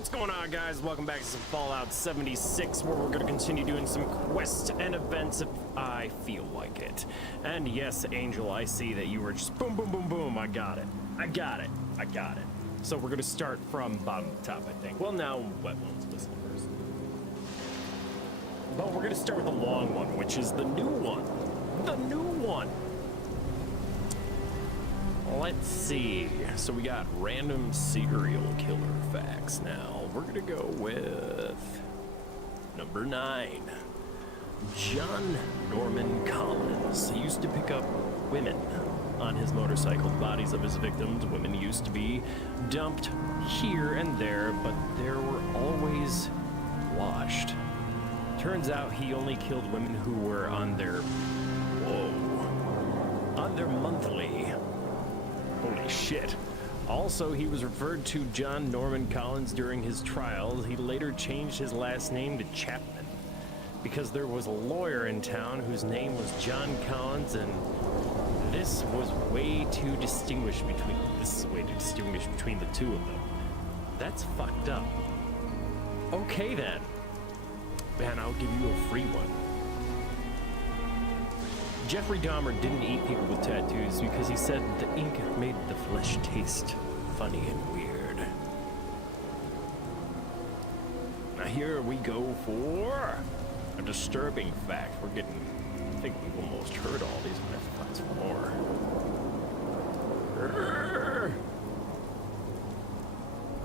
What's going on, guys? Welcome back to some Fallout 76, where we're going to continue doing some quests and events if I feel like it. And yes, Angel, I see that you were just boom, boom, boom, boom. I got it. So we're going to start from bottom to top, I think. Well, now, let's listen first. But we're going to start with the long one, which is the new one. The new one. Let's see. So we got random serial killer facts now. We're gonna go with number 9. John Norman Collins. He used to pick up women on his motorcycle. The bodies of his victims, women, used to be dumped here and there, but they were always washed. Turns out he only killed women who were on their monthly. Holy shit. Also, he was referred to John Norman Collins during his trials. He later changed his last name to Chapman because there was a lawyer in town whose name was John Collins, and this was a way to distinguish between the two of them. That's fucked up. Okay then. Man, I'll give you a free one. Jeffrey Dahmer didn't eat people with tattoos because he said the ink made the flesh taste funny and weird. Now here we go for a disturbing fact. I think we've almost heard all these, but I have to find some more.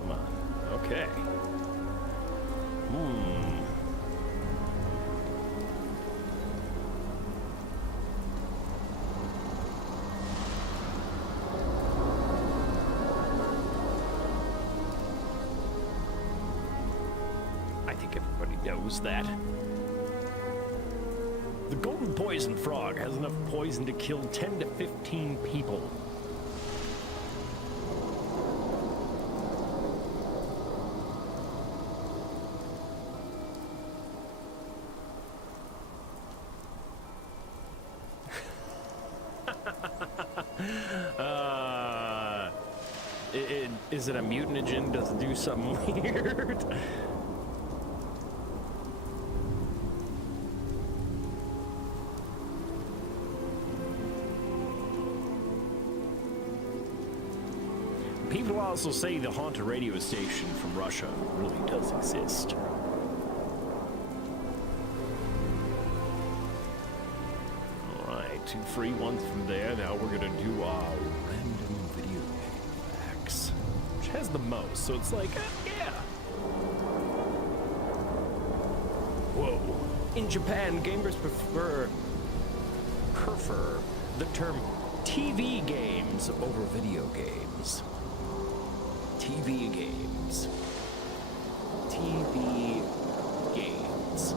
Come on. Okay. Knows that. The golden poison frog has enough poison to kill 10 to 15 people. Is it a mutagen? Does it do something weird? People also say the haunted radio station from Russia really does exist. Alright, 2 free ones from there. Now we're gonna do our random video game facts, which has the most, so it's like, yeah. Whoa. In Japan, gamers prefer the term TV games over video games. TV games.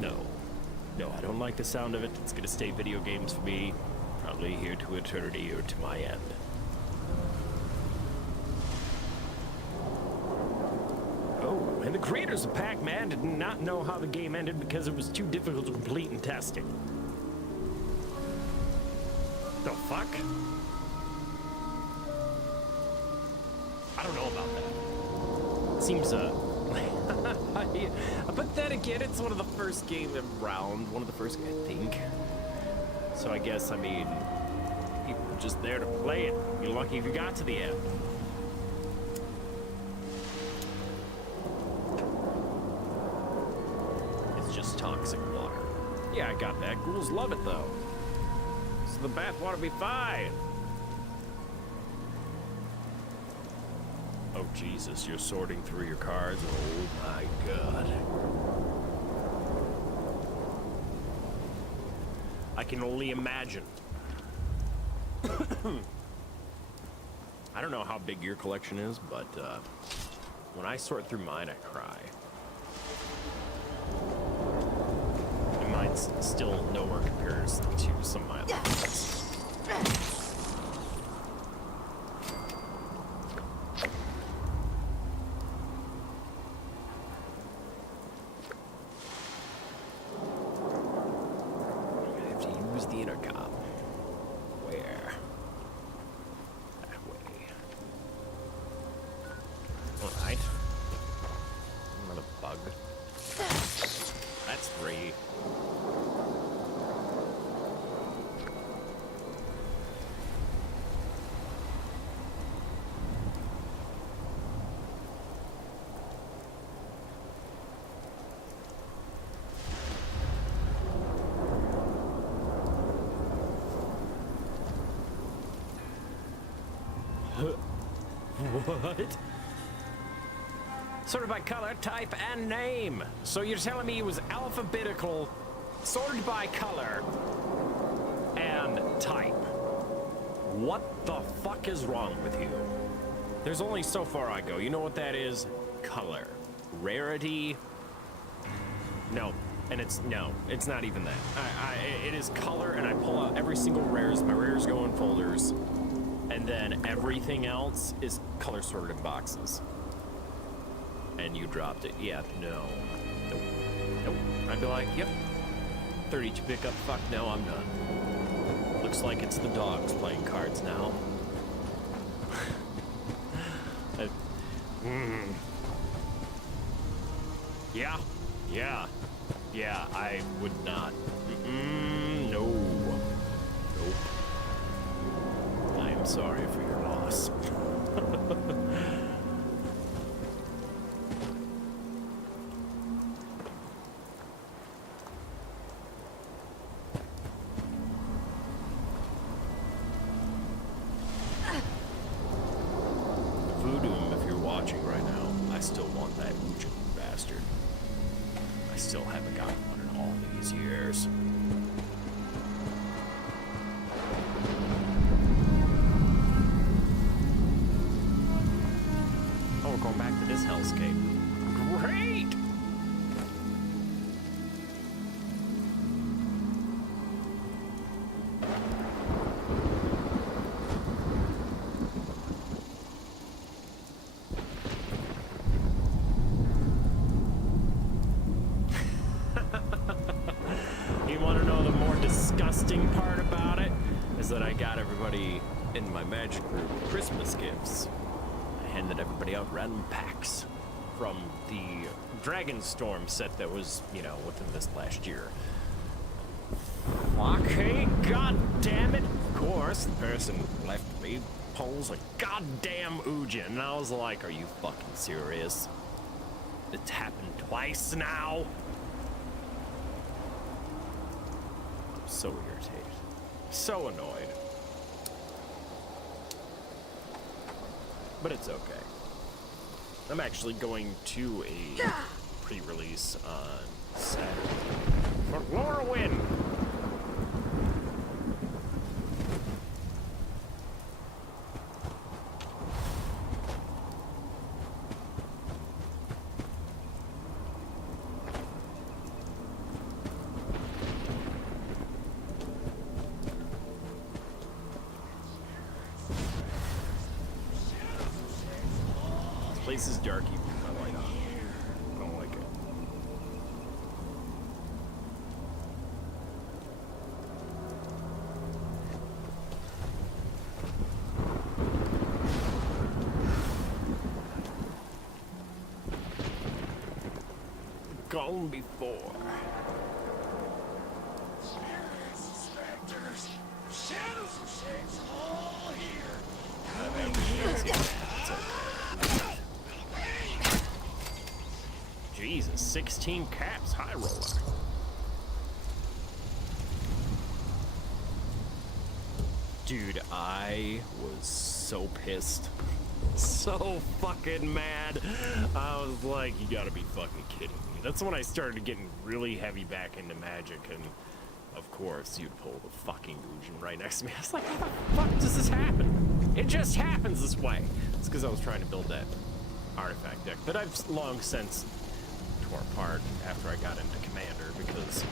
No, I don't like the sound of it. It's gonna stay video games for me, probably here to eternity or to my end. Oh, and the creators of Pac-Man did not know how the game ended because it was too difficult to complete in testing. The fuck? I don't know about that. It seems, but then again, it's one of the first games around. One of the first, I think. So I guess, I mean, people were just there to play it. You're lucky if you got to the end. It's just toxic water. Yeah, I got that. Ghouls love it, though. So the bath water be fine. Oh, Jesus, you're sorting through your cards? Oh, my God. I can only imagine. I don't know how big your collection is, but when I sort through mine, I cry. And mine's still nowhere compares to some of my other ones. The intercom. Where? That way. What? Sorted by color, type, and name. So you're telling me it was alphabetical, sorted by color, and type. What the fuck is wrong with you? There's only so far I go. You know what that is? Color. Rarity. No. And it's not even that. It is color, and I pull out every single rares. My rares go in folders. And then everything else is color sorted in boxes. And you dropped it. Yeah, no. Nope. Nope. I'd be like, yep. 30 to pick up. Fuck no, I'm done. Looks like it's the dogs playing cards now. Yeah, I would not. No. Nope. I am sorry for your loss. Voodoo, if you're watching right now, I still want that Ujin bastard. I still haven't gotten one in all these years. Oh, we're going back to this hellscape. Great! You want to know the more disgusting part about it? Is that I got everybody in my magic group Christmas gifts. I handed everybody out random packs from the Dragonstorm set that was, you know, within this last year. Okay, god damn it. Of course, the person left me pulls a goddamn Ujin. And I was like, are you fucking serious? It's happened twice now? I'm so irritated. So annoyed. But it's okay. I'm actually going to a pre-release on Saturday for Lorwyn. This place is dark even with my light on. I don't like it. Gone before. Spirits, specters, shadows and shapes all here. Coming here. Jesus, 16 caps, high roller. Dude, I was so pissed. So fucking mad. I was like, you gotta be fucking kidding me. That's when I started getting really heavy back into Magic, and of course, you'd pull the fucking Ujin right next to me. I was like, how the fuck does this happen? It just happens this way. It's because I was trying to build that artifact deck that I've long since tore apart after I got into Commander, because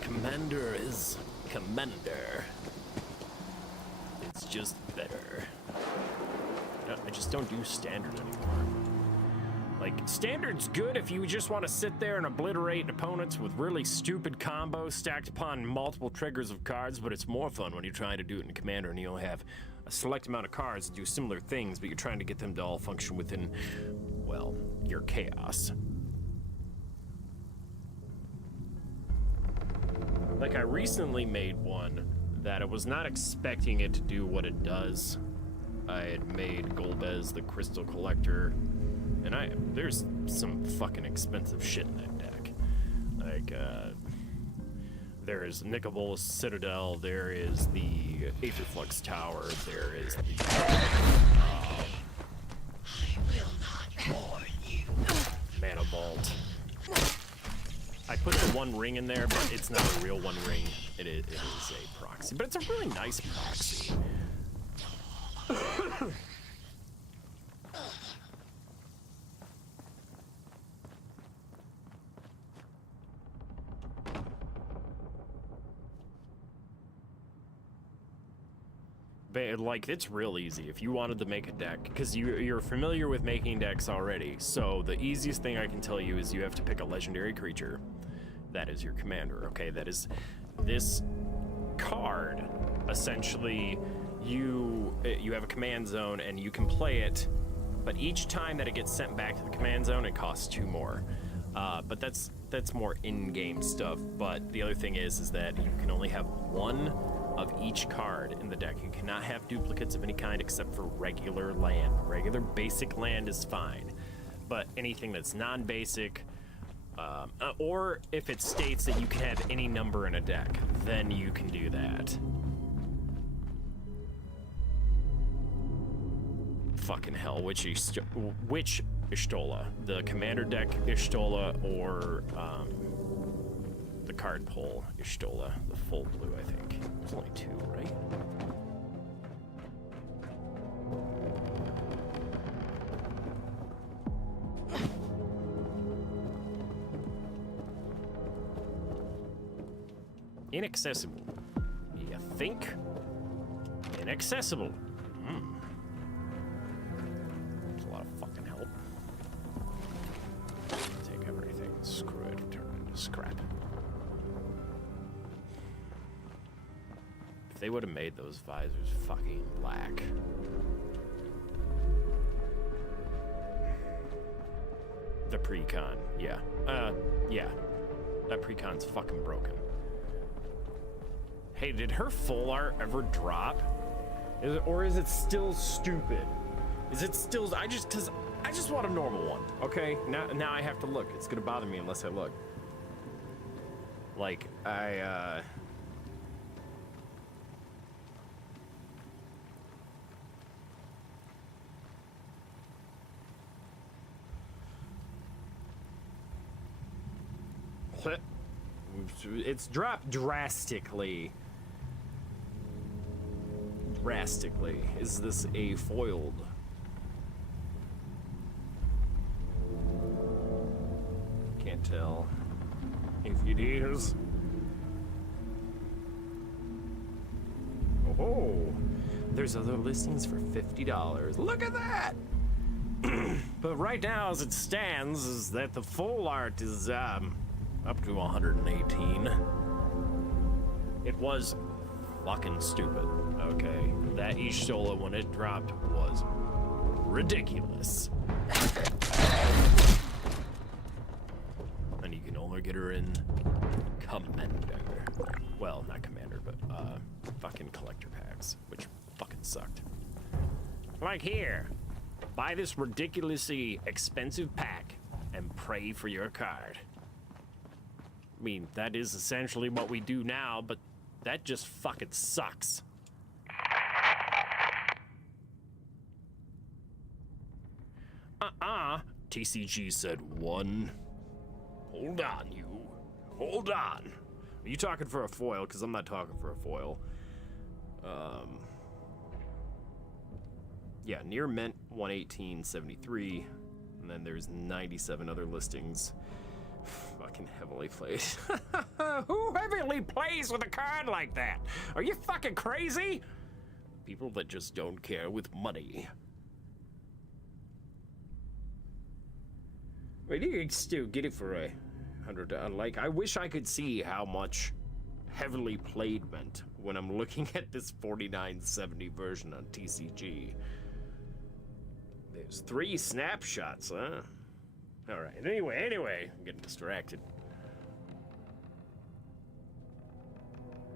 Commander is Commander. It's just better. I just don't do Standard anymore. Like, Standard's good if you just want to sit there and obliterate opponents with really stupid combos stacked upon multiple triggers of cards, but it's more fun when you're trying to do it in Commander and you only have a select amount of cards that do similar things, but you're trying to get them to all function within, well, your chaos. Like, I recently made one that I was not expecting it to do what it does. I had made Golbez the Crystal Collector, and there's some fucking expensive shit in that deck. Like, there is Nicobolus Citadel, there is the Aetherflux Tower, there is the built. I put the One Ring in there, but it's not a real One Ring. It is a proxy, but it's a really nice proxy. But, like, it's real easy if you wanted to make a deck, because you're familiar with making decks already. So the easiest thing I can tell you is you have to pick a legendary creature. That is your commander, okay? That is this card. Essentially, you have a command zone and you can play it, but each time that it gets sent back to the command zone, it costs 2 more. But that's more in-game stuff. But the other thing is that you can only have 1 of each card in the deck. You cannot have duplicates of any kind except for regular land. Regular basic land is fine, but anything that's non-basic, or if it states that you can have any number in a deck, then you can do that. Fucking hell, which Y'shtola? The commander deck Y'shtola or the card pull Y'shtola, the full blue, I think. There's only 2, right? Inaccessible. You think? Inaccessible. That's a lot of fucking help. Take everything, screw it, turn it into scrap. If they would have made those visors fucking black. The precon, yeah. Yeah. That precon's fucking broken. Hey, did her full art ever drop? Or is it still stupid? Is it still, cause I just want a normal one, okay? Now I have to look. It's gonna bother me unless I look. Like, it's dropped drastically. Drastically. Is this a foiled? Can't tell if it is. Oh, there's other listings for $50. Look at that! But right now, as it stands, is that the full art is up to 118. It was fucking stupid. Okay, that Y'shtola when it dropped was ridiculous. And you can only get her in Commander. Well, not Commander, but fucking collector packs, which fucking sucked. Like here, buy this ridiculously expensive pack and pray for your card. I mean, that is essentially what we do now, but that just fucking sucks. TCG said 1. Hold on, you. Hold on. Are you talking for a foil? Because I'm not talking for a foil. Yeah, near mint 118.73. And then there's 97 other listings. Fucking heavily played. Who heavily plays with a card like that? Are you fucking crazy? People that just don't care with money. Wait, you can still get it for $100. Like, I wish I could see how much heavily played meant when I'm looking at this 49.70 version on TCG. There's 3 snapshots, huh? All right. Anyway, I'm getting distracted.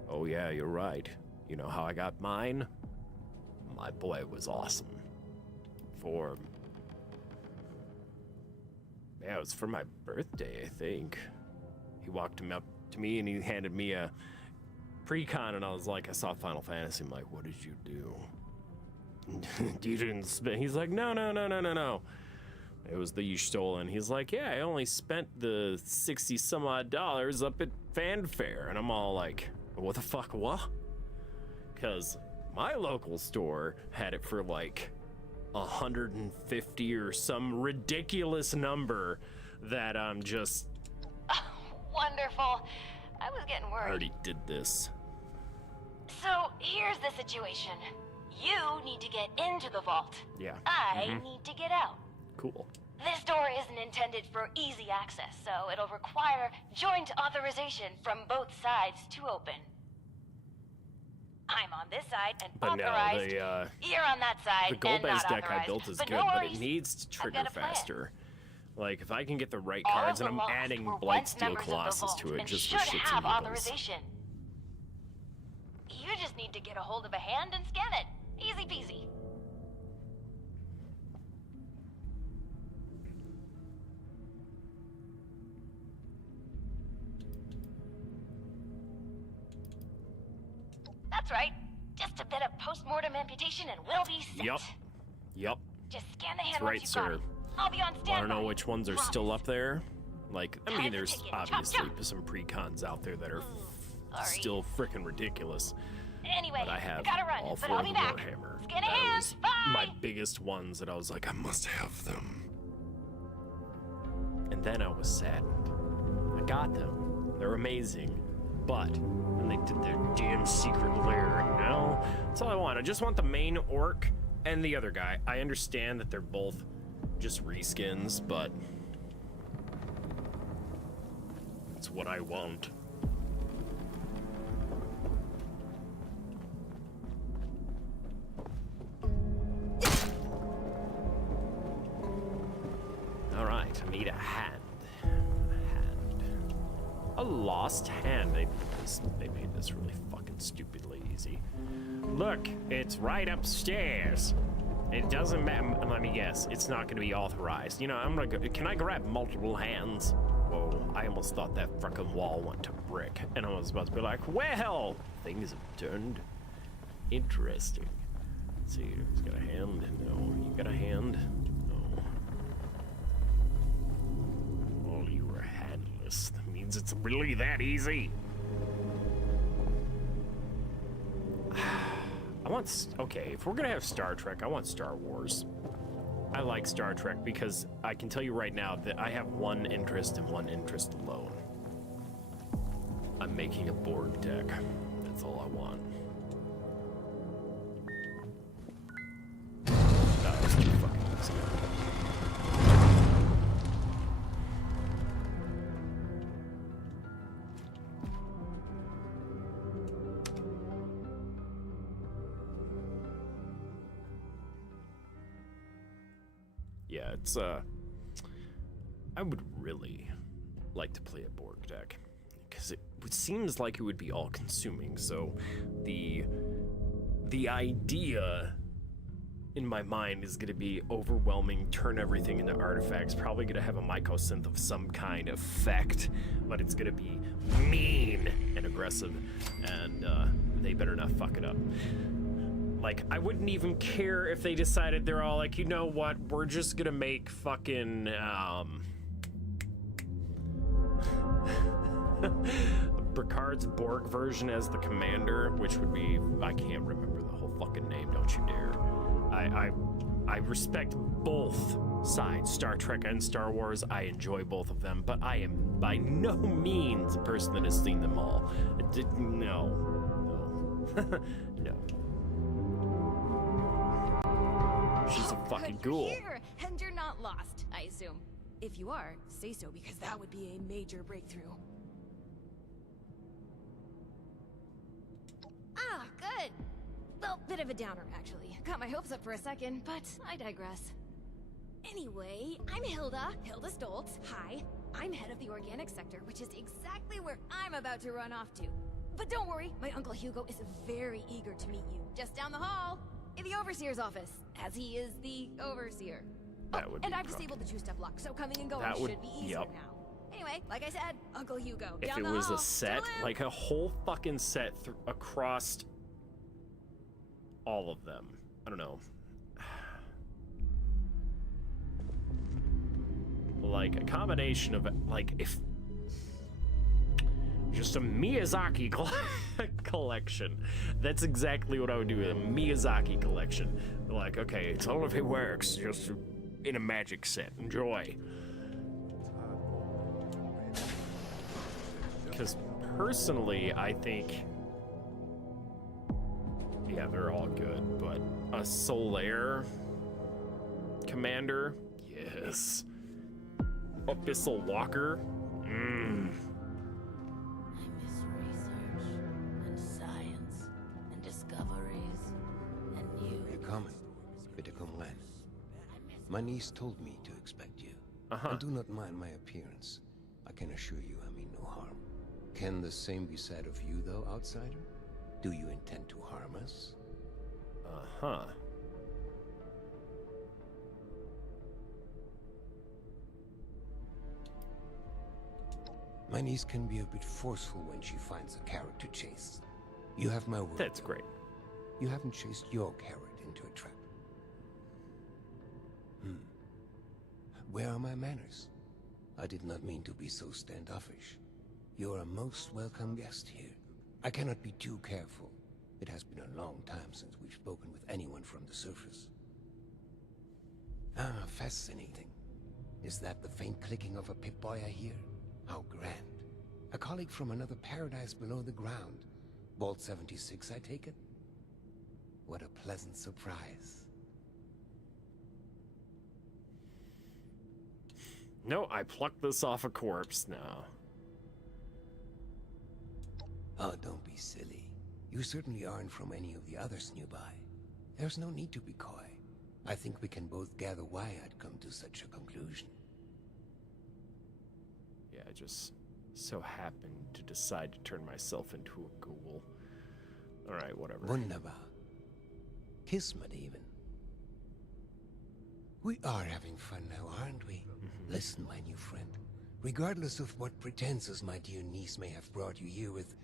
Oh yeah, you're right. You know how I got mine? My boy was awesome. Yeah, it was for my birthday, I think. He walked him up to me and he handed me a precon, and I was like, I saw Final Fantasy. I'm like, what did you do? You didn't spin. He's like, no. It was the you stolen. He's like, yeah, I only spent the 60 some odd dollars up at Fanfare. And I'm all like, what the fuck, what? Because my local store had it for like 150 or some ridiculous number that I'm just... Wonderful. I was getting I worried. already did this. So, here's the situation. You need to get into the vault. Yeah. I need to get out. Cool. This door isn't intended for easy access, so it'll require joint authorization from both sides to open. I'm on this side and But no, authorized. You're on that side the goal and not base deck I authorized. built is But good, no but worries. it needs to trigger got a plan. faster. Like, if I can get the right All cards, of and the I'm lost adding were Blight once Steel members of the Colossus vault to it and just should for shits have and giggles. authorization. You just need to get a hold of a hand and scan it. Easy peasy. That's right. Just a bit of post-mortem amputation and we'll be set. Yup. Just scan the hand That's once right, you've sir. got it. I'll be on standby. Want to know which ones are still Promise. up there? Like, I mean, Time's there's ticking. Chop, obviously chop. some pre-cons out there that are Sorry. still freaking ridiculous. Anyway, But I have gotta run, all but four I'll of be the back. Warhammer. Scan a That hand. was Bye. my biggest ones that I was like, I must have them. And then I was saddened. I got them. They're amazing. But when they did their damn secret lair, now that's all I want. I just want the main orc and the other guy. I understand that they're both just reskins, but it's what I want. All right, I need a hand. A lost hand. They made this really fucking stupidly easy. Look, it's right upstairs. It doesn't matter. Let me guess. It's not going to be authorized. You know, I'm gonna go. Can I grab multiple hands? Whoa! I almost thought that fucking wall went to brick, and I was about to be like, well, things have turned interesting. Let's see, who's got a hand? No, you got a hand? No. Well, you were handless. That means it's really that easy. I want, okay, if we're gonna have Star Trek, I want Star Wars. I like Star Trek because I can tell you right now that I have one interest and one interest alone. I'm making a Borg deck. That's all I want. That was too fucking easy. Yeah, it's I would really like to play a Borg deck because it seems like it would be all consuming. So the idea in my mind is going to be overwhelming, turn everything into artifacts, probably going to have a mycosynth of some kind of effect, but it's going to be mean and aggressive, and they better not fuck it up. Like, I wouldn't even care if they decided they're all like, you know what, we're just gonna make fucking, Bricard's Borg version as the commander, which would be, I can't remember the whole fucking name, don't you dare. I respect both sides, Star Trek and Star Wars. I enjoy both of them, but I am by no means a person that has seen them all. No. No. She's a fucking Good, you're ghoul. here, and you're not lost, I assume. If you are, say so, because that would be a major breakthrough. Ah, good. Well, bit of a downer, actually. Got my hopes up for a second, but I digress. Anyway, I'm Hilda Stoltz. Hi. I'm head of the organic sector, which is exactly where I'm about to run off to. But don't worry, my Uncle Hugo is very eager to meet you. Just down the hall, in the Overseer's office, as he is the Overseer. That would and be I've rough. disabled the two-step lock, so coming and going That would- should be easier yep. now. Anyway, like I said, Uncle Hugo. If down it the was hall. a set, Toodaloo. like a whole fucking set across all of them. I don't know. like a combination of like if just a Miyazaki collection. That's exactly what I would do with a Miyazaki collection. Like, okay, it's all of it works, just in a magic set. Enjoy. Because personally, I think, yeah, they're all good, but a Solaire commander, yes. Abyssal Walker, I miss research and science and discoveries and you. Willkommen. Bitte komm rein. My niece told me to expect you. And do not mind my appearance. I can assure you I mean no harm. Can the same be said of you, though, outsider? Do you intend to harm us? uh-huh. My niece can be a bit forceful when she finds a carrot to chase. You have my word. That's though. great. You haven't chased your carrot into a trap. Where are my manners? I did not mean to be so standoffish. You're a most welcome guest here. I cannot be too careful. It has been a long time since we've spoken with anyone from the surface. Ah, fascinating. Is that the faint clicking of a Pip-Boy I hear? How grand. A colleague from another paradise below the ground. Vault 76, I take it? What a pleasant surprise. No, I plucked this off a corpse now. Oh, don't be silly. You certainly aren't from any of the others nearby. There's no need to be coy. I think we can both gather why I'd come to such a conclusion. Yeah, I just so happened to decide to turn myself into a ghoul. Alright, whatever. Wunderbar. Kismet even. We are having fun now, aren't we? Listen, my new friend. Regardless of what pretenses my dear niece may have brought you here with,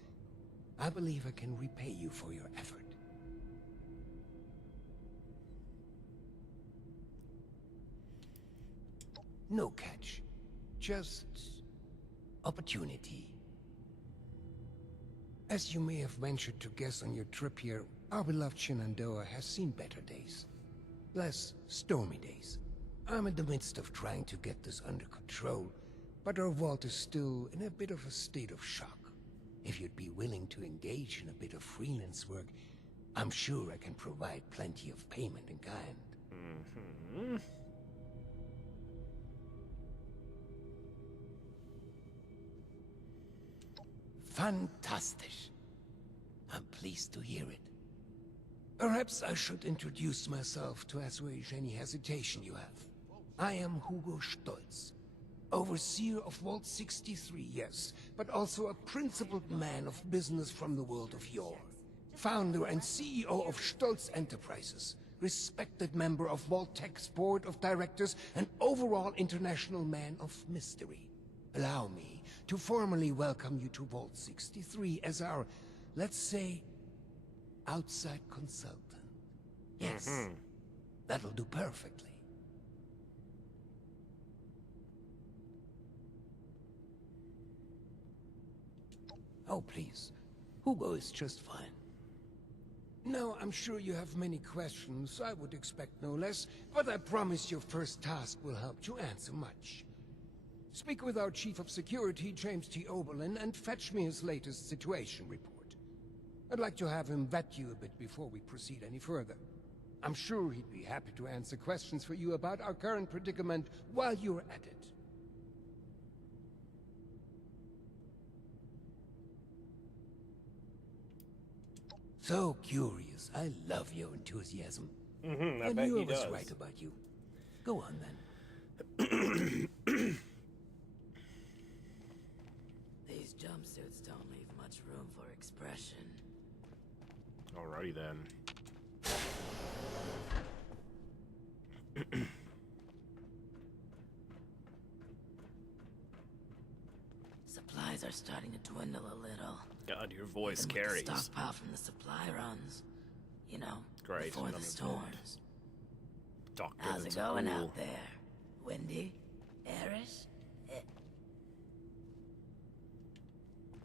I believe I can repay you for your effort. No catch. Just opportunity. As you may have ventured to guess on your trip here, our beloved Shenandoah has seen better days. Less stormy days. I'm in the midst of trying to get this under control, but our vault is still in a bit of a state of shock. If you'd be willing to engage in a bit of freelance work, I'm sure I can provide plenty of payment in kind. Fantastic. I'm pleased to hear it. Perhaps I should introduce myself to assuage any hesitation you have. I am Hugo Stolz, overseer of Vault 63, yes, but also a principled man of business from the world of yore. Founder and CEO of Stolz Enterprises, respected member of Vault-Tech's board of directors, and overall international man of mystery. Allow me to formally welcome you to Vault 63 as our, let's say, outside consultant. Yes, that'll do perfectly. Oh, please. Hugo is just fine. Now, I'm sure you have many questions. I would expect no less, but I promise your first task will help you answer much. Speak with our Chief of Security, James T. Oberlin, and fetch me his latest situation report. I'd like to have him vet you a bit before we proceed any further. I'm sure he'd be happy to answer questions for you about our current predicament while you're at it. So curious. I love your enthusiasm. I I bet knew he I was does. right about you. Go on then. These jumpsuits don't leave much room for expression. Alrighty then. Supplies are starting to dwindle a little. God, your voice Even with carries. the stockpile from the supply runs. You know, Great, before and the I'm storms. Doctor, How's it that's going cool. out there? Windy? Eris? Am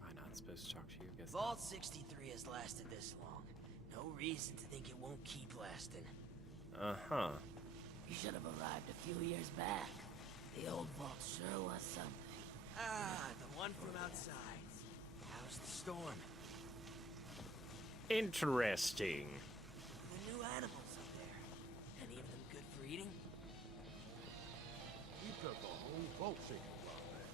I not supposed to talk to you? Guess not. Vault 63 has lasted this long. No reason to think it won't keep lasting. Uh-huh. You should have arrived a few years back. The old vault sure was something. Ah, the one from outside. How's the storm? Interesting. The new animals up there. Any of them good for eating? You took a whole boat sinking while there.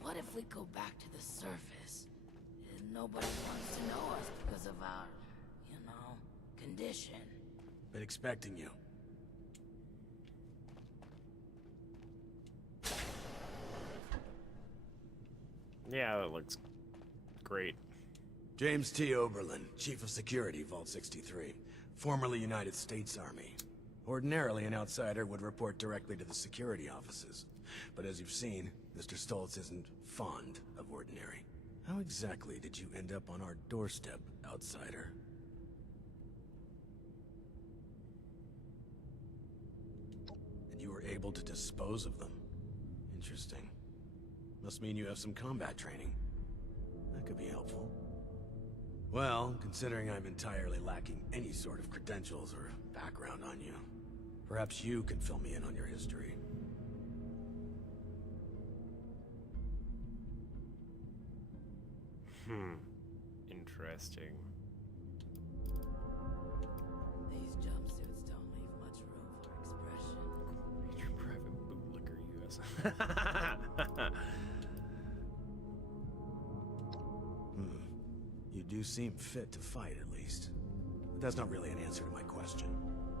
What if we go back to the surface? Nobody wants to know us because of our, you know, condition. Been expecting you. Yeah, that looks great. James T. Oberlin, Chief of Security, Vault 63. Formerly United States Army. Ordinarily, an outsider would report directly to the security offices. But as you've seen, Mr. Stoltz isn't fond of ordinary. How exactly did you end up on our doorstep, outsider? And you were able to dispose of them. Interesting. Must mean you have some combat training. That could be helpful. Well, considering I'm entirely lacking any sort of credentials or background on you, perhaps you can fill me in on your history. Interesting. These jumpsuits don't leave much room for expression. Major Private Bootlicker US. You do seem fit to fight, at least. But that's not really an answer to my question.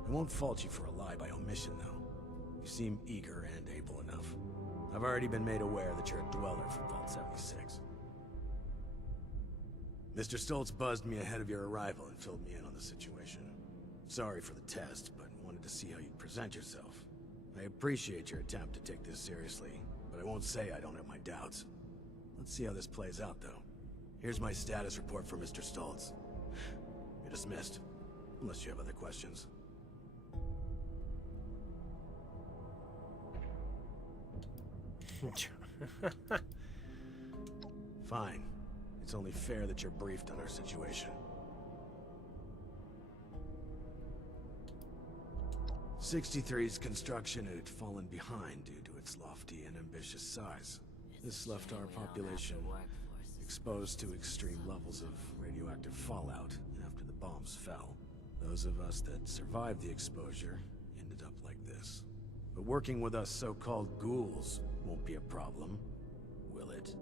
I won't fault you for a lie by omission, though. You seem eager and able enough. I've already been made aware that you're a dweller from Vault 76. Mr. Stoltz buzzed me ahead of your arrival and filled me in on the situation. Sorry for the test, but wanted to see how you'd present yourself. I appreciate your attempt to take this seriously, but I won't say I don't have my doubts. Let's see how this plays out, though. Here's my status report for Mr. Stoltz. You're dismissed, unless you have other questions. Fine. It's only fair that you're briefed on our situation. 63's construction had fallen behind due to its lofty and ambitious size. This left our population exposed to extreme levels of radioactive fallout after the bombs fell. Those of us that survived the exposure ended up like this. But working with us so-called ghouls won't be a problem, will it?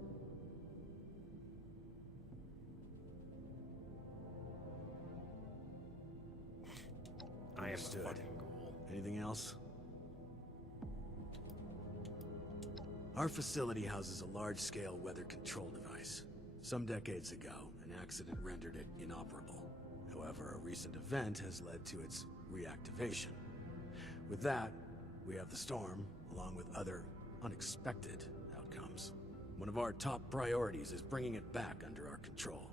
I am a Understood. fucking ghoul. Anything else? Our facility houses a large-scale weather control device. Some decades ago, an accident rendered it inoperable. However, a recent event has led to its reactivation. With that, we have the storm, along with other unexpected outcomes. One of our top priorities is bringing it back under our control.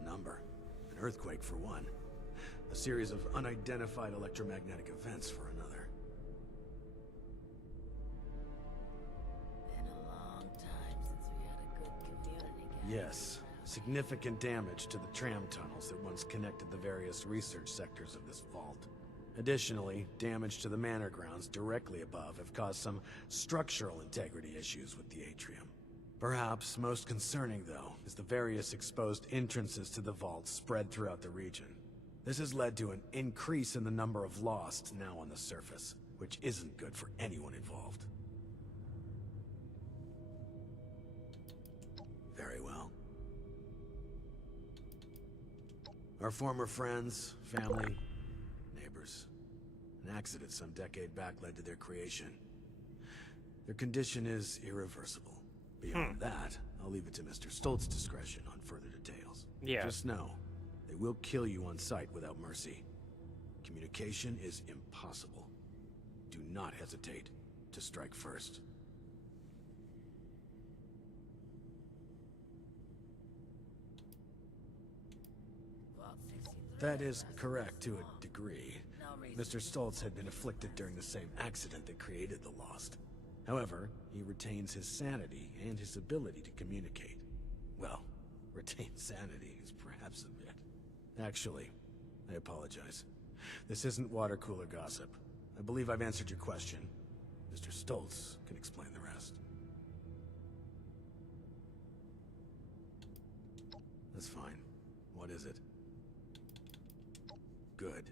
A number. An earthquake for one. A series of unidentified electromagnetic events for another. Been a long time since we had a good community. Yes. Significant damage to the tram tunnels that once connected the various research sectors of this vault. Additionally, damage to the manor grounds directly above have caused some structural integrity issues with the atrium. Perhaps most concerning, though, is the various exposed entrances to the vault spread throughout the region. This has led to an increase in the number of Lost now on the surface, which isn't good for anyone involved. Very well. Our former friends, family, neighbors. An accident some decade back led to their creation. Their condition is irreversible. Beyond that, I'll leave it to Mr. Stoltz's discretion on further details. Yeah. Just know, they will kill you on sight without mercy. Communication is impossible. Do not hesitate to strike first. That is correct to a degree. Mr. Stoltz had been afflicted during the same accident that created the Lost. However, he retains his sanity and his ability to communicate. Well, retain sanity is perhaps a bit. Actually, I apologize. This isn't water cooler gossip. I believe I've answered your question. Mr. Stoltz can explain the rest. That's fine. What is it? Good.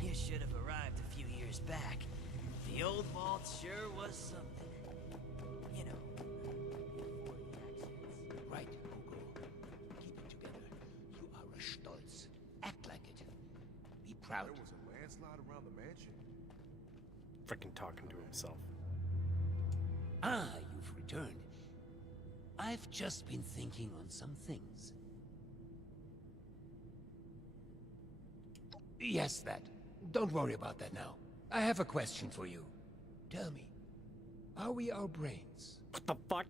You should have arrived a few years back. The old vault sure was something. You know, before the actions. Right, Hugo. Keep it together. You are a Stoltz. Act like it. Be proud. There was a landslide around the mansion. Freaking talking to himself. Ah, you've returned. I've just been thinking on some things. Yes, that. Don't worry about that now. I have a question for you. Tell me, are we our brains? What the fuck?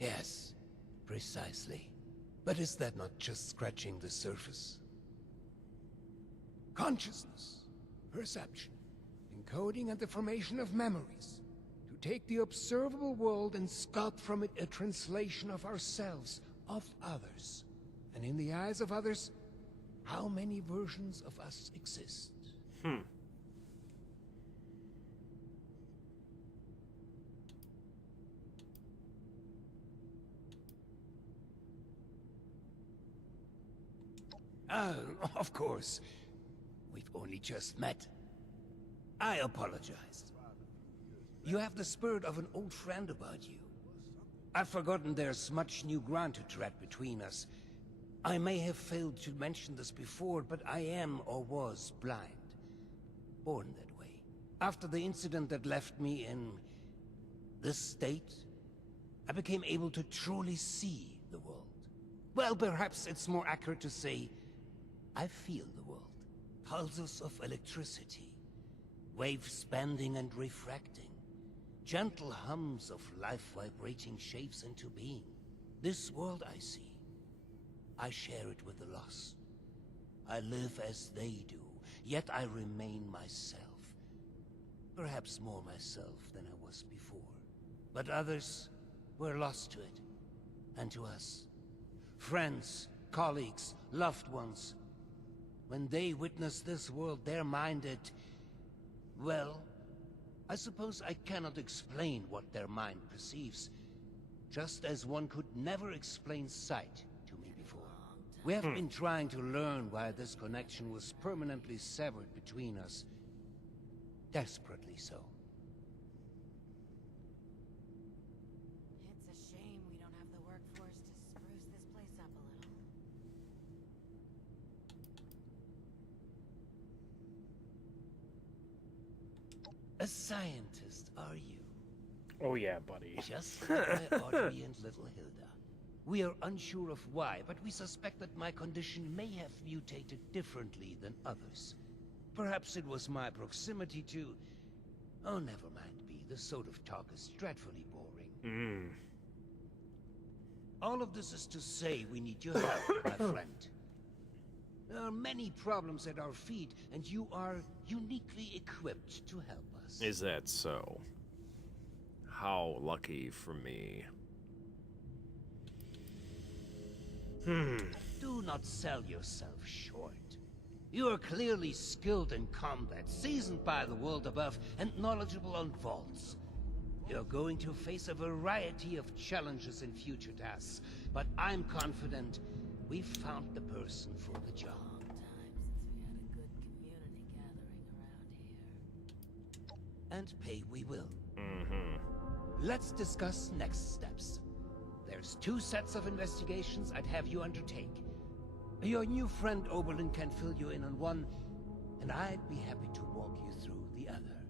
Yes, precisely. But is that not just scratching the surface? Consciousness, perception, encoding and the formation of memories. To take the observable world and sculpt from it a translation of ourselves, of others. And in the eyes of others, how many versions of us exist? Of course. We've only just met. I apologize. You have the spirit of an old friend about you. I've forgotten there's much new ground to tread between us. I may have failed to mention this before, but I am or was blind. Born that way. After the incident that left me in this state, I became able to truly see the world. Well, perhaps it's more accurate to say, I feel the world. Pulses of electricity, waves bending and refracting, gentle hums of life vibrating shapes into being. This world I see, I share it with the lost. I live as they do, yet I remain myself. Perhaps more myself than I was before. But others were lost to it, and to us. Friends, colleagues, loved ones. When they witness this world, they're minded. Well, I suppose I cannot explain what their mind perceives, just as one could never explain sight to me before. We have been trying to learn why this connection was permanently severed between us. Desperately so. It's a shame we don't have the workforce to spruce this place up a little. A scientist, are you? Oh yeah, buddy. Just like my Audrey and little Hilda. We are unsure of why, but we suspect that my condition may have mutated differently than others. Perhaps it was my proximity to... Oh, never mind, B. This sort of talk is dreadfully boring. All of this is to say we need your help, my friend. There are many problems at our feet, and you are uniquely equipped to help us. Is that so? How lucky for me. Do not sell yourself short. You are clearly skilled in combat, seasoned by the world above, and knowledgeable on vaults. You're going to face a variety of challenges in future tasks, but I'm confident we've found the person for the job. Long time since we had a good community gathering around here. And pay we will. Let's discuss next steps. There's 2 sets of investigations I'd have you undertake. Your new friend Oberlin can fill you in on one, and I'd be happy to walk you through the other.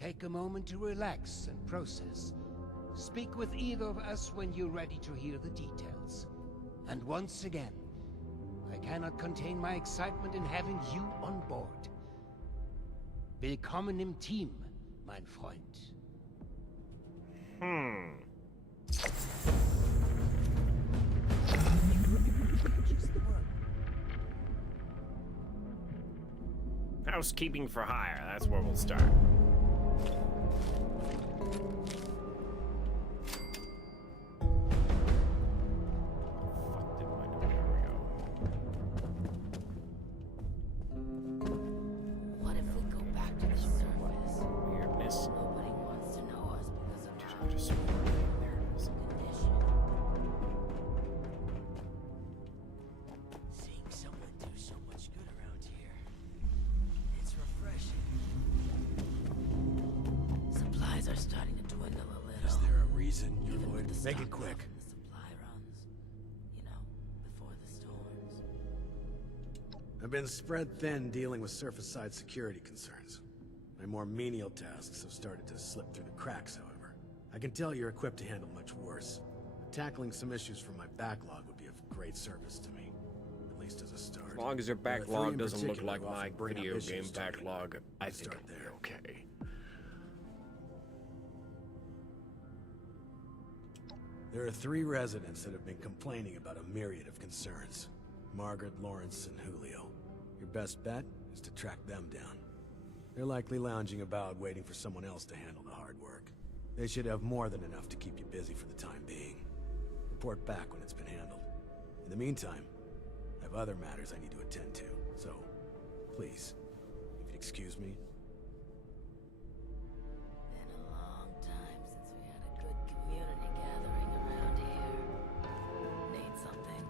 Take a moment to relax and process. Speak with either of us when you're ready to hear the details. And once again, I cannot contain my excitement in having you on board. Willkommen im Team, mein Freund. Housekeeping for hire, that's where we'll start. Fuck did I do? There we go. What if we go back to the surface? Weirdness. Nobody wants to know us because of Dude, our I just there it is. condition. Seeing someone do so much good around here. It's refreshing. Supplies are starting to dwindle a little. Is there a reason you're Even going with to the make it stock quick? up and the supply runs, you know, before the storms. I've been spread thin dealing with surface-side security concerns. My more menial tasks have started to slip through the cracks, however. I can tell you're equipped to handle much worse. Tackling some issues from my backlog would be of great service to me, at least as a start. As long as your There are three backlog in doesn't look particular like who my often bring up video issues game to me. backlog, I Let's think start it'll be there. okay. There are three residents that have been complaining about a myriad of concerns. Margaret, Lawrence, and Julio. Your best bet is to track them down. They're likely lounging about waiting for someone else to handle the hard work. They should have more than enough to keep you busy for the time being. Report back when it's been handled. In the meantime, I have other matters I need to attend to, so please, if you'd excuse me. Been a long time since we had a good community gathering around here. Need something?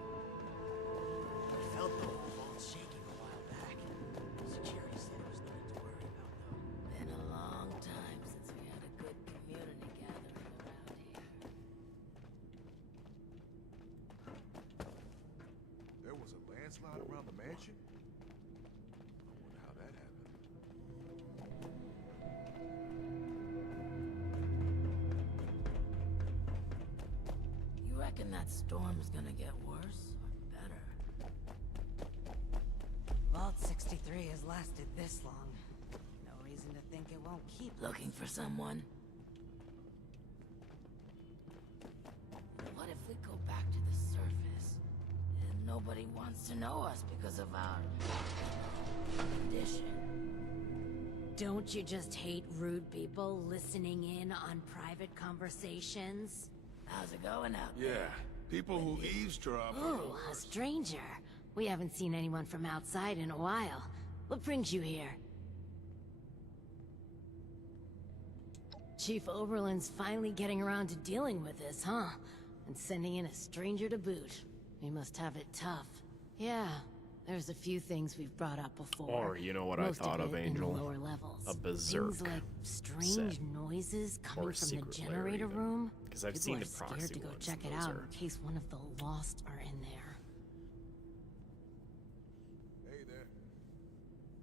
I felt the whole vault shaking a while back. Security said it was nothing to worry about, though. Been a long time since we had a good community gathering around here. There was a landslide around the mansion? I wonder how that happened. You reckon that storm's gonna get worse or better? Vault 63 has lasted this long. No reason to think it won't keep. Looking for someone? What if we go back to the surface and nobody wants to know us because of our condition? Don't you just hate rude people listening in on private conversations? How's it going out there? Yeah, people who eavesdrop are Ooh, a stranger. We haven't seen anyone from outside in a while. What brings you here? Chief Oberlin's finally getting around to dealing with this, huh? And sending in a stranger to boot. He must have it tough. Yeah, there's a few things we've brought up before. Or, you know what I Most thought of of, it in the Angel? lower levels. A berserk Things like strange set. noises Or coming a from the secret lair, generator even. room. 'Cause I've People seen are the proxy scared to go ones, check it those out are- in case one of the lost are in there. Hey there.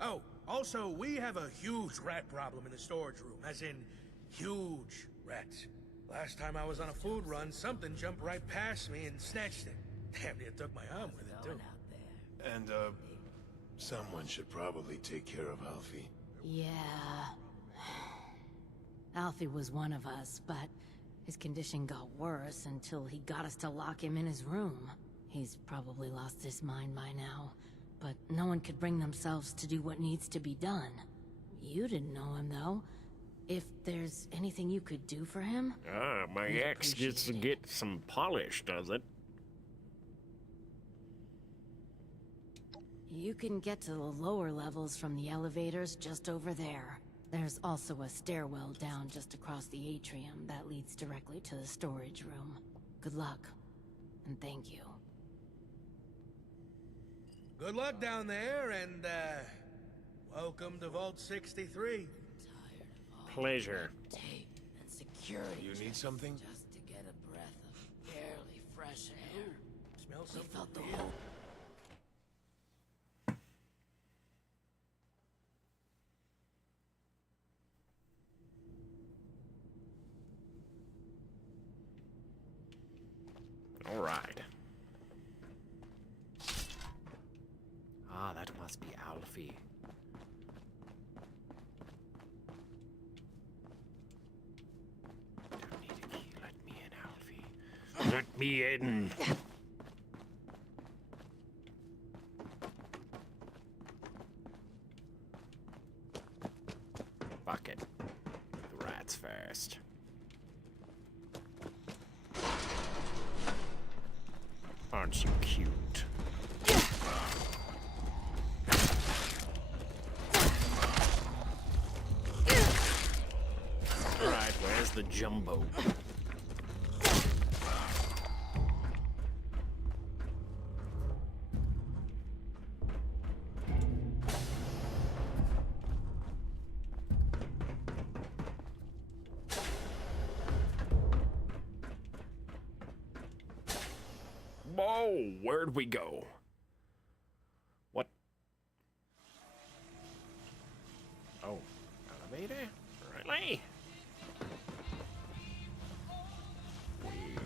Oh, also, we have a huge rat problem in the storage room, as in huge rats. Last time I was on a food run, something jumped right past me and snatched it. Damn near took my arm with it, too. Going out there. And, someone should probably take care of Alfie. Yeah. Alfie was one of us, but his condition got worse until he got us to lock him in his room. He's probably lost his mind by now, but no one could bring themselves to do what needs to be done. You didn't know him, though. If there's anything you could do for him, Ah, my We'd ex gets to appreciate get some polish, does it? you can get to the lower levels from the elevators just over there. There's also a stairwell down just across the atrium that leads directly to the storage room. Good luck, and thank you. Good luck down there, and, welcome to Vault 63. Tired of all Pleasure. the tape and security. You need checks something? Just to get a breath of barely fresh air. Smell We something felt the weird? whole All right. Ah, that must be Alfie. me in. Fuck it. The rats first. Aren't you cute? Alright, where's the jumbo? Whoa, where'd we go? What? Oh, elevator? Really? Weird.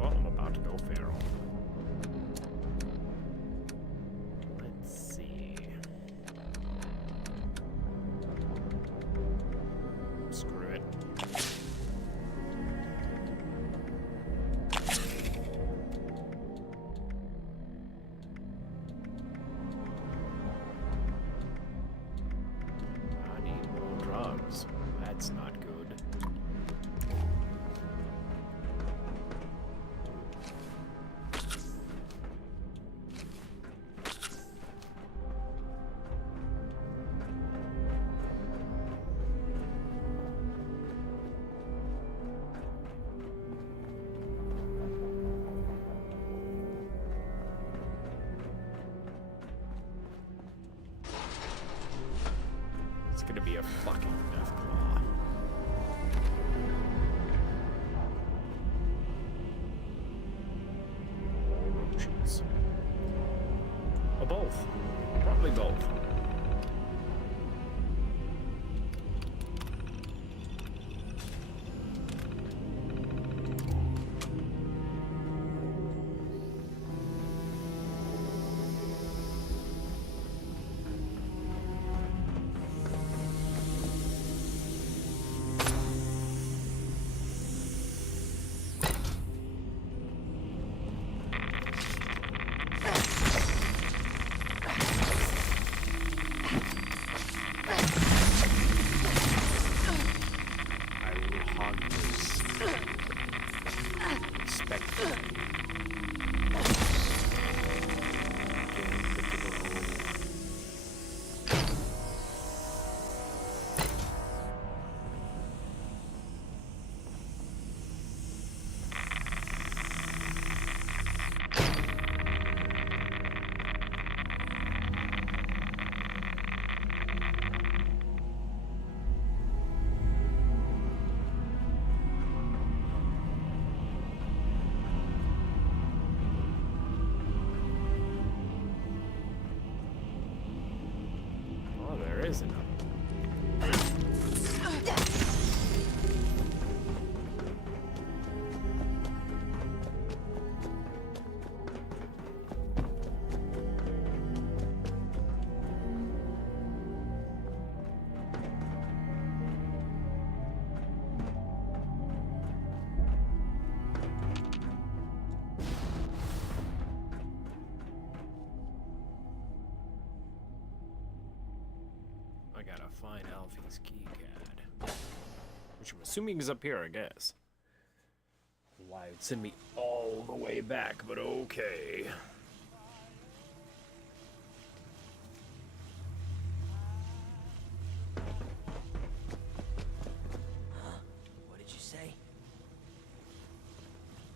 Oh, I'm about to go feral. Let's see. Screw it. I need more drugs. That's not good. It's gonna be a fucking death claw. Or roaches. Or both. Probably both. I will hog this. Respectfully. Getting the to the hole. Oh, there is another. I gotta find Alfie's keycard. Which I'm assuming is up here, I guess. Why it'd send me all the way back, but okay. What did you say?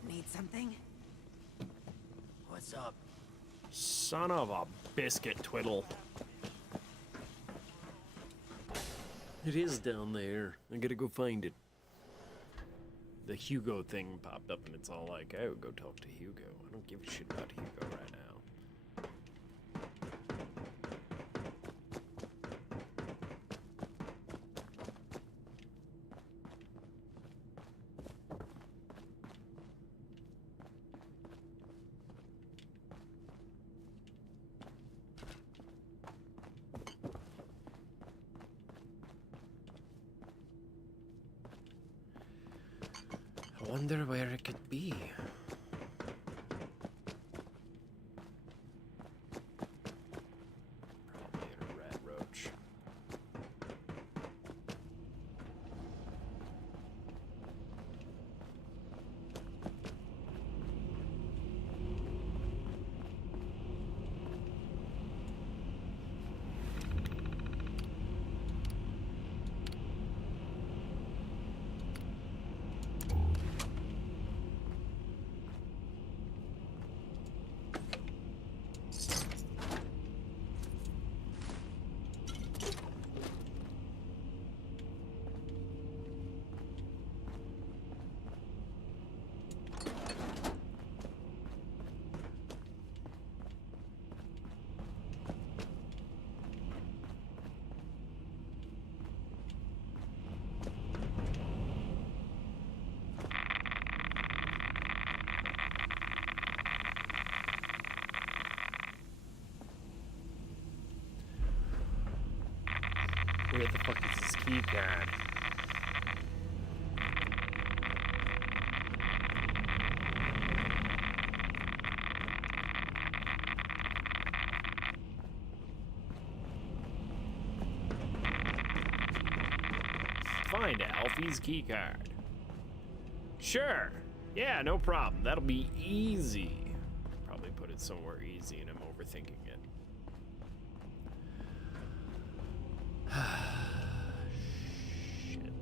Need something? What's up? Son of a biscuit twiddle. It is down there. I gotta go find it. The Hugo thing popped up and it's all like, oh, go talk to Hugo. I don't give a shit about Hugo right now. wonder where it could be. Probably in a rat roach. Where the fuck is this key card? Find Alfie's key card. Sure. Yeah, no problem. That'll be easy. Probably put it somewhere easy and I'm overthinking it. Shit.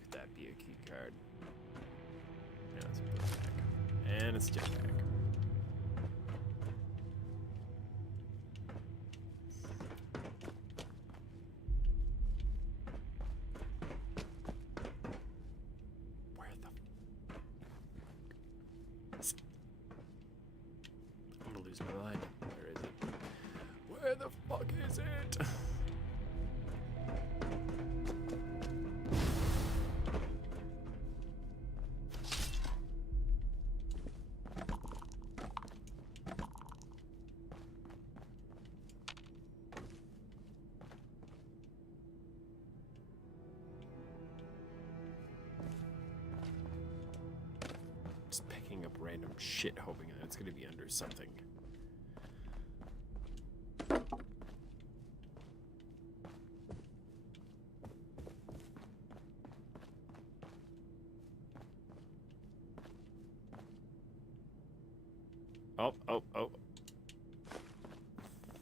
Could that be a key card? No, it's a book bag. And it's a jetpack. I'm gonna lose my mind. Where is it? Where the fuck is it? Just picking up random shit, hoping that it's gonna be under something. Oh.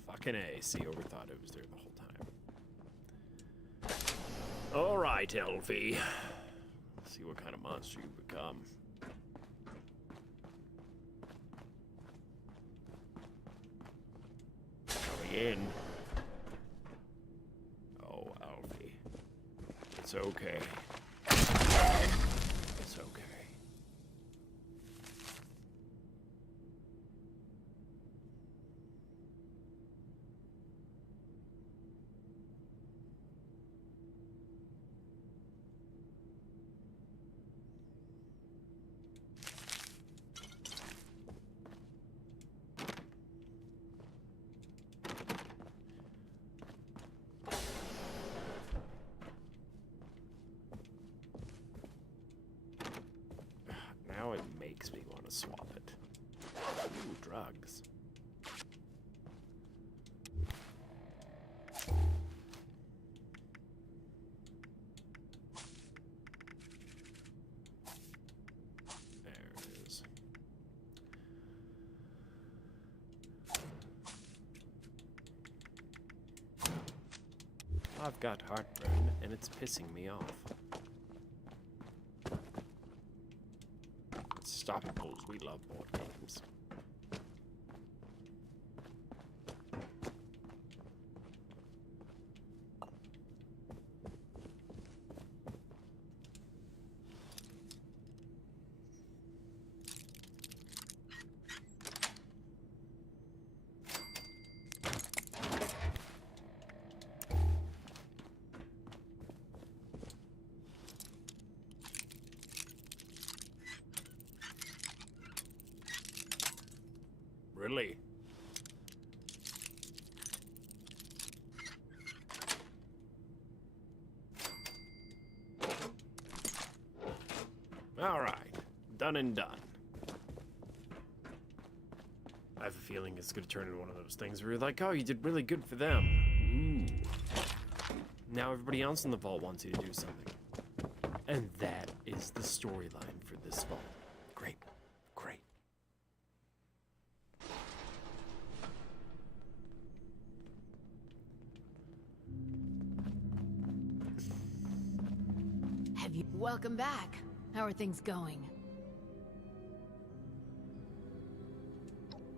Fucking A. See, overthought it was there the whole time. Alright, Elfie. Let's see what kind of monster you become. Coming in. Oh, Alfie. It's okay. It's okay. Now it makes me want to swap it. Ooh, drugs. There it is. I've got heartburn, and it's pissing me off. Stoppables, we love board games. Really? All right, done and done. I have a feeling it's gonna turn into one of those things where you're like, oh, you did really good for them. Ooh. Now everybody else in the vault wants you to do something. And that is the storyline for this vault. Great. Great. Have you... Welcome back. How are things going?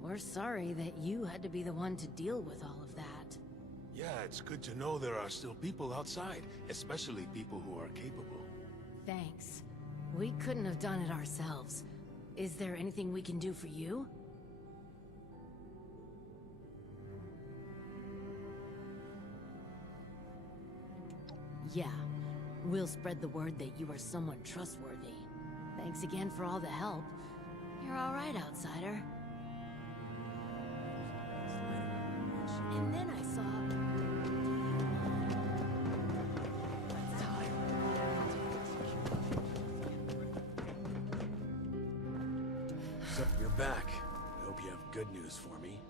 We're sorry that you had to be the one to deal with all of that. Yeah, it's good to know there are still people outside, especially people who are capable. Thanks. We couldn't have done it ourselves. Is there anything we can do for you? Yeah. We'll spread the word that you are someone trustworthy. Thanks again for all the help. You're all right, outsider. And then I saw... So, you're back. I hope you have good news for me.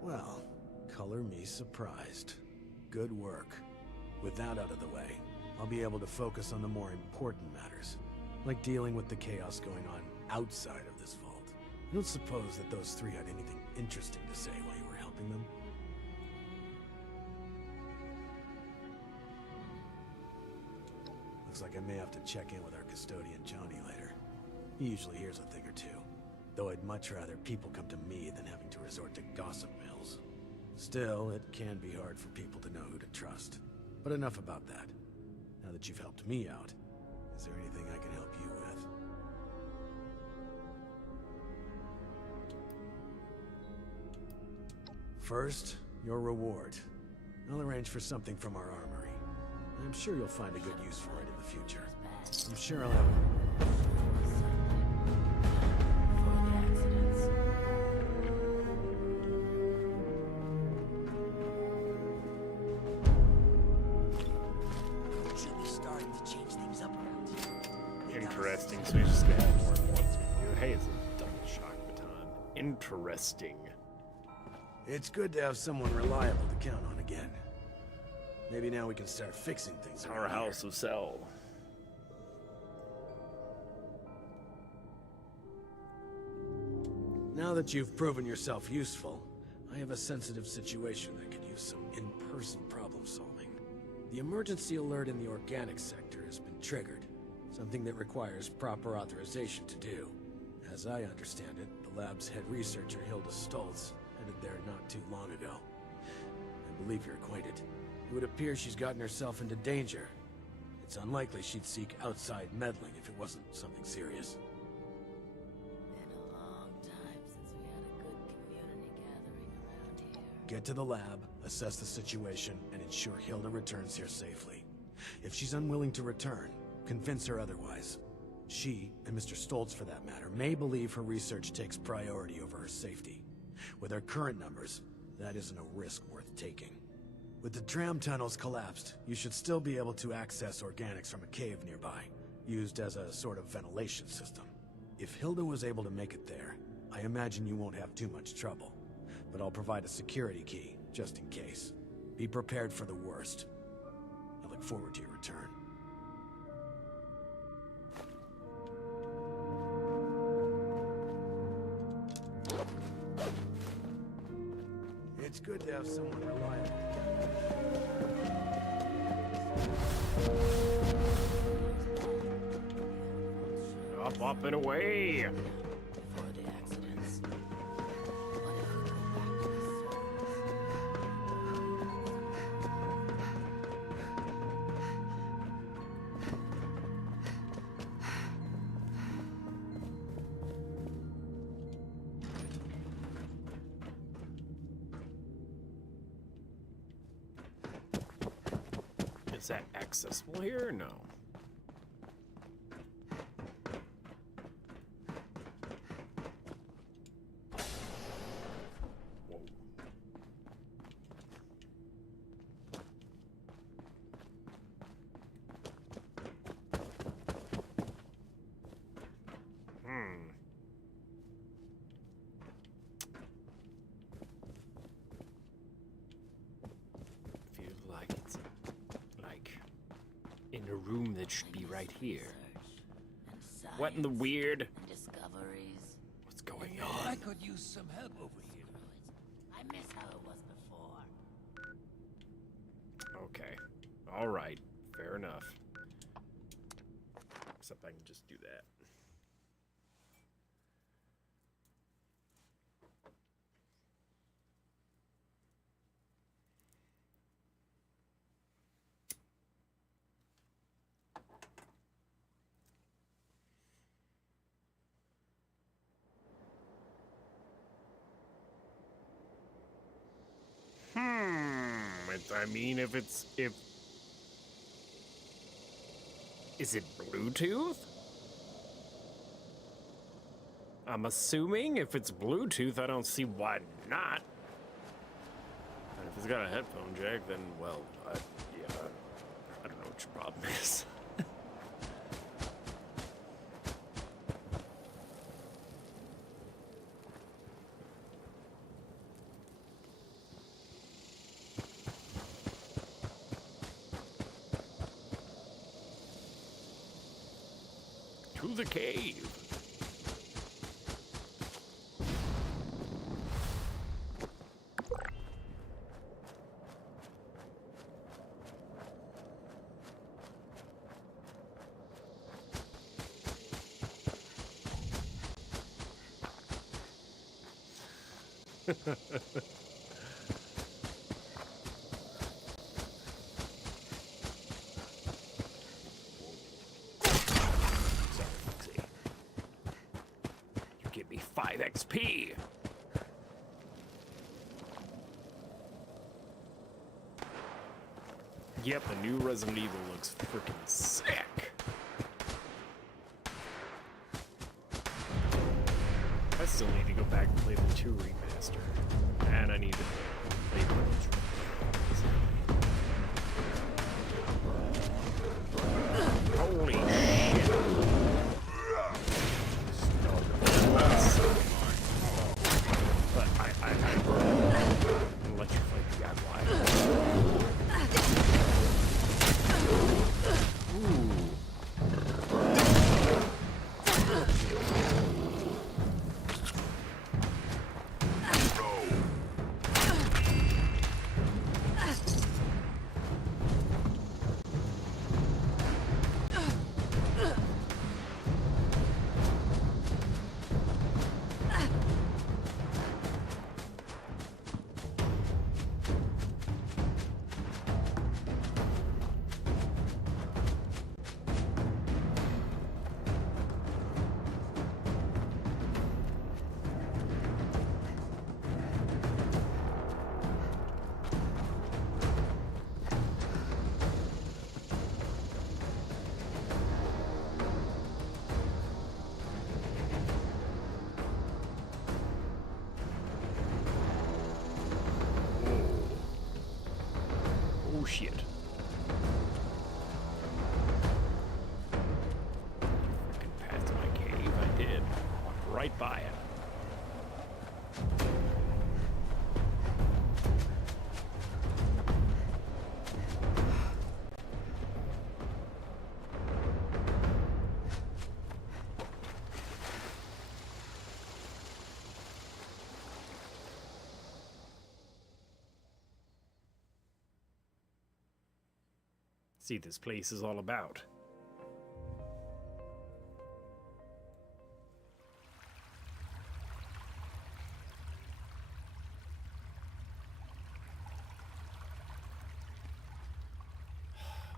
Well, color me surprised. Good work. With that out of the way, I'll be able to focus on the more important matters, like dealing with the chaos going on outside of this vault. I don't suppose that those three had anything interesting to say while you were helping them? Looks like I may have to check in with our custodian, Johnny, later. He usually hears a thing or two, though I'd much rather people come to me than having to resort to gossip mills. Still, it can be hard for people to know who to trust. But enough about that. Now that you've helped me out, is there anything I can help you with? First, your reward. I'll arrange for something from our armory. I'm sure you'll find a good use for it in the future. I'm sure I'll have... Interesting, so you just gonna add more and more to you. Hey, it's a double shock baton. Interesting. It's good to have someone reliable to count on again. Maybe now we can start fixing things Our around house here. of Cell. Now that you've proven yourself useful, I have a sensitive situation that could use some in-person problem solving. The emergency alert in the organic sector has been triggered, something that requires proper authorization to do. As I understand it, the lab's head researcher, Hilda Stoltz, headed there not too long ago. I believe you're acquainted. It would appear she's gotten herself into danger. It's unlikely she'd seek outside meddling if it wasn't something serious. Been a long time since we had a good community gathering around here. Get to the lab, assess the situation, and ensure Hilda returns here safely. If she's unwilling to return, convince her otherwise. She, and Mr. Stoltz for that matter, may believe her research takes priority over her safety. With our current numbers, that isn't a risk worth taking. With the tram tunnels collapsed, you should still be able to access organics from a cave nearby, used as a sort of ventilation system. If Hilda was able to make it there, I imagine you won't have too much trouble. But I'll provide a security key, just in case. Be prepared for the worst. I look forward to your return. It's good to have someone reliable. Up and away! Before the accidents. What if we go back to the Is that accessible here or no? in a room that should be right here. And What in the science weird? and discoveries. What's going I on? could use some help over here. I miss how it was before. Okay. All right. Fair enough. Except I can just do that. I mean, if is it Bluetooth? I'm assuming if it's Bluetooth, I don't see why not. And if it's got a headphone jack, then, well, yeah, I don't know what your problem is. To the cave. Give me 5 XP. Yep, the new Resident Evil looks freaking sick. I still need to go back and play the 2 remaster. And I need to play the original. Holy shit. But I'll let you fight the Godwise. Oh shit. Freaking passed my cave, I did. Walked right by it. See, this place is all about.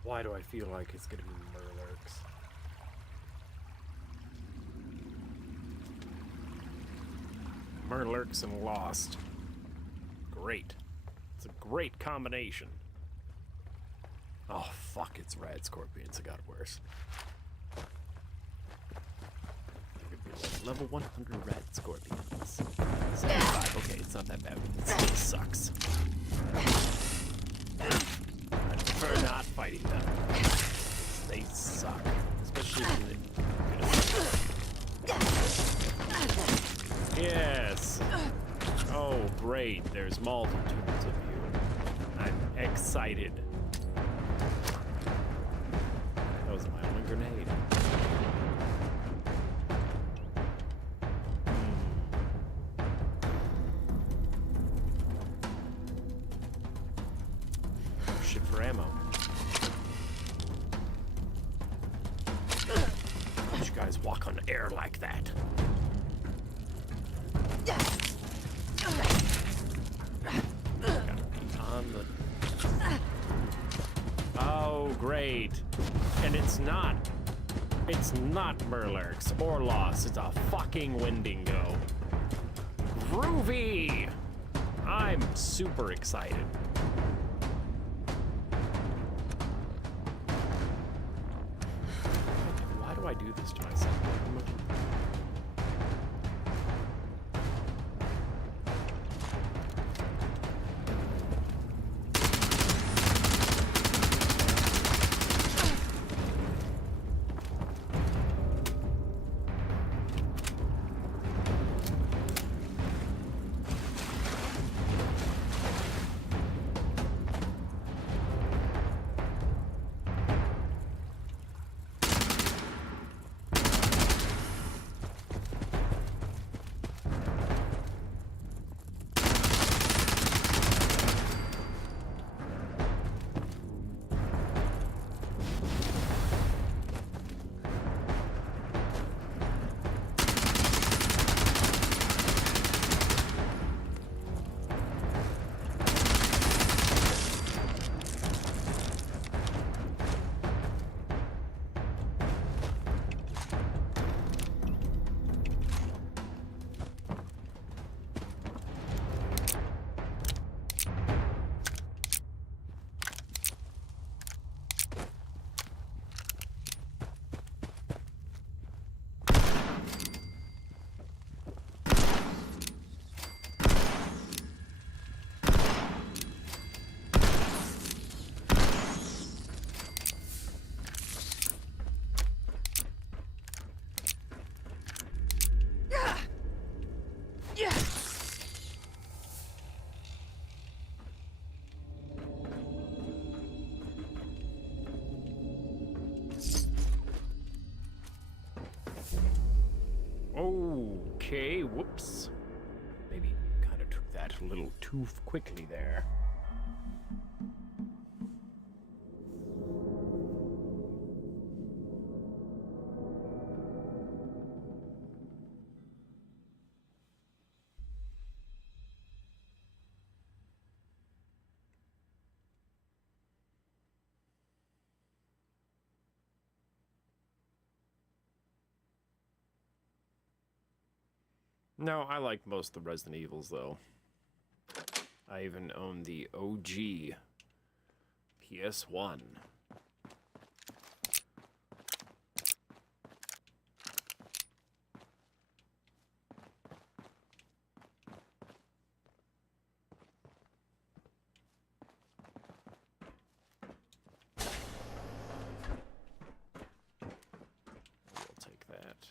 Why do I feel like it's gonna be Mirelurks? Mirelurks and Lost. Great. It's a great combination. Oh, fuck, it's Rad Scorpions. It got worse. Could be like level 100 Rad Scorpions. 75. Okay, it's not that bad, but it still sucks. I prefer not fighting them. They suck. Especially when they... Yes! Oh, great. There's multitudes of you. I'm excited. grenade. Shit for ammo. Why'd you guys walk on air like that? Gotta be on the... Oh, great. And it's not Merlurks or Lost. It's a fucking Wendigo. Groovy! I'm super excited. Why do I do this to myself? Okay, whoops. Maybe kind of took that a little too quickly there. No, I like most of the Resident Evils, though. I even own the OG PS1. We'll take that.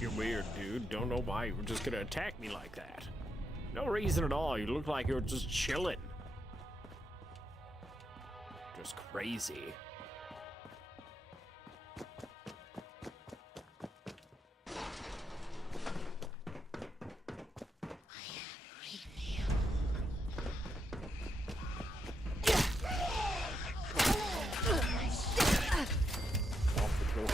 You're weird, dude. Don't know why you were just gonna attack me like that. No reason at all. You look like you were just chilling. Just crazy. Off the kill.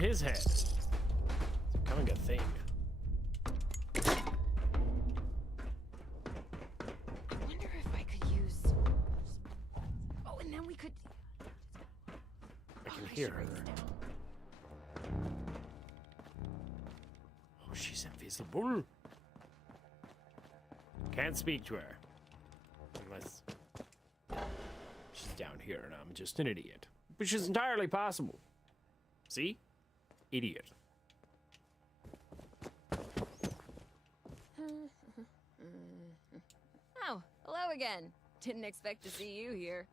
his head. It's becoming a thing. I wonder if I could use... Oh, and then we could... I can hear her. Oh, she's invisible. Can't speak to her. Unless she's down here and I'm just an idiot. Which is entirely possible. See? Idiot. Oh, hello again. Didn't expect to see you here.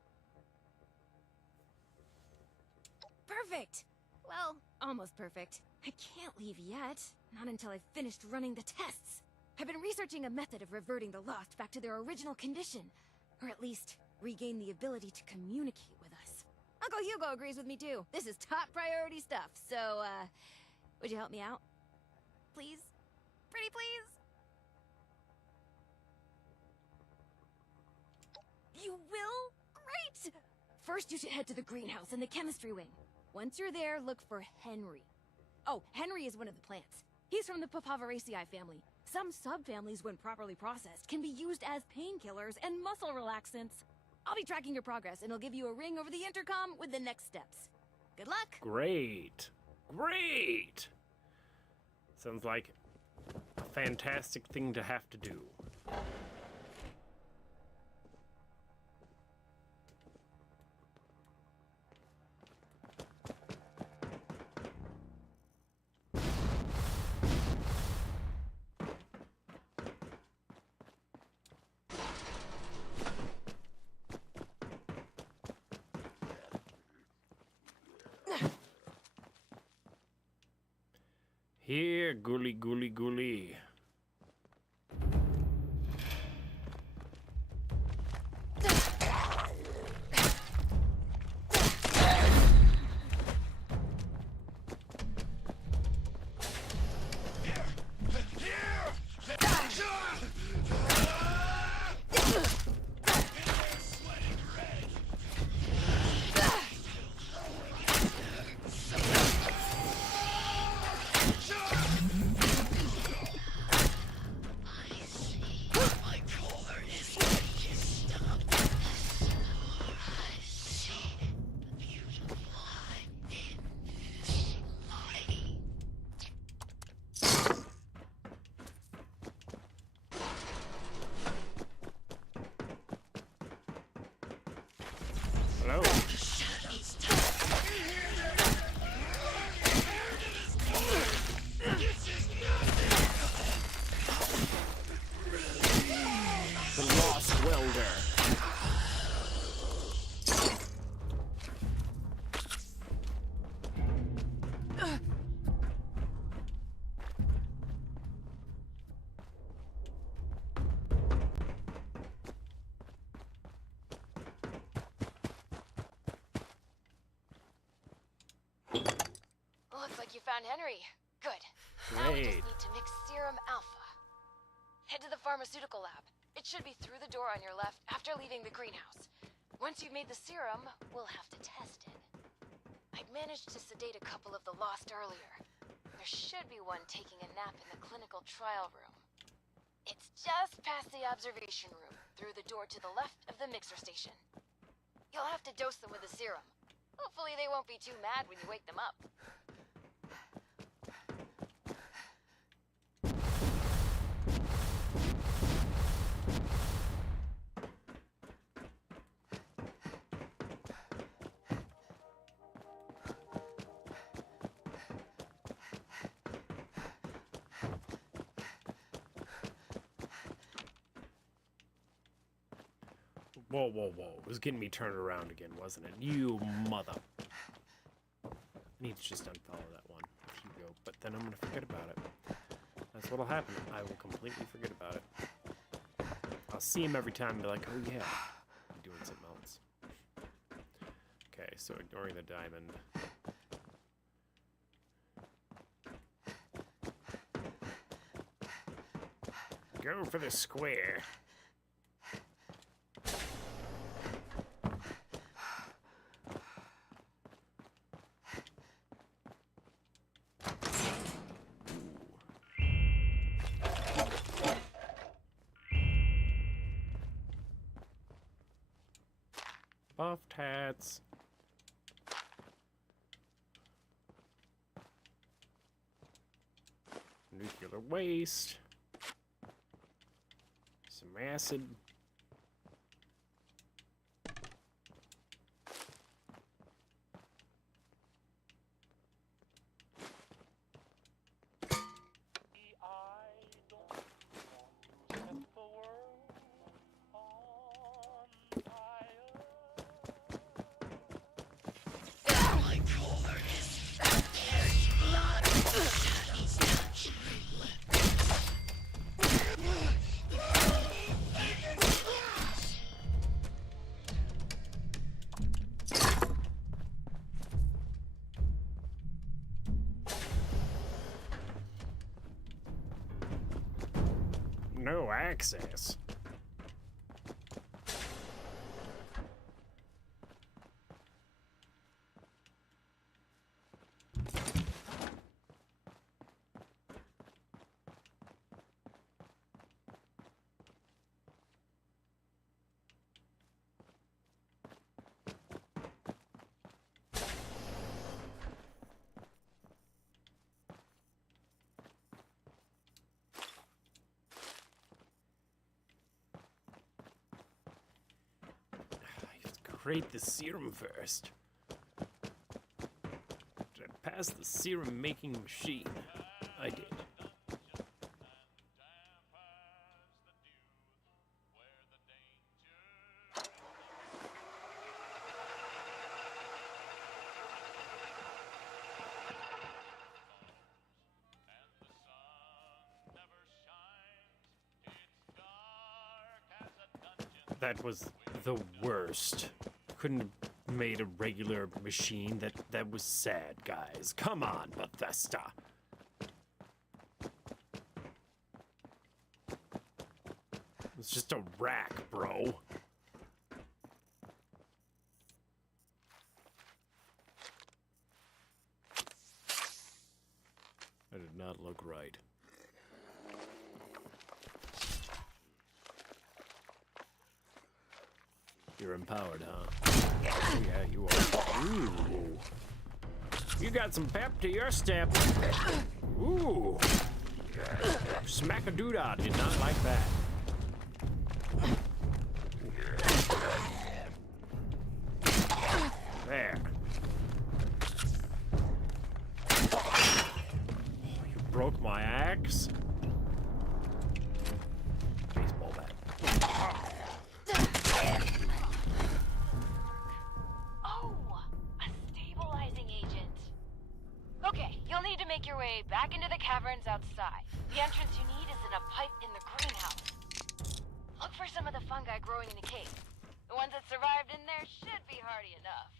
Perfect! Well, almost perfect. I can't leave yet. Not until I've finished running the tests. I've been researching a method of reverting the Lost back to their original condition. Or at least, regain the ability to communicate with us. Uncle Hugo agrees with me too. This is top priority stuff, so, would you help me out? Please? Pretty please? You will? Great! First, you should head to the greenhouse in the chemistry wing. Once you're there, look for Henry. Oh, Henry is one of the plants. He's from the Papaveraceae family. Some subfamilies, when properly processed, can be used as painkillers and muscle relaxants. I'll be tracking your progress, and I'll give you a ring over the intercom with the next steps. Good luck! Great. Great! Sounds like a fantastic thing to have to do. Here, ghoulie, ghoulie, ghoulie. Hello. The Lost Welder. Looks like you found Henry. Good. Now we just Great. need to mix Serum Alpha. Head to the pharmaceutical lab. It should be through the door on your left after leaving the greenhouse. Once you've made the serum, we'll have to test it. I'd managed to sedate a couple of the Lost earlier. There should be one taking a nap in the clinical trial room. It's just past the observation room, through the door to the left of the mixer station. You'll have to dose them with the serum. Hopefully they won't be too mad when you wake them up. Whoa, whoa, whoa. It was getting me turned around again, wasn't it? You mother. I need to just unfollow that one with Hugo, but then I'm going to forget about it. That's what'll happen. I will completely forget about it. I'll see him every time and be like, oh yeah, I'm doing something else. Okay, so ignoring the diamond. Go for the square. Buffed hats. Nuclear waste. Some acid. No access. Create the serum first. Did I pass the serum making machine? I did. That was the worst. Couldn't have made a regular machine. That was sad, guys. Come on, Bethesda. It's just a rack, bro. That did not look right. You're empowered, huh? Oh, yeah, you are. Ooh. You got some pep to your step. Ooh. Smack-a-doo-dah did not like that. There. You broke my axe? Baseball bat. Your way back into the caverns outside. The entrance you need is in a pipe in the greenhouse. Look for some of the fungi growing in the cave. The ones that survived in there should be hardy enough.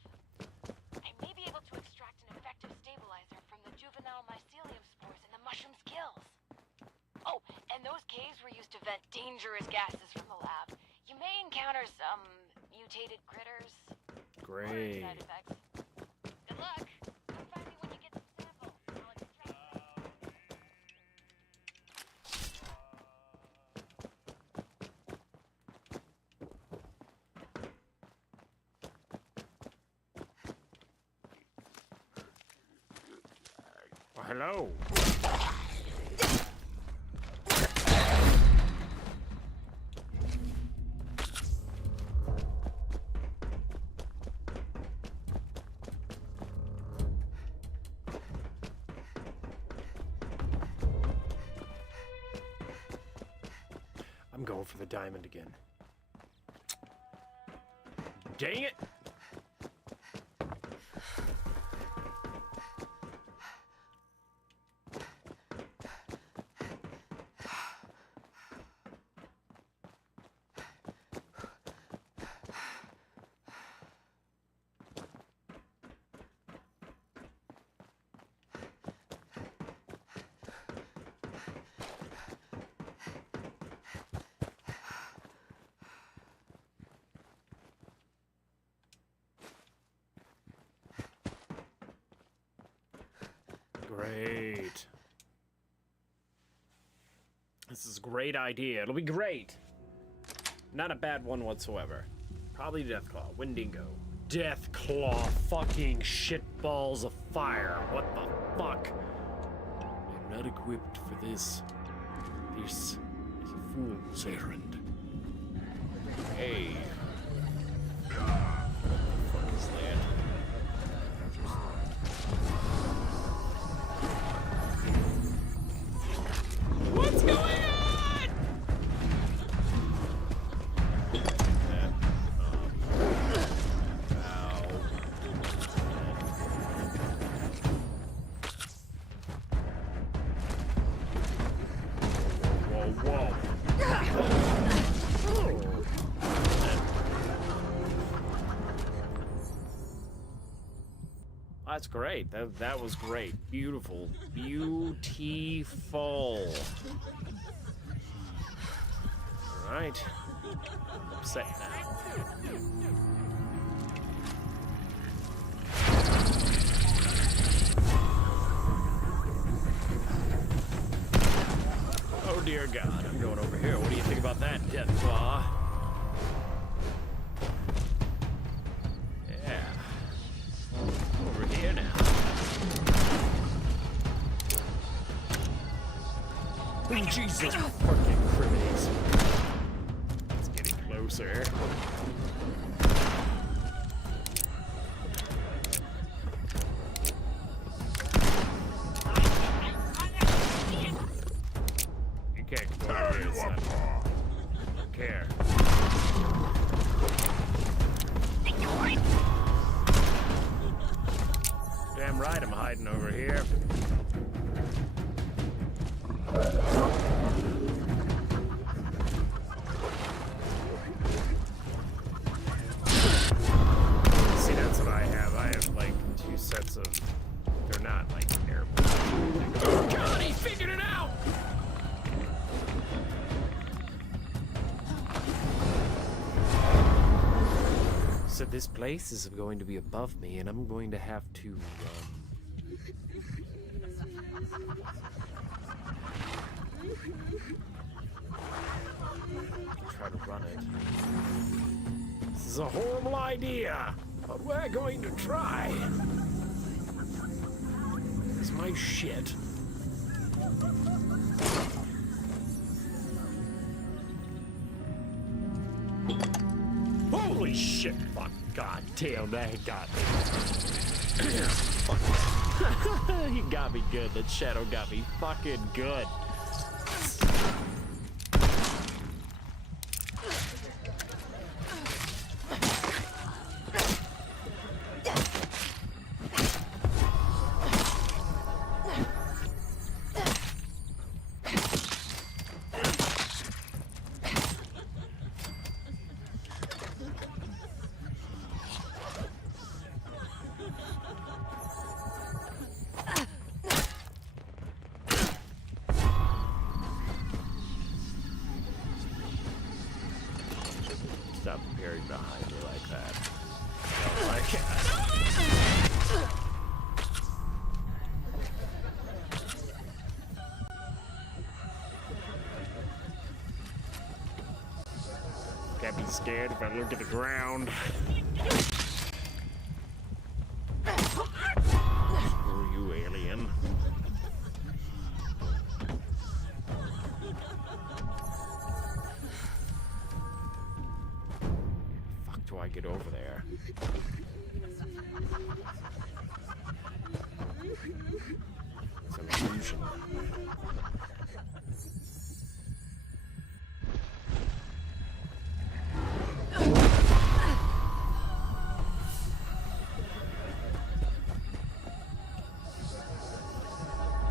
I may be able to extract an effective stabilizer from the juvenile mycelium spores in the mushroom's gills. Oh, and those caves were used to vent dangerous gases from the lab. You may encounter some mutated critters. Great. Or side effects. Good luck. Hello. I'm going for the diamond again. Dang it! Great. This is a great idea. It'll be great. Not a bad one whatsoever. Probably Deathclaw. Wendigo. Deathclaw. Fucking shitballs of fire. What the fuck? I'm not equipped for this. This is a fool's errand. Hey. What the fuck is that? What's going on? That's great. That was great. Beautiful. Beautiful. Alright. I'm upset now. Oh dear God. I'm going over here. What do you think about that, Deathclaw? Here now. Oh, Jesus fucking criminals. It's getting closer. You can't go over here, son. I don't care. Damn right I'm hiding over here. See, that's what I have. I have like 2 sets of... They're not like airplanes. Oh God, he figured it out! So this place is going to be above me, and I'm going to have to, try to run it. This is a horrible idea, but we're going to try. It's my shit. Holy shit, fuck, god damn, that got me. He got me good, that shadow got me fucking good. Stop appearing behind me like that. Oh my God. Can't be scared if I look at the ground. Screw you, alien. Do I get over there? It's an illusion.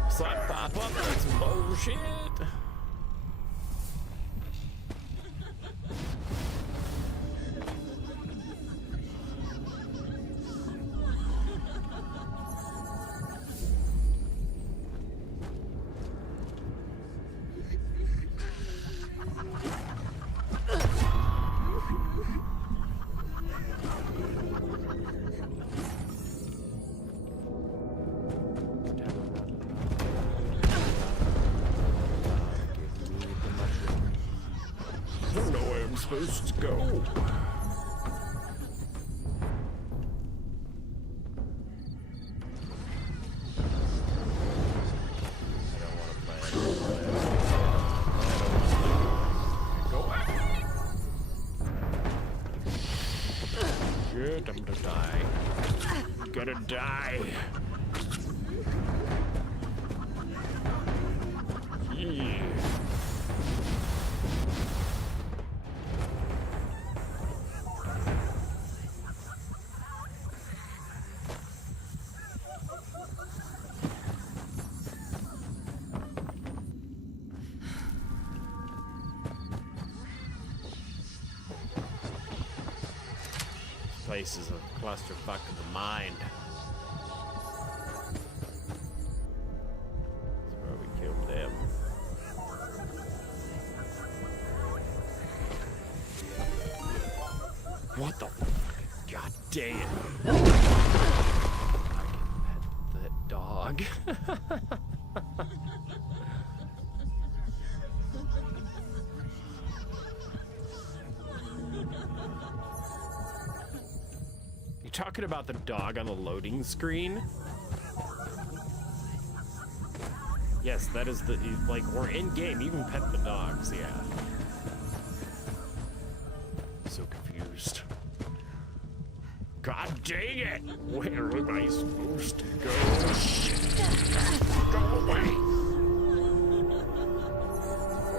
Slot pop up, that's bullshit. Supposed to go. I'm gonna die. I'm gonna die. Yeah. Place is a clusterfuck of the mind. That's where we killed them. What the fuck? God dang it. I can pet that dog. Talking about the dog on the loading screen? Yes, that is the, like, we're in game. You can pet the dogs, yeah. So confused. God dang it! Where am I supposed to go? Shit. Go away!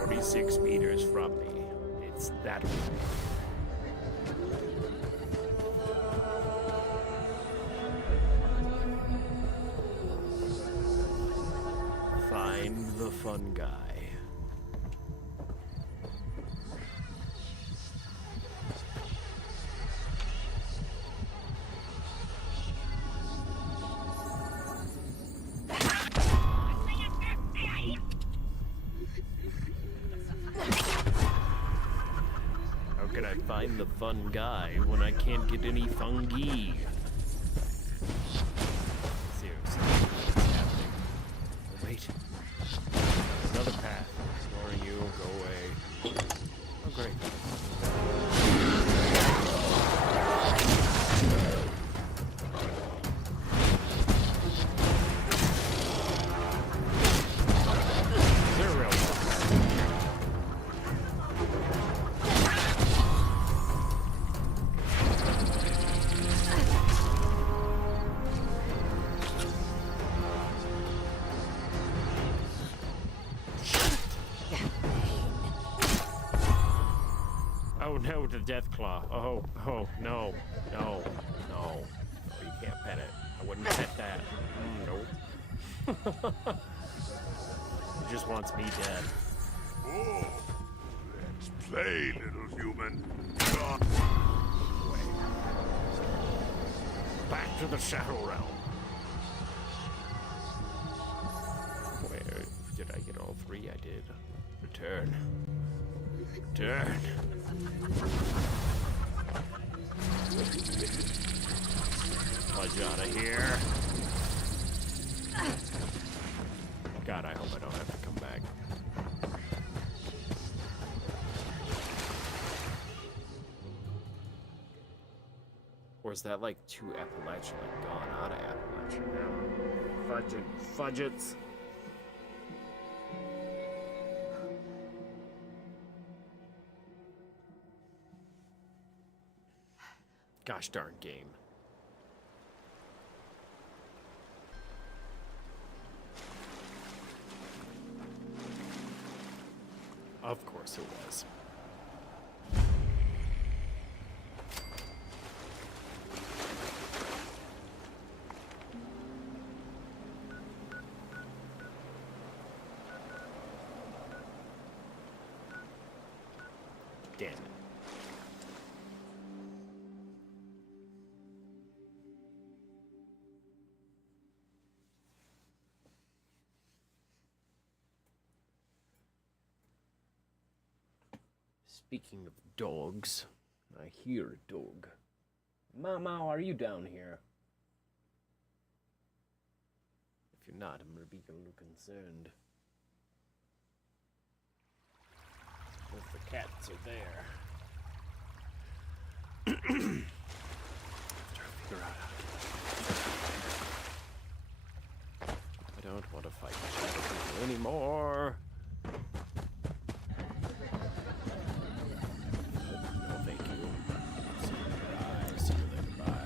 46 meters from me. It's that way. Find the fun guy. How can I find the fun guy when I can't get any fungi? Seriously, what's happening? Oh, wait. Another path. Ignoring you, go away. Oh, great. They're real fun. Oh no, the death claw. Oh, no, no, no. Oh, you can't pet it. I wouldn't pet that. Nope. It just wants me dead. Oh, let's play, little human. Back to the Shadow Realm. Where did I get all three? I did. Return. Return. Fudge out of here. God, I hope I don't have to come back. Or is that like two Appalachia, like gone out of Appalachia now? Fudge it. Fudge it. Gosh darn game. Of course it was. Damn it. Speaking of dogs, I hear a dog. Mama, are you down here? If you're not, I'm gonna be a little concerned. If the cats are there. Trying to figure out how to... I don't want to fight the shadow people anymore. No, thank you. See you later. Bye. See you later. Bye.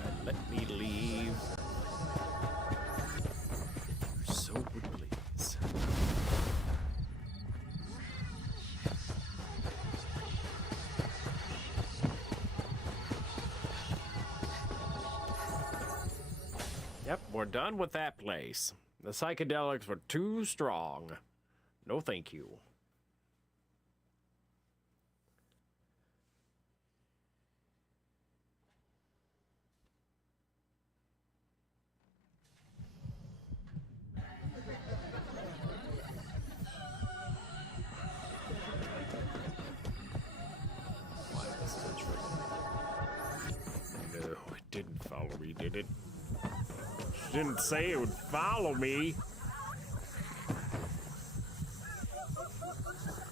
Yep, we're done with that place. The psychedelics were too strong. No thank you. No, it didn't follow me, did it? It didn't say it would follow me.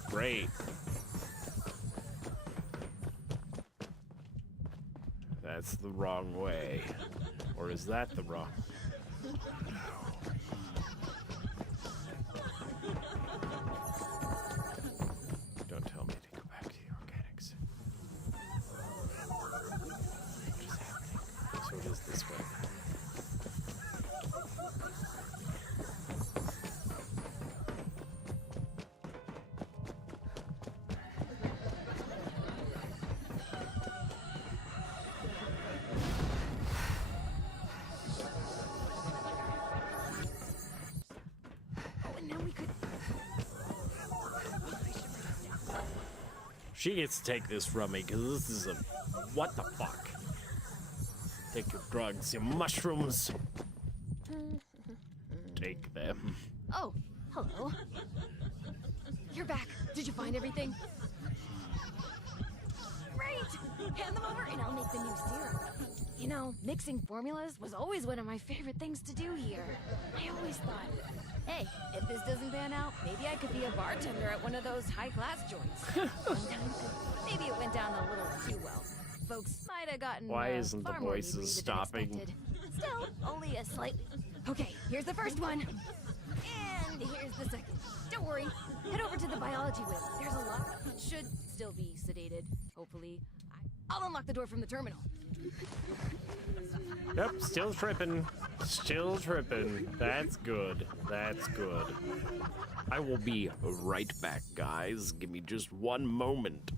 Great. That's the wrong way. Or is that the wrong? Don't tell me to go back to the organics. What is happening? So it is this way. Oh, and now we could. She gets to take this from me because this is a what the fuck. Take your drugs, your mushrooms. Take them. Oh, hello. You're back. Did you find everything? Great! Hand them over and I'll make the new serum. You know, mixing formulas was always one of my favorite things to do here. I always thought, hey, if this doesn't pan out, maybe I could be a bartender at one of those high-class joints. Maybe it went down a little too well. Folks might have gotten Why isn't the far more voices inebriated than stopping? expected. Still, only a slight... Okay, here's the first one. And here's the second. Don't worry. Head over to the biology wing. There's a lock. Should still be sedated. Hopefully. I'll unlock the door from the terminal. Yep, still tripping. Still tripping. That's good. That's good. I will be right back, guys. Give me just one moment.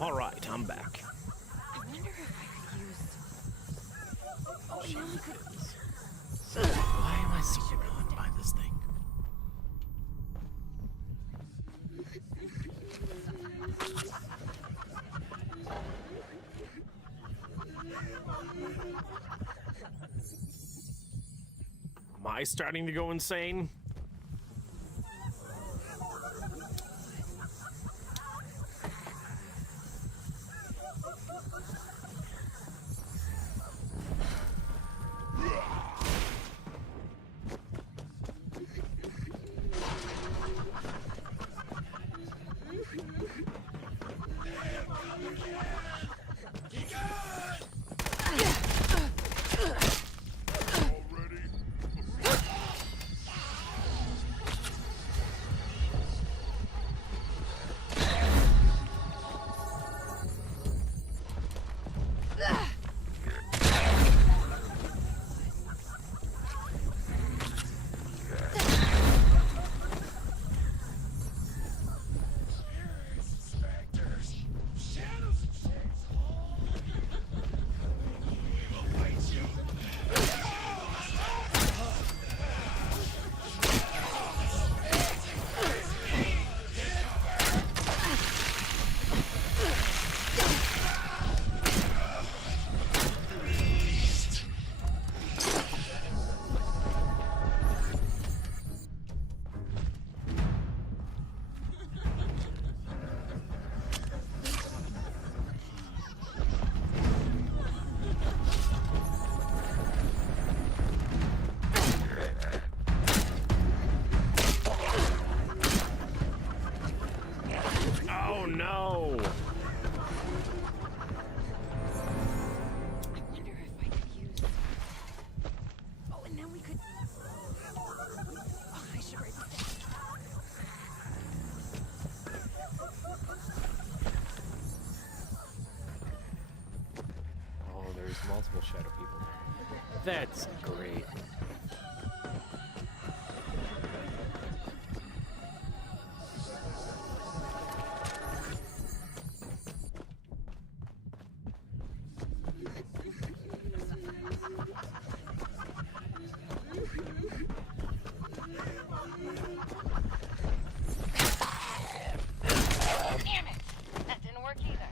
All right, I'm back. I wonder if I could use... Oh, now we could... Why am I so annoyed by this thing? Am I starting to go insane? Oh no! I wonder if I could use... Oh, and now we could... Oh, I should write this down. Oh, there's multiple shadow people. That's great. Damn it! That didn't work either.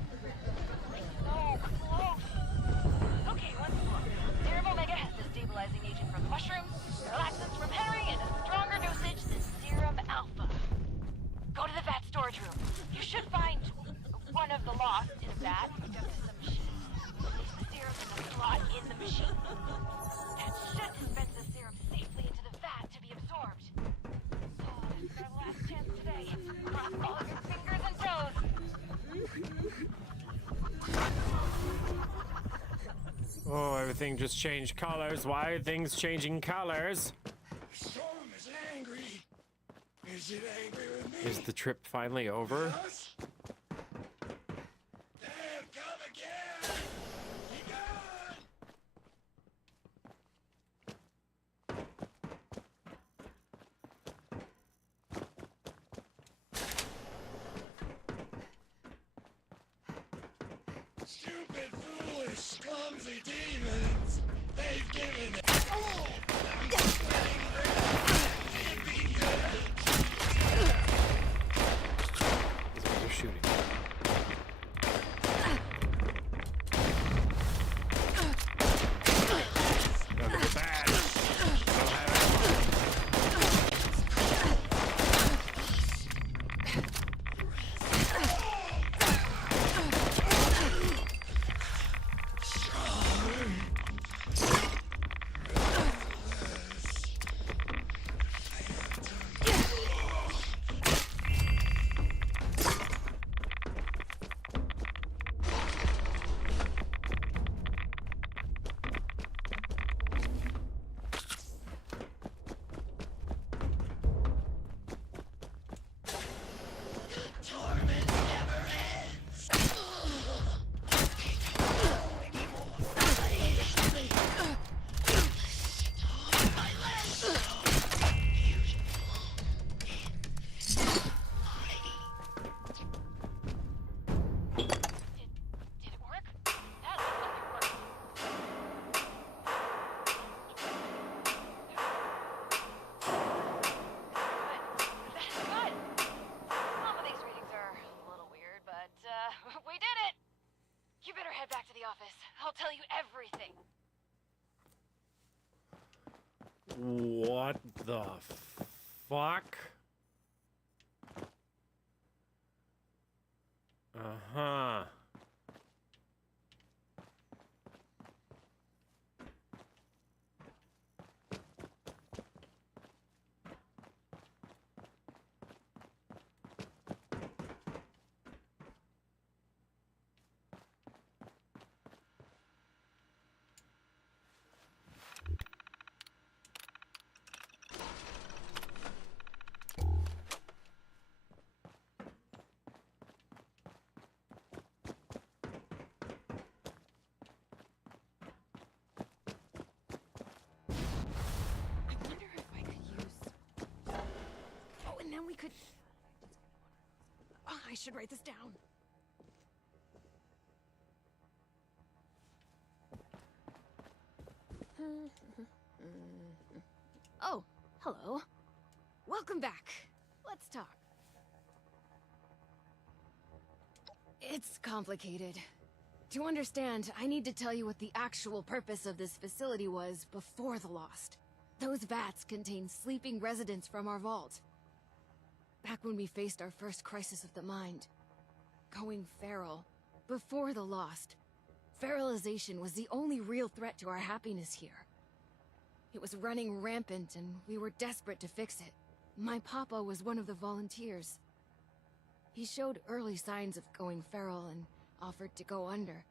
So close. Okay, once more. Serum Omega has the stabilizing agent from mushrooms, relaxants from Henry, and a stronger dosage than Serum Alpha. Go to the vat storage room. You should find one of the lost in a vat hooked up to some machine. Place the serum in the slot in the machine. That should dispense the serum safely into the vat to be absorbed. Oh, this is our last chance today. Cross all of your fingers and toes. Oh, everything just changed colors. Why are things changing colors? Storm is angry. Is it angry with me? Is the trip finally over? Us? Damn, come again! You got... Stupid, foolish, clumsy demons! They've given it. Oh! Is what they're shooting. Look at that. Don't have ammo. What the fuck? Uh-huh. We could... Oh, I should write this down. Oh, hello. Welcome back. Let's talk. It's complicated. To understand, I need to tell you what the actual purpose of this facility was before the Lost. Those vats contain sleeping residents from our vault. Back when we faced our first crisis of the mind. Going feral. Before the Lost. Feralization was the only real threat to our happiness here. It was running rampant and we were desperate to fix it. My papa was one of the volunteers. He showed early signs of going feral and offered to go under.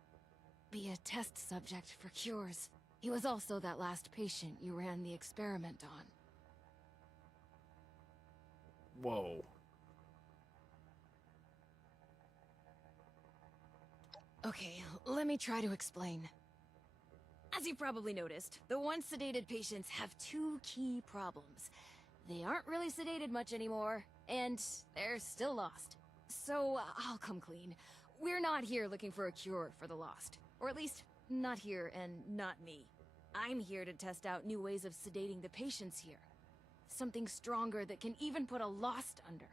Be a test subject for cures. He was also that last patient you ran the experiment on. Whoa. Okay, let me try to explain. As you probably noticed, the once sedated patients have two key problems. They aren't really sedated much anymore, and they're still lost. So, I'll come clean. We're not here looking for a cure for the Lost. Or at least, not here and not me. I'm here to test out new ways of sedating the patients here. Something stronger that can even put a Lost under.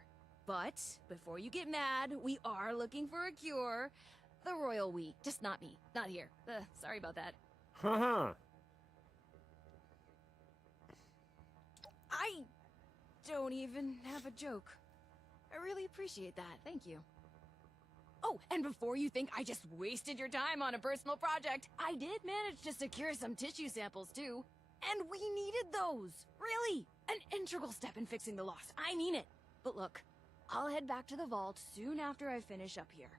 But, before you get mad, we are looking for a cure. The royal we, just not me, not here. Sorry about that. Haha. I don't even have a joke. I really appreciate that, thank you. Oh, and before you think I just wasted your time on a personal project, I did manage to secure some tissue samples too. And we needed those! Really! An integral step in fixing the Lost, I mean it! But look, I'll head back to the vault soon after I finish up here.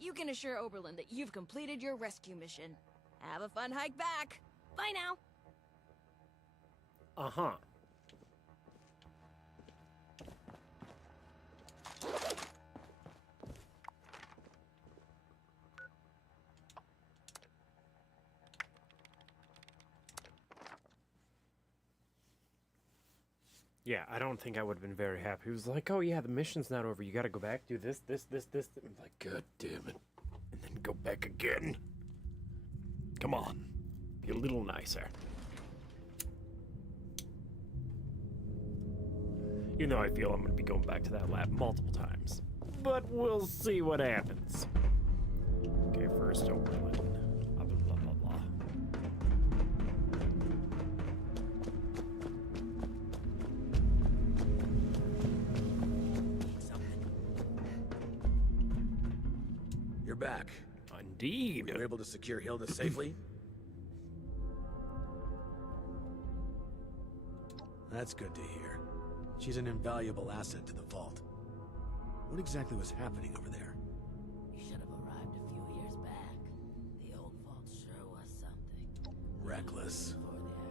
You can assure Oberlin that you've completed your rescue mission. Have a fun hike back! Bye now! Uh-huh. Yeah, I don't think I would have been very happy. He was like, oh yeah, the mission's not over. You gotta go back, do this. I'm like, God damn it. And then go back again. Come on. Be a little nicer. Even though I feel I'm gonna be going back to that lab multiple times. But we'll see what happens. Okay, first Oberlin. Blah, blah, blah, blah, blah. You're back. Indeed. You were able to secure Hilda safely? That's good to hear. She's an invaluable asset to the vault. What exactly was happening over there? You should have arrived a few years back. The old vault sure was something. Reckless.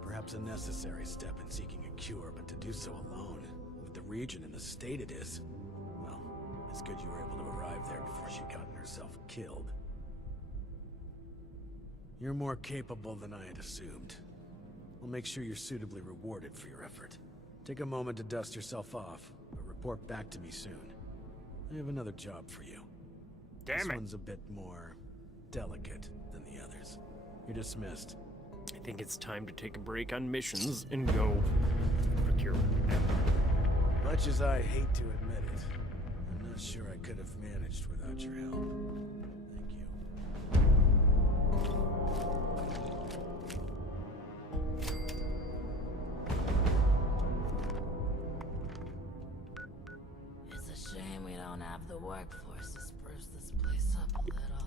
Perhaps a necessary step in seeking a cure, but to do so alone, with the region and the state it is, well, it's good you were able to arrive there before she'd gotten herself killed. You're more capable than I had assumed. I'll make sure you're suitably rewarded for your effort. Take a moment to dust yourself off, but report back to me soon. I have another job for you. Damn it. This one's a bit more delicate than the others. You're dismissed. I think it's time to take a break on missions and go procure. Much as I hate to admit it, I'm not sure I could have managed without your help. Thank you. don't have the workforce to spruce this place up a little.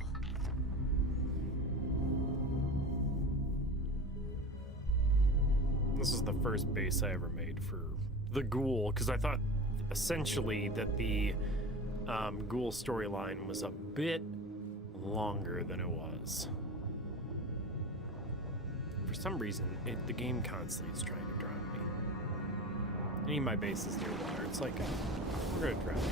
This is the first base I ever made for the Ghoul, because I thought essentially that the Ghoul storyline was a bit longer than it was. For some reason, the game constantly is trying to drown me. Any of my bases near water, it's like, we're gonna drown you.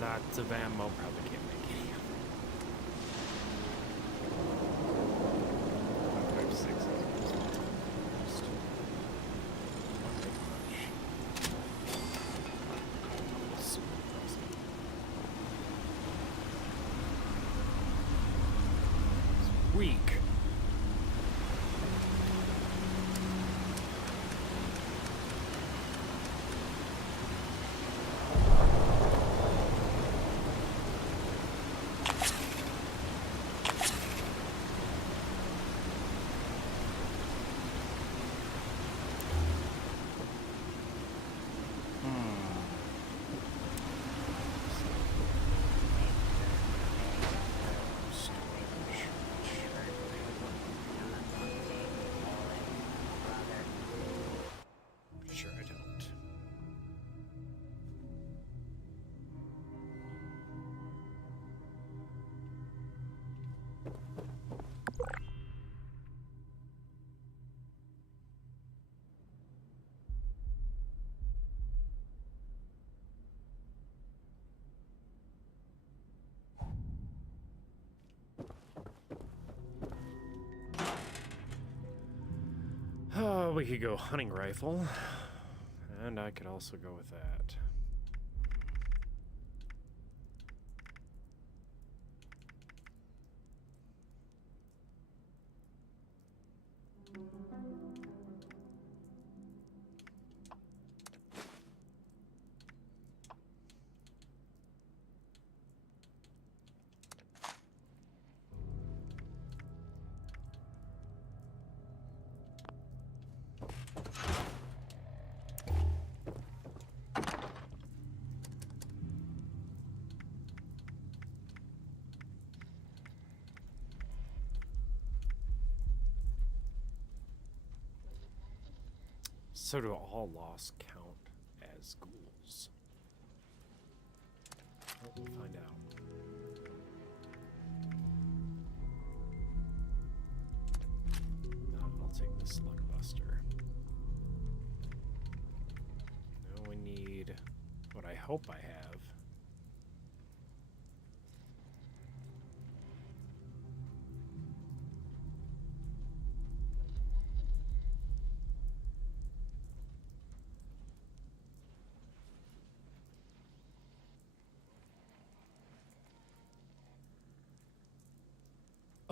Lots of ammo, probably can't make any of it. 5, 6. Weak. Sure, I don't. Oh, we could go hunting rifle. And I could also go with that. So do all loss count as ghouls? Well, we'll find out. I'll take the Slugbuster. Now we need what I hope I have.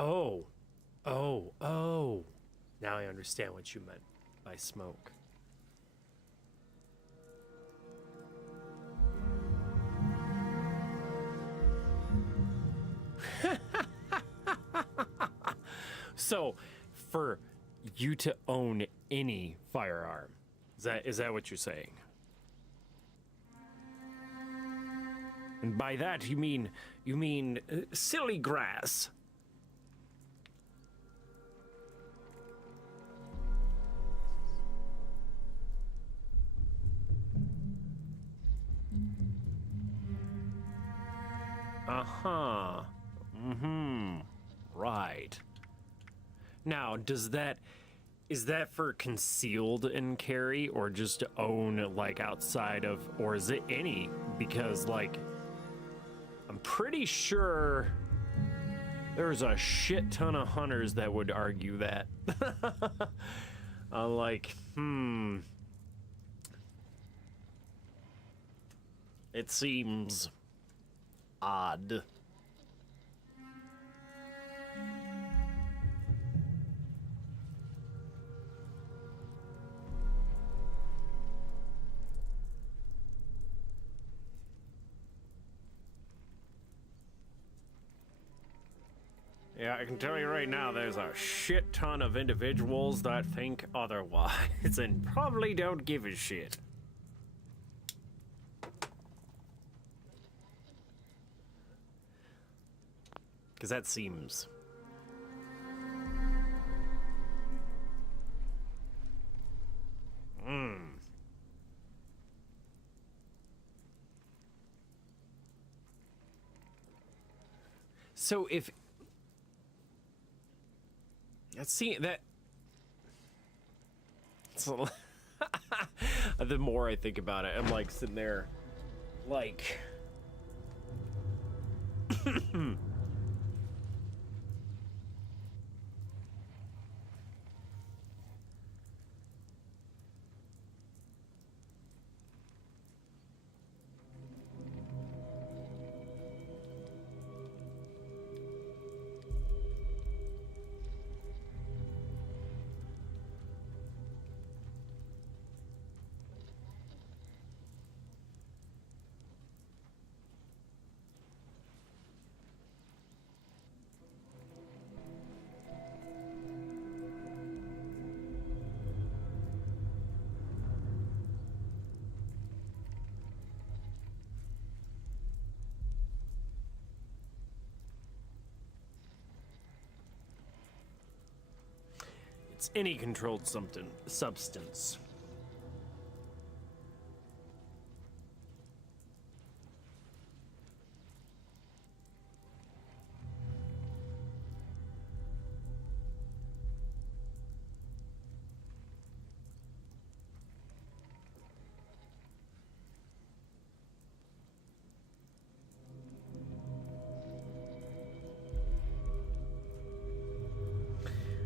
Oh. Oh. Oh. Now I understand what you meant by smoke. So, for you to own any firearm, is that what you're saying? And by that you mean silly grass. Uh-huh. Mm-hmm. Right. Now, is that for concealed and carry, or just to own, like, outside of, or is it any? Because, like, I'm pretty sure there's a shit ton of hunters that would argue that. Like, it seems odd. Yeah, I can tell you right now, there's a shit ton of individuals that think otherwise and probably don't give a shit. Because that seems... So if... Let's see, that... So, the more I think about it, I'm like sitting there, like... It's any controlled substance.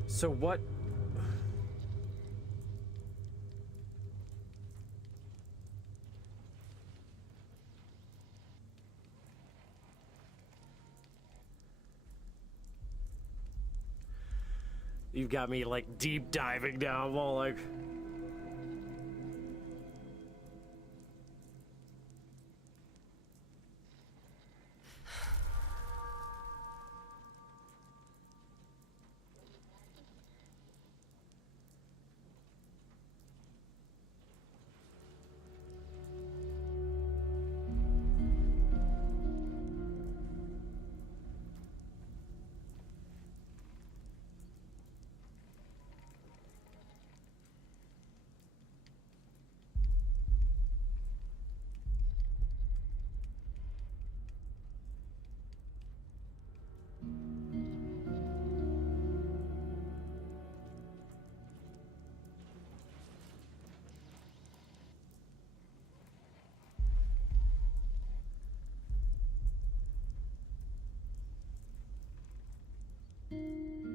So what... You've got me, like, deep diving down, while like...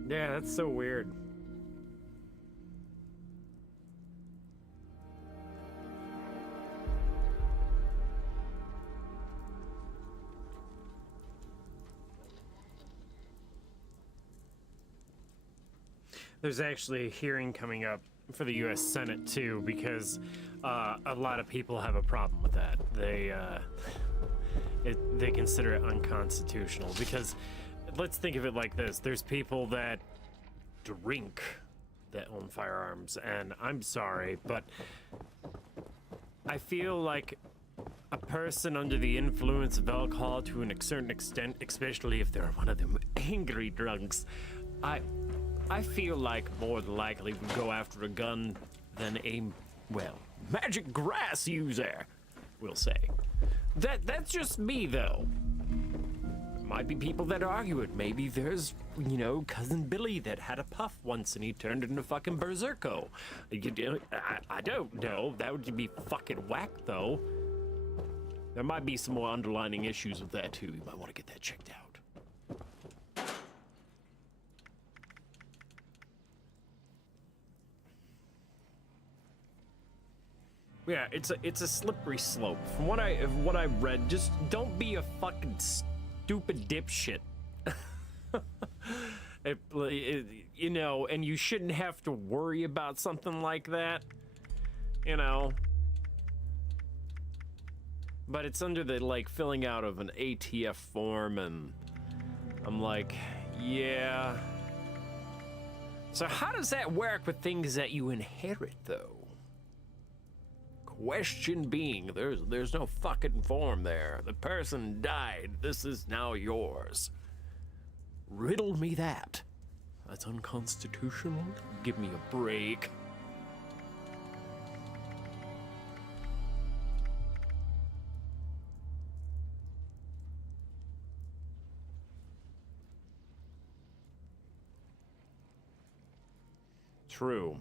Yeah, that's so weird. there's actually a hearing coming up for the U.S. Senate too, because a lot of people have a problem with that. They consider it unconstitutional because, let's think of it like this: there's people that drink that own firearms, and I'm sorry, but I feel like a person under the influence of alcohol to a certain extent, especially if they're one of them angry drunks, I feel like more than likely would go after a gun than a, well, magic grass user, we'll say. That's just me, though. Might be people that argue it. Maybe there's, you know, Cousin Billy that had a puff once and he turned into fucking Berserko. I don't know. That would be fucking whack, though. There might be some more underlining issues with that, too. You might want to get that checked out. Yeah, it's a slippery slope. From what I read, just don't be a fucking stupid dipshit. You know, and you shouldn't have to worry about something like that, you know. But it's under the, like, filling out of an ATF form, and I'm like, yeah. So how does that work with things that you inherit, though? Question being, there's no fucking form there. The person died. This is now yours. Riddle me that. That's unconstitutional? Give me a break. True.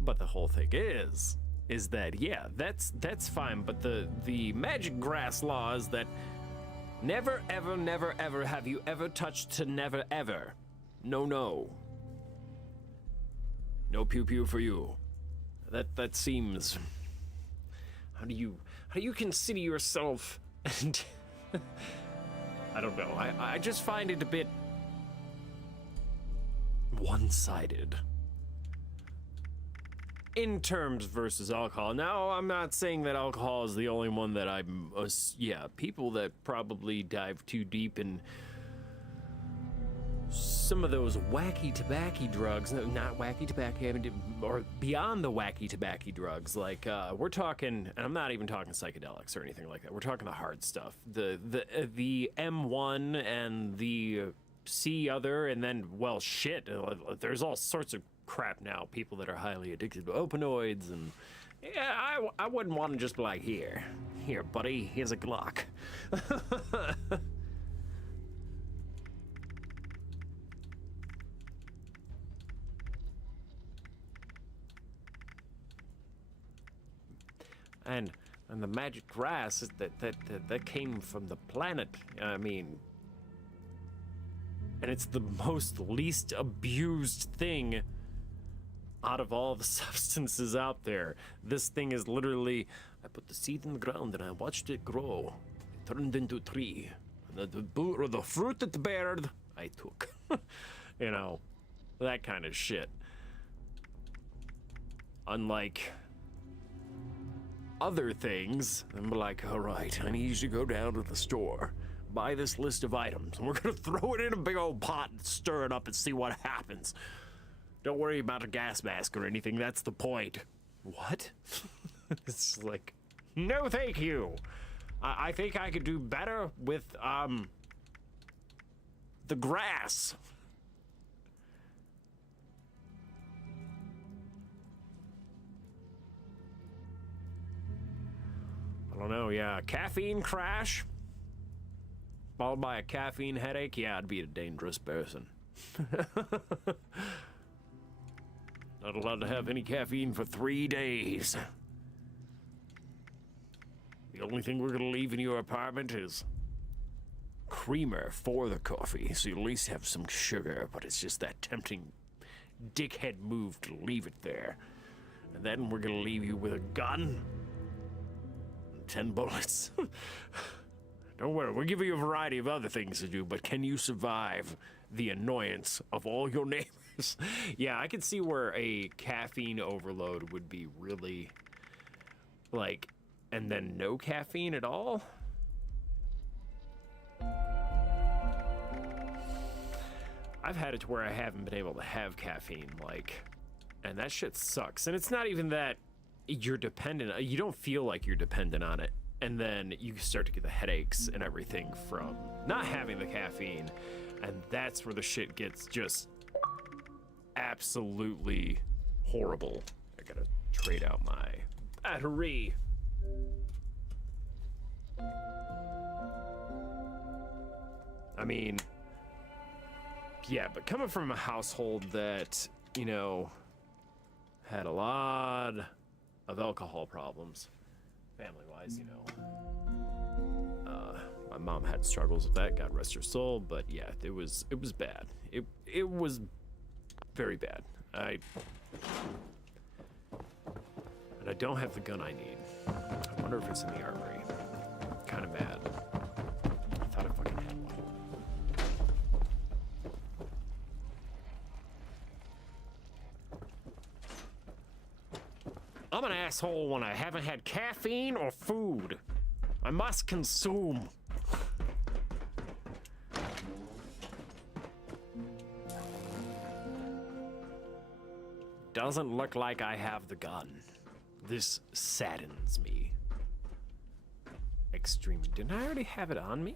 But the whole thing is that, yeah, that's fine, but the magic grass law is that never, ever, never, ever have you ever touched to never, ever. No, no. No pew-pew for you. That seems... How do you consider yourself... And I don't know, I just find it a bit... one-sided. In terms versus alcohol. Now, I'm not saying that alcohol is the only one that I'm... yeah, people that probably dive too deep in some of those wacky tobacco drugs, no, not wacky tobacco, or beyond the wacky tobacco drugs, like, we're talking, and I'm not even talking psychedelics or anything like that, we're talking the hard stuff. The M1 and the C other, and then, well, shit, there's all sorts of crap now, people that are highly addicted to opioids, and yeah, I wouldn't want to just be like, here buddy, here's a Glock. and the magic grass is that came from the planet. I mean, and it's the most least abused thing out of all the substances out there. This thing is literally, I put the seed in the ground and I watched it grow. It turned into a tree. And the fruit it bared, I took. You know, that kind of shit. Unlike other things, I'm like, all right, I need you to go down to the store, buy this list of items, and we're gonna throw it in a big old pot and stir it up and see what happens. Don't worry about a gas mask or anything, that's the point. What? It's like, no thank you. I think I could do better with, the grass. I don't know, yeah, caffeine crash, followed by a caffeine headache, yeah, I'd be a dangerous person. Not allowed to have any caffeine for 3 days. The only thing we're gonna leave in your apartment is creamer for the coffee, so you at least have some sugar, but it's just that tempting dickhead move to leave it there. And then we're gonna leave you with a gun. 10 bullets. Don't worry, we'll give you a variety of other things to do, but can you survive the annoyance of all your neighbors Yeah, I could see where a caffeine overload would be really, like, and then no caffeine at all? I've had it to where I haven't been able to have caffeine, like, and that shit sucks. And it's not even that you're dependent, you don't feel like you're dependent on it. And then you start to get the headaches and everything from not having the caffeine. And that's where the shit gets just absolutely horrible. I gotta trade out my battery. I mean, yeah, but coming from a household that, you know, had a lot of alcohol problems, family-wise, you know. My mom had struggles with that, God rest her soul, but yeah, it was bad. It was very bad. And I don't have the gun I need. I wonder if it's in the armory. Kind of mad. I thought I fucking had one. I'm an asshole when I haven't had caffeine or food. I must consume. Doesn't look like I have the gun. This saddens me. Extremely. Didn't I already have it on me?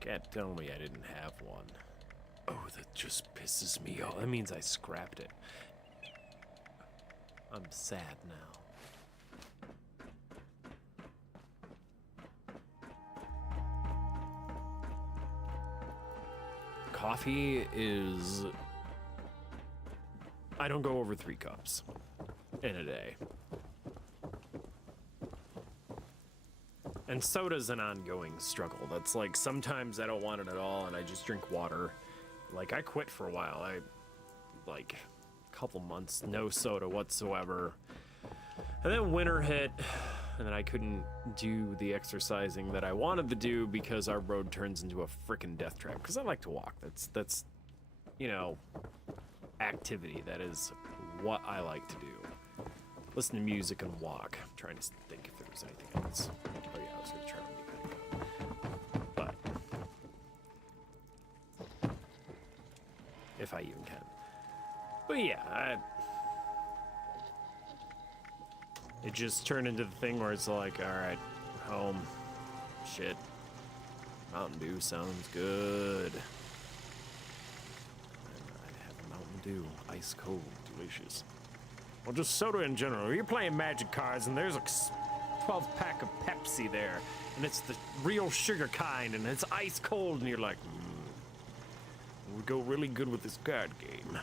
Can't tell me I didn't have one. Oh, that just pisses me off. That means I scrapped it. I'm sad now. Coffee is... I don't go over 3 cups in a day. And soda's an ongoing struggle. That's like, sometimes I don't want it at all and I just drink water. Like, I quit for a while. Like, a couple months, no soda whatsoever. And then winter hit, and then I couldn't do the exercising that I wanted to do because our road turns into a frickin' death trap. Because I like to walk. That's, you know, activity. That is what I like to do. Listen to music and walk. I'm trying to think if there was anything else. Oh yeah, I was gonna try to make that gun. But if I even can. But yeah, it just turned into the thing where it's like, alright, home. Shit. Mountain Dew sounds good. And I have Mountain Dew. Ice cold. Delicious. Well, just soda in general. You're playing Magic cards and there's a 12-pack of Pepsi there. And it's the real sugar kind and it's ice cold and you're like, it would go really good with this card game.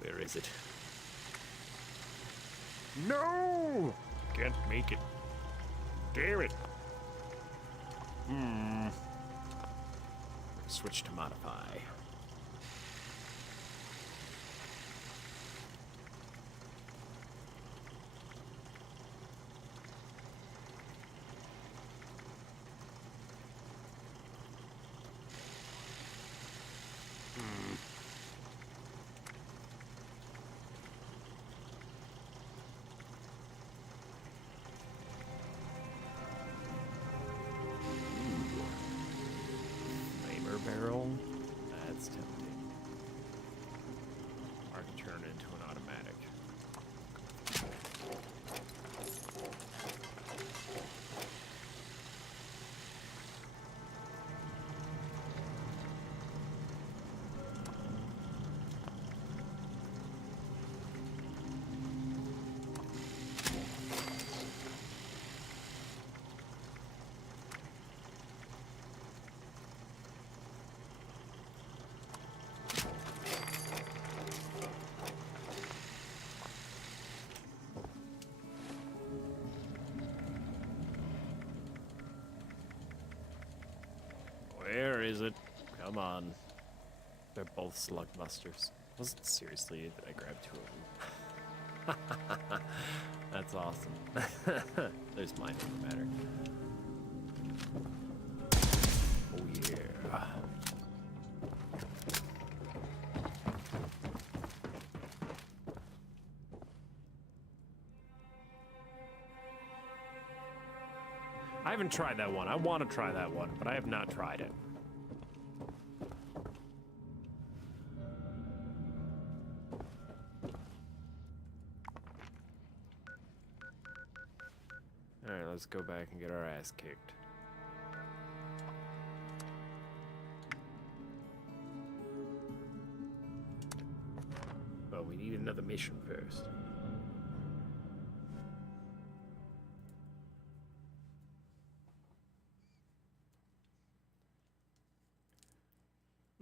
Where is it? No! Can't make it. Damn it. Switch to modify. Barrel. That's tempting. Or I can turn it into an automatic. Where is it? Come on. They're both slug busters. Was it seriously that I grabbed 2 of them? That's awesome. There's mine, doesn't matter. Oh yeah. I haven't tried that one. I want to try that one, but I have not tried it. Alright, let's go back and get our ass kicked. But we need another mission first.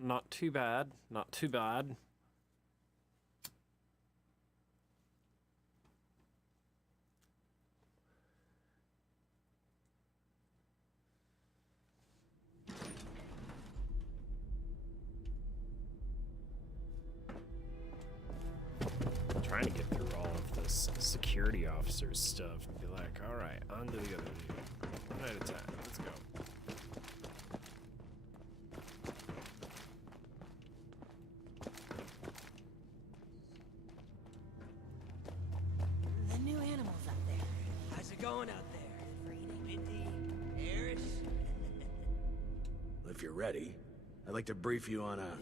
Not too bad, not too bad. Trying to get through all of this security officer's stuff and be like, all right, on to the other dude. One at a time, let's go. The new animals up there. How's it going out there? Breeding, Mindy, Erish? If you're ready, I'd like to brief you on a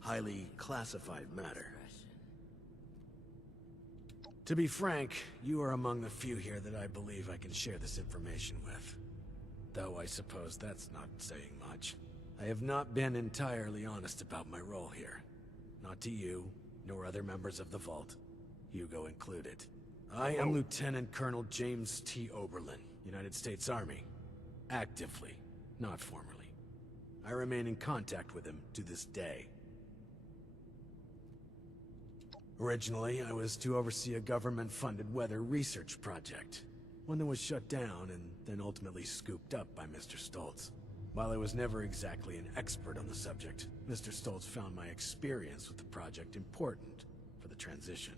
highly classified matter. To be frank, you are among the few here that I believe I can share this information with. Though I suppose that's not saying much. I have not been entirely honest about my role here. Not to you, nor other members of the Vault, Hugo included. I am Lieutenant Colonel James T. Oberlin, United States Army. Actively, not formally. I remain in contact with him to this day. Originally, I was to oversee a government-funded weather research project. One that was shut down and then ultimately scooped up by Mr. Stoltz. While I was never exactly an expert on the subject, Mr. Stoltz found my experience with the project important for the transition.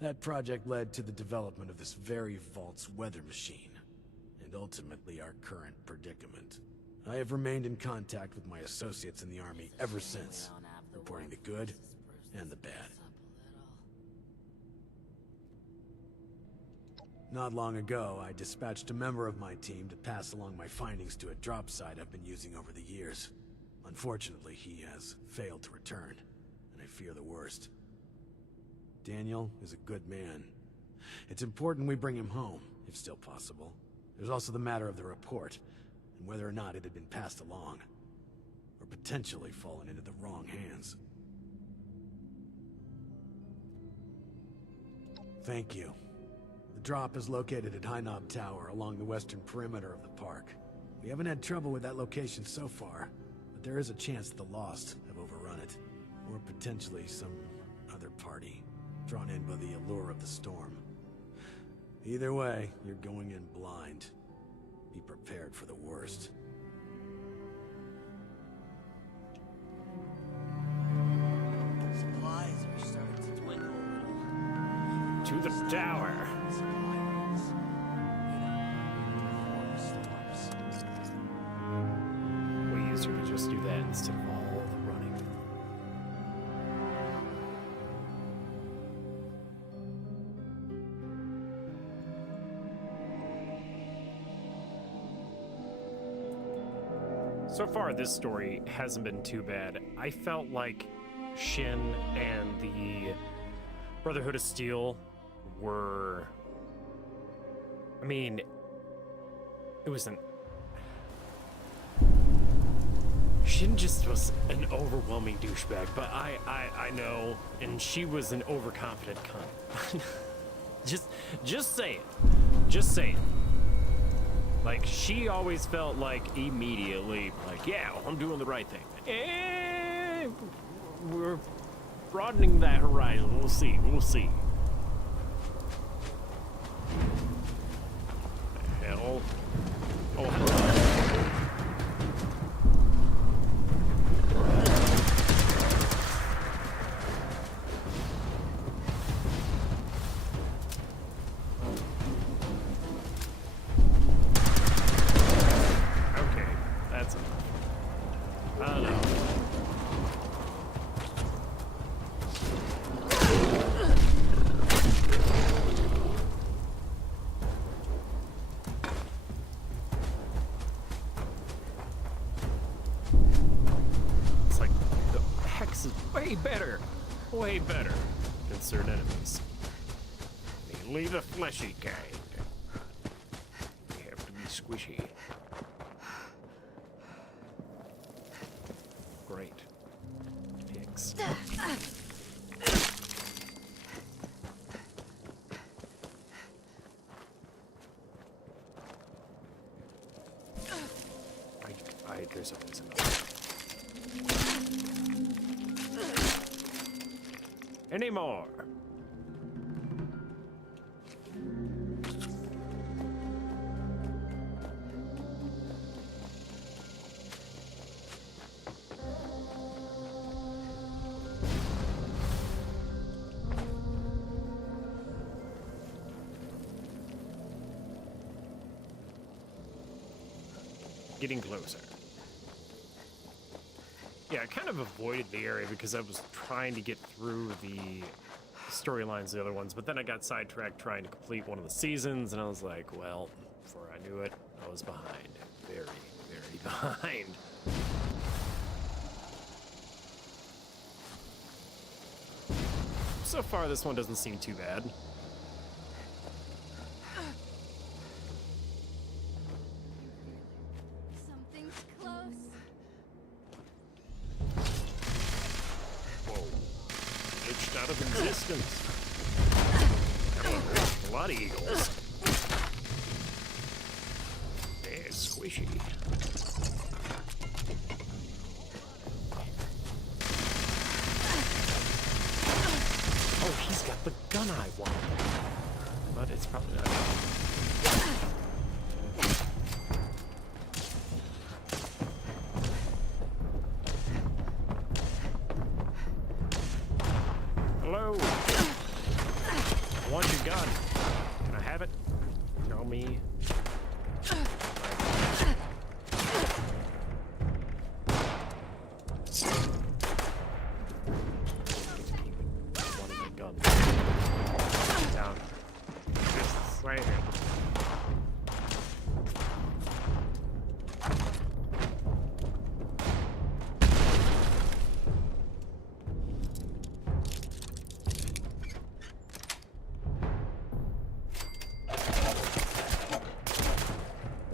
That project led to the development of this very Vault's weather machine, and ultimately our current predicament. I have remained in contact with my associates in the Army ever since, reporting the good and the bad. Not long ago, I dispatched a member of my team to pass along my findings to a drop site I've been using over the years. Unfortunately, he has failed to return, and I fear the worst. Daniel is a good man. It's important we bring him home, if still possible. There's also the matter of the report, and whether or not it had been passed along, or potentially fallen into the wrong hands. Thank you. The drop is located at High Knob Tower along the western perimeter of the park. We haven't had trouble with that location so far, but there is a chance the Lost have overrun it, or potentially some other party, drawn in by the allure of the storm. Either way, you're going in blind. Be prepared for the worst. Supplies are starting to dwindle a little. To the tower! Way easier to just do that instead of all the running. So far, this story hasn't been too bad. I felt like Shin and the Brotherhood of Steel were... I mean, it was an... Shin just was an overwhelming douchebag, but I know, and she was an overconfident cunt. just say it. Just say it. Like, she always felt like immediately, like, yeah, I'm doing the right thing. And we're broadening that horizon. We'll see. We'll see. The hell? Oh, hello. I know. It's like the Hex is way better than certain enemies. Mainly the fleshy kind. They have to be squishy. Great. Pigs. There's always another. Any more? Getting closer. Yeah, I kind of avoided the area because I was trying to get through the storylines of the other ones, but then I got sidetracked trying to complete one of the seasons, and I was like, well, before I knew it, I was behind. Very, very behind. So far, this one doesn't seem too bad. Something's close. Whoa. Glitched out of existence. A lot of eagles. They're squishy. Oh, he's got the gun I want. But it's probably not. Hello? I want your gun. Can I have it? Tell me. Down. Just right here.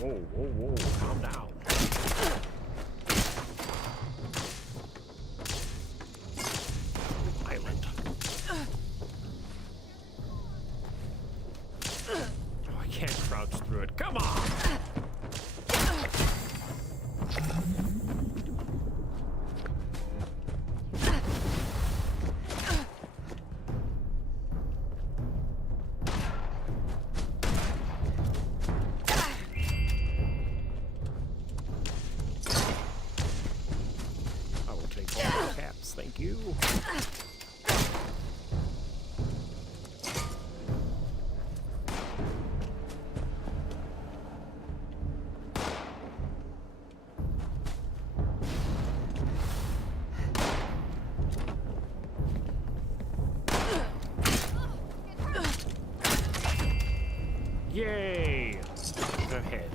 Whoa, whoa, whoa, calm down. Island. Oh, I can't crouch through it. Come on! I will take all the caps, thank you. Yay! Ahead.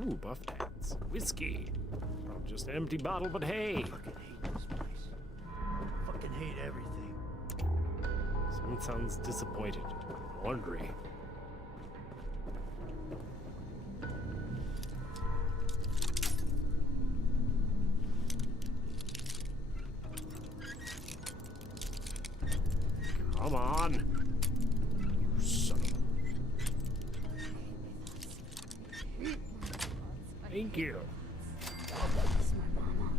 Ooh, buff tats. Whiskey. Not just an empty bottle, but hey. Fucking hate this place. Fucking hate everything. Someone sounds disappointed. Hungry. Come on. You son of a... Thank you. This is my mama.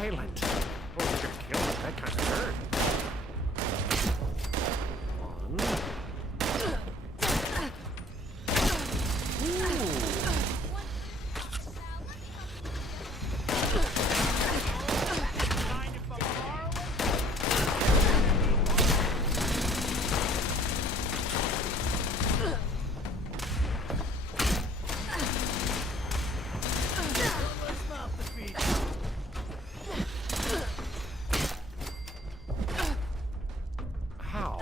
violent. Oh, they're gonna kill him. That kind of hurt. One. How?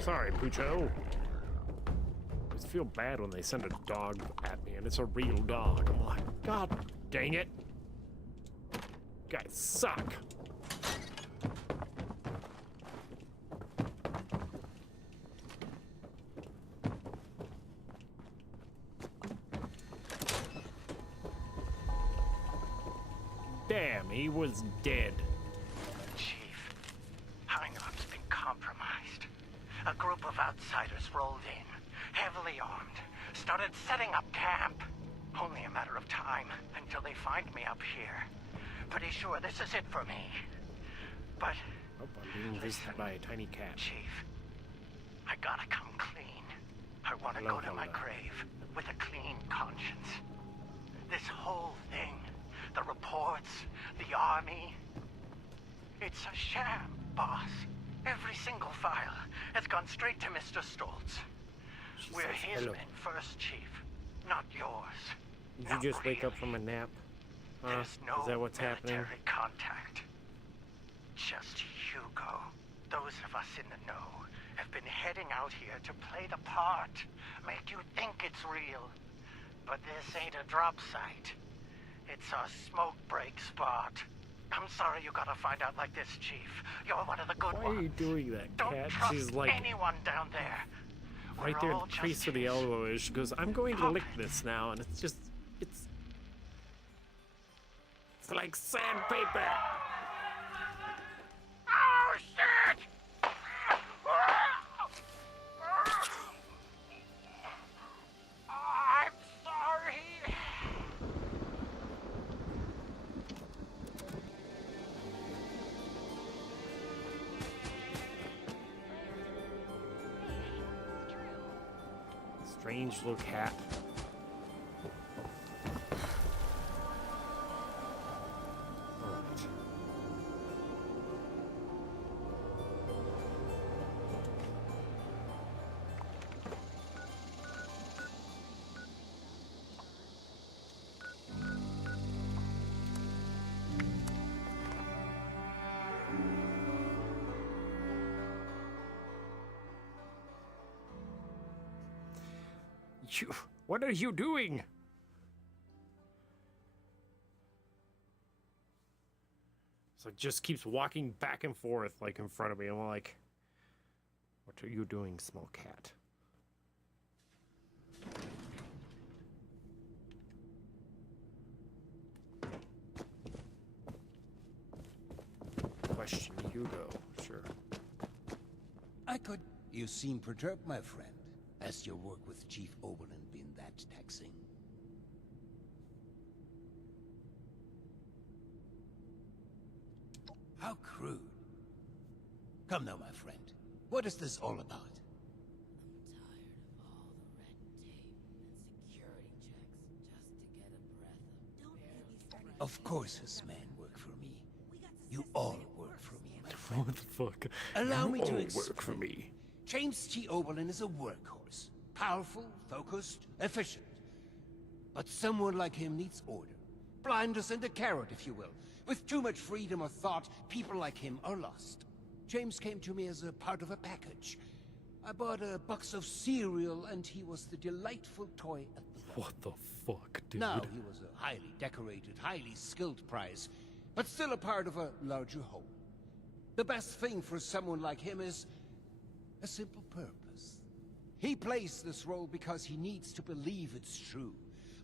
Sorry, Pucho. I just feel bad when they send a dog at me and it's a real dog. I'm like, God dang it. You guys suck. Damn, he was dead. Chief, Heinleit's been compromised. A group of outsiders rolled in, heavily armed, started setting up camp. Only a matter of time until they find me up here. Pretty sure this is it for me. But Oh, I'm being visited by a tiny cat. Chief, I gotta come clean. I want to go to my grave with a clean conscience. This whole thing, the reports, the army, it's a sham, boss. Every single file has gone straight to Mr. Stoltz. We're his men first, Chief, not yours. Did you just wake up from a nap? There's no Is that what's happening? military contact. Just Hugo. Those of us in the know have been heading out here to play the part, make you think it's real. But this ain't a drop site. It's a smoke break spot. I'm sorry you gotta find out like this, Chief. You're one of the good ones. Why are you doing that, Don't cat? trust She's like anyone down there. right We're there, all crease just to the his elbow. She goes, I'm going to lick this now, and it's just, it's like sandpaper. Oh, shit! I'm sorry. Strange little cat. Alright. What are you doing? It's like just keeps walking back and forth like in front of me. I'm like, what are you doing, small cat? Question Hugo, sure. I could. You seem perturbed, my friend. Has your work with Chief Oberlin been that taxing? How crude. Come now, my friend. What is this all about? Of course his men work for me. You all work for me, my friend. What the fuck? Allow me You to all explain. work for me. James T. Oberlin is a workhorse. Powerful, focused, efficient. But someone like him needs order. Blinders and a carrot, if you will. With too much freedom of thought, people like him are lost. James came to me as a part of a package. I bought a box of cereal, and he was the delightful toy at the front. What the fuck, dude? Now he was a highly decorated, highly skilled prize, but still a part of a larger whole. The best thing for someone like him is a simple purpose. He plays this role because he needs to believe it's true.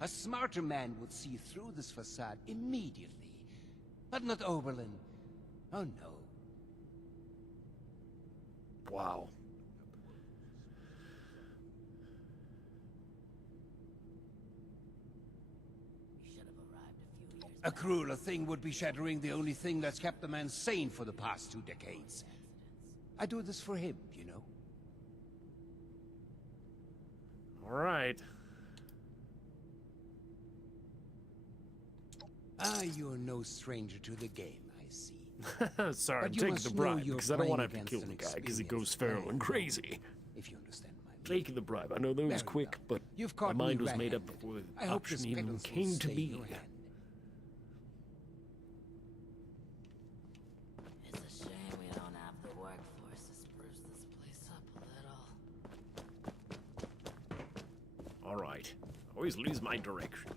A smarter man would see through this facade immediately. But not Oberlin. Oh no. Wow. A crueler thing would be shattering the only thing that's kept the man sane for the past 2 decades. I do this for him, you know. All right. You're no stranger to the game, I see. Sorry, But I'm you taking must the know bribe you're because I don't want to playing have to kill against the an guy because he goes experienced feral and player, crazy. If you understand my meaning. Taking the bribe. I know that was Very quick, well. but You've my caught me mind was made up red-handed. before the I hope this option even pedals will came to stay in be. your hand. It's a shame we don't have the workforce to spruce this place up a little. All right. Always lose my direction.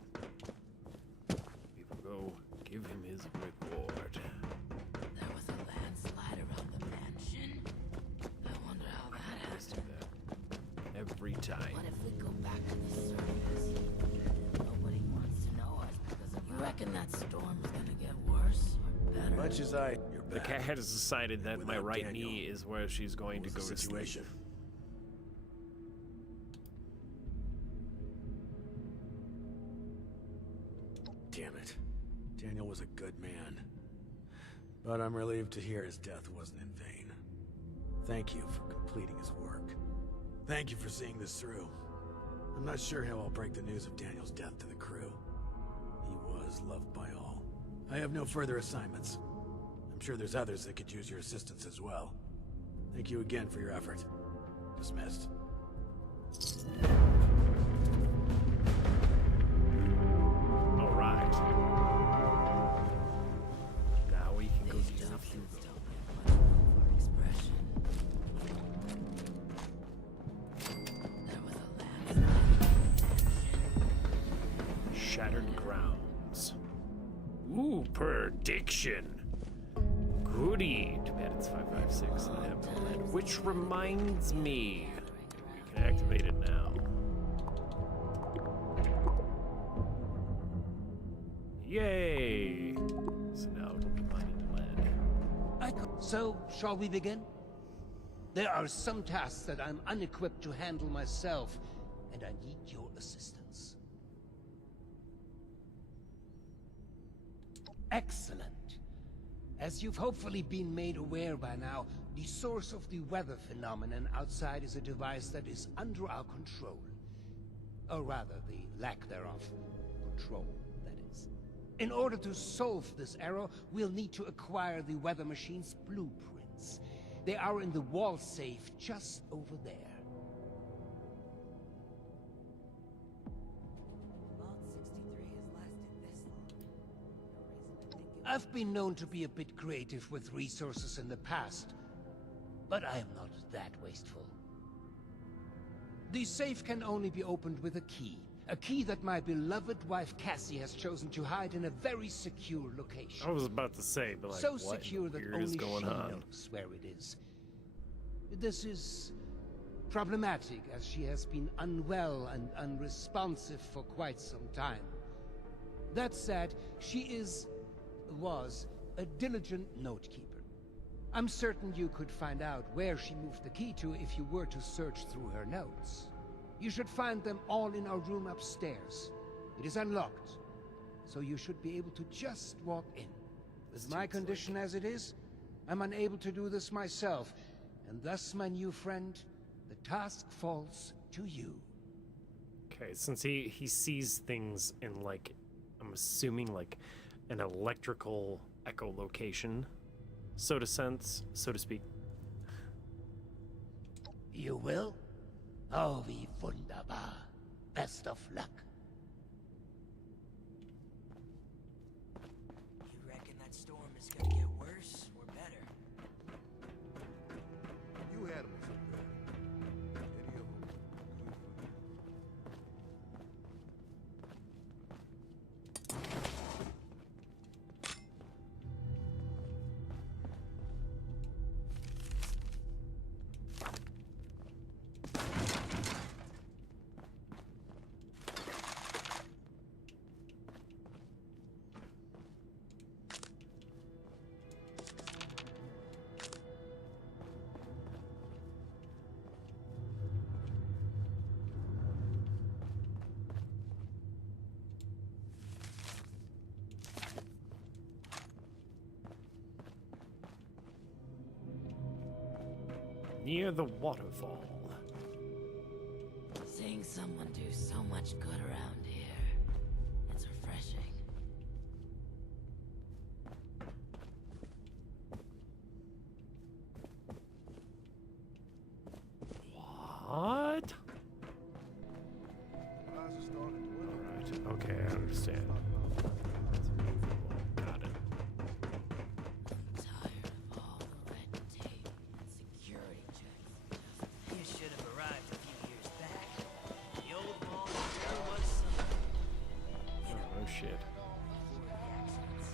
People go give him his reward. There was a landslide around the mansion. I wonder how that happened. Every time. What if we go back to the surface? Nobody wants to know us because of you reckon that storm's gonna get worse or better? Much as you're The back. cat has decided that my Without right Daniel, knee is where she's going to What go was the to sleep. situation? Damn it. Daniel was a good man. But I'm relieved to hear his death wasn't in vain. Thank you for completing his work. Thank you for seeing this through. I'm not sure how I'll break the news of Daniel's death to the crew. He was loved by all. I have no further assignments. I'm sure there's others that could use your assistance as well. Thank you again for your effort. Dismissed. All right. Now we can go use a few. Shattered grounds. Ooh, prediction. Goody. Too bad it's 556 and I have no lead. Which reminds me, we can activate it now. Yay! So now it'll combine into lead. So, shall we begin? There are some tasks that I'm unequipped to handle myself, and I need your assistance. Excellent. As you've hopefully been made aware by now, the source of the weather phenomenon outside is a device that is under our control. Or rather, the lack thereof. Control, that is. In order to solve this error, we'll need to acquire the weather machine's blueprints. They are in the wall safe just over there. Vault 63 has lasted this long. No reason to think it I've been known to be a bit creative with resources in the past, but I am not that wasteful. The safe can only be opened with a key that my beloved wife Cassie has chosen to hide in a very secure location. I was about to say, but like, So what secure that weird only is going she on? knows where it is. This is problematic, as she has been unwell and unresponsive for quite some time. That said, she was a diligent note-keeper. I'm certain you could find out where she moved the key to if you were to search through her notes. You should find them all in our room upstairs. It is unlocked, so you should be able to just walk in. With my condition as it is, I'm unable to do this myself, and thus, my new friend, the task falls to you. Okay, since he sees things in, like, I'm assuming like an electrical echolocation, so to speak. You will? Oh, wie wunderbar. Best of luck. You reckon that storm is gonna get worse or better? You had them some better. Any of them good for you. Near the waterfall. Seeing someone do so much good around here. It's refreshing. What? Alright, okay, I understand. Got it. Tired of all the red tape and security checks. You should have arrived a few years back. The old vault sure was something. Oh, shit. Before the accidents.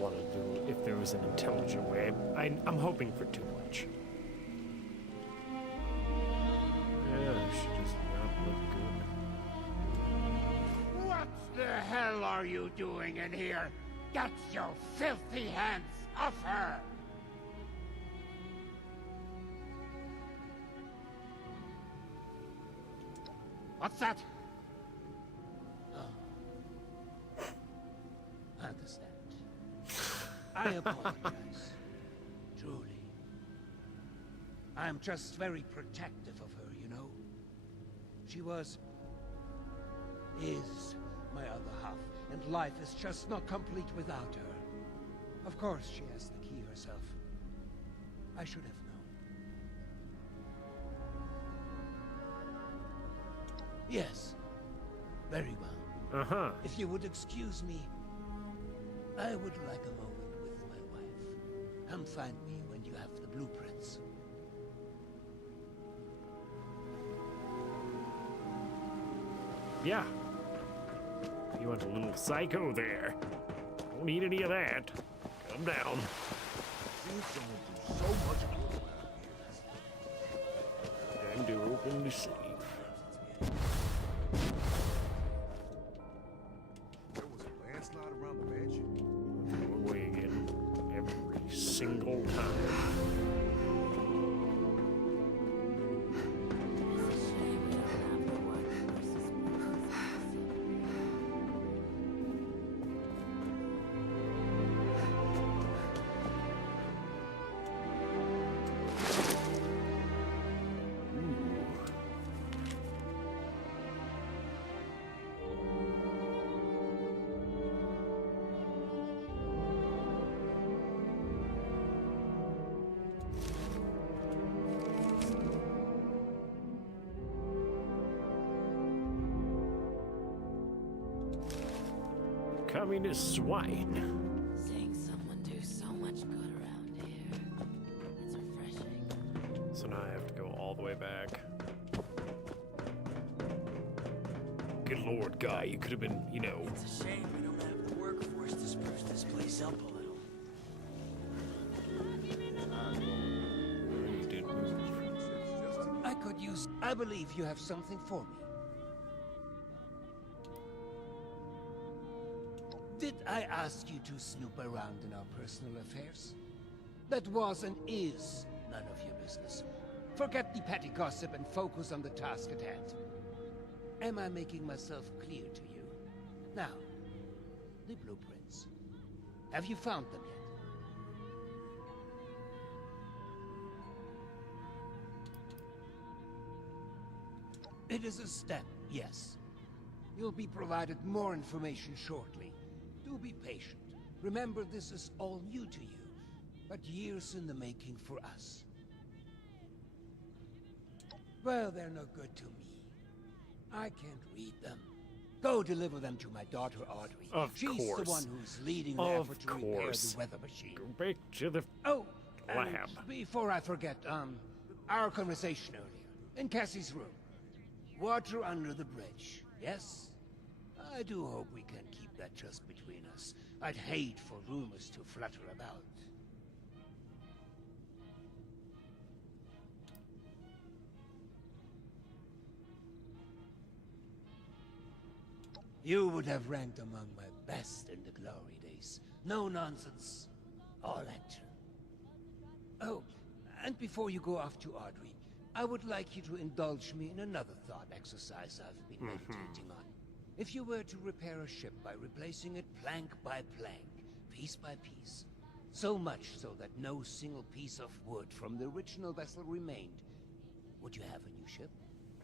Want to do if there was an intelligent way. I'm hoping for too much. Yeah, she does not look good. What the hell are you doing in here? Get your filthy hands off her! What's that? Oh. I understand. I apologize. Truly. I'm just very protective of her, you know? She is my other half, and life is just not complete without her. Of course, she has the key herself. I should have known. Yes. Very well. Uh-huh. If you would excuse me, I would like a moment with my wife. Come find me when you have the blueprints. Yeah. You went a little psycho there. Don't need any of that. Calm down. Seems someone do so much good around here. Time to open the safe. There was a landslide around the mansion. Doorway again. Every single time. It's a shame we don't have the workforce as smooth as Communist swine. seeing someone do so much good around here. It's refreshing. So now I have to go all the way back. Good lord, guy, you could have been, you know. It's a shame we don't have the workforce to spruce this place up a little. You did move. I could use... I believe you have something for me. Did I ask you to snoop around in our personal affairs? That was and is none of your business. Forget the petty gossip and focus on the task at hand. Am I making myself clear to you? Now, the blueprints. Have you found them yet? It is a step, yes. You'll be provided more information shortly. Do be patient. Remember, this is all new to you, but years in the making for us. Well, they're no good to me. I can't read them. Go deliver them to my daughter, Audrey. Of She's course. the one who's leading the Of effort to repair course. the weather machine. Go back to the Oh, and lab. before I forget, our conversation earlier, in Cassie's room. Water under the bridge, yes? I do hope we can keep that just between us. I'd hate for rumors to flutter about. You would have ranked among my best in the glory days. No nonsense. All action. Oh, and before you go off to Audrey, I would like you to indulge me in another thought exercise I've been meditating on. If you were to repair a ship by replacing it plank by plank, piece by piece, so much so that no single piece of wood from the original vessel remained, would you have a new ship?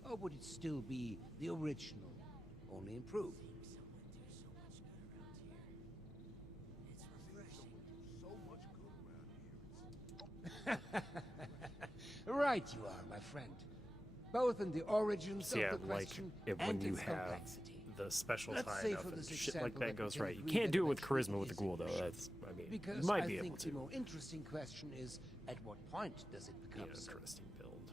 Or would it still be the original, only improved? Right you are, my friend. Both in the origins So yeah, of the like question when and you its have complexity. the special Let's tie say enough for and this shit like example that that we goes can right. You agree can't that do it with eventually charisma with the it ghoul is though. a ship. That's I mean Because you might I be able think to. the more interesting question is, at what point does it become so? Interesting build.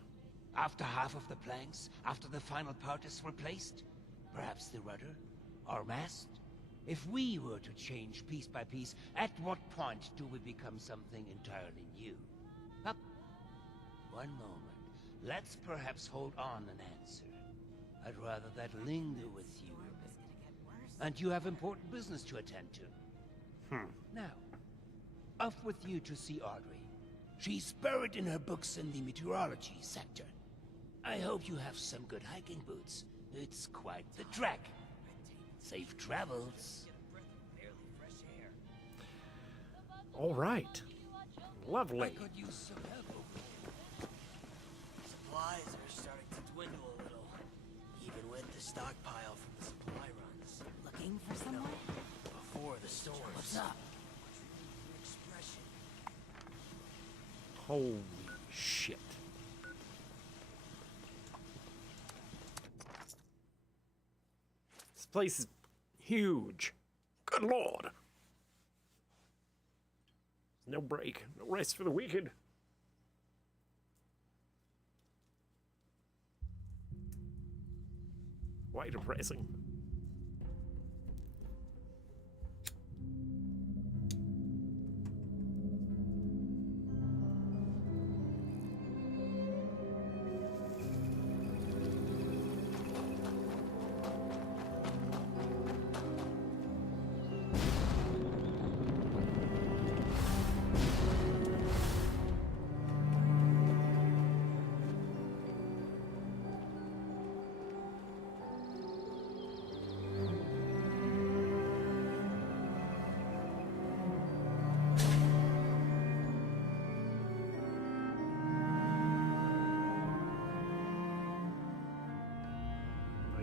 After half of the planks? After the final part is replaced? Perhaps the rudder? Or mast? If we were to change piece by piece, at what point do we become something entirely new? Up. One moment. Let's perhaps hold on an answer. I'd rather that linger with you a bit. And you have important business to attend to. Now, off with you to see Audrey. She's buried in her books in the meteorology sector. I hope you have some good hiking boots. It's quite the trek. Safe travels. All right. Lovely. I could use some help. Supplies are starting to dwindle a little, even with the stockpile from the supply runs. Looking for someone? Before the storms. What's up? Expression. Holy shit. This place is huge. Good lord. No break, no rest for the wicked. Quite depressing.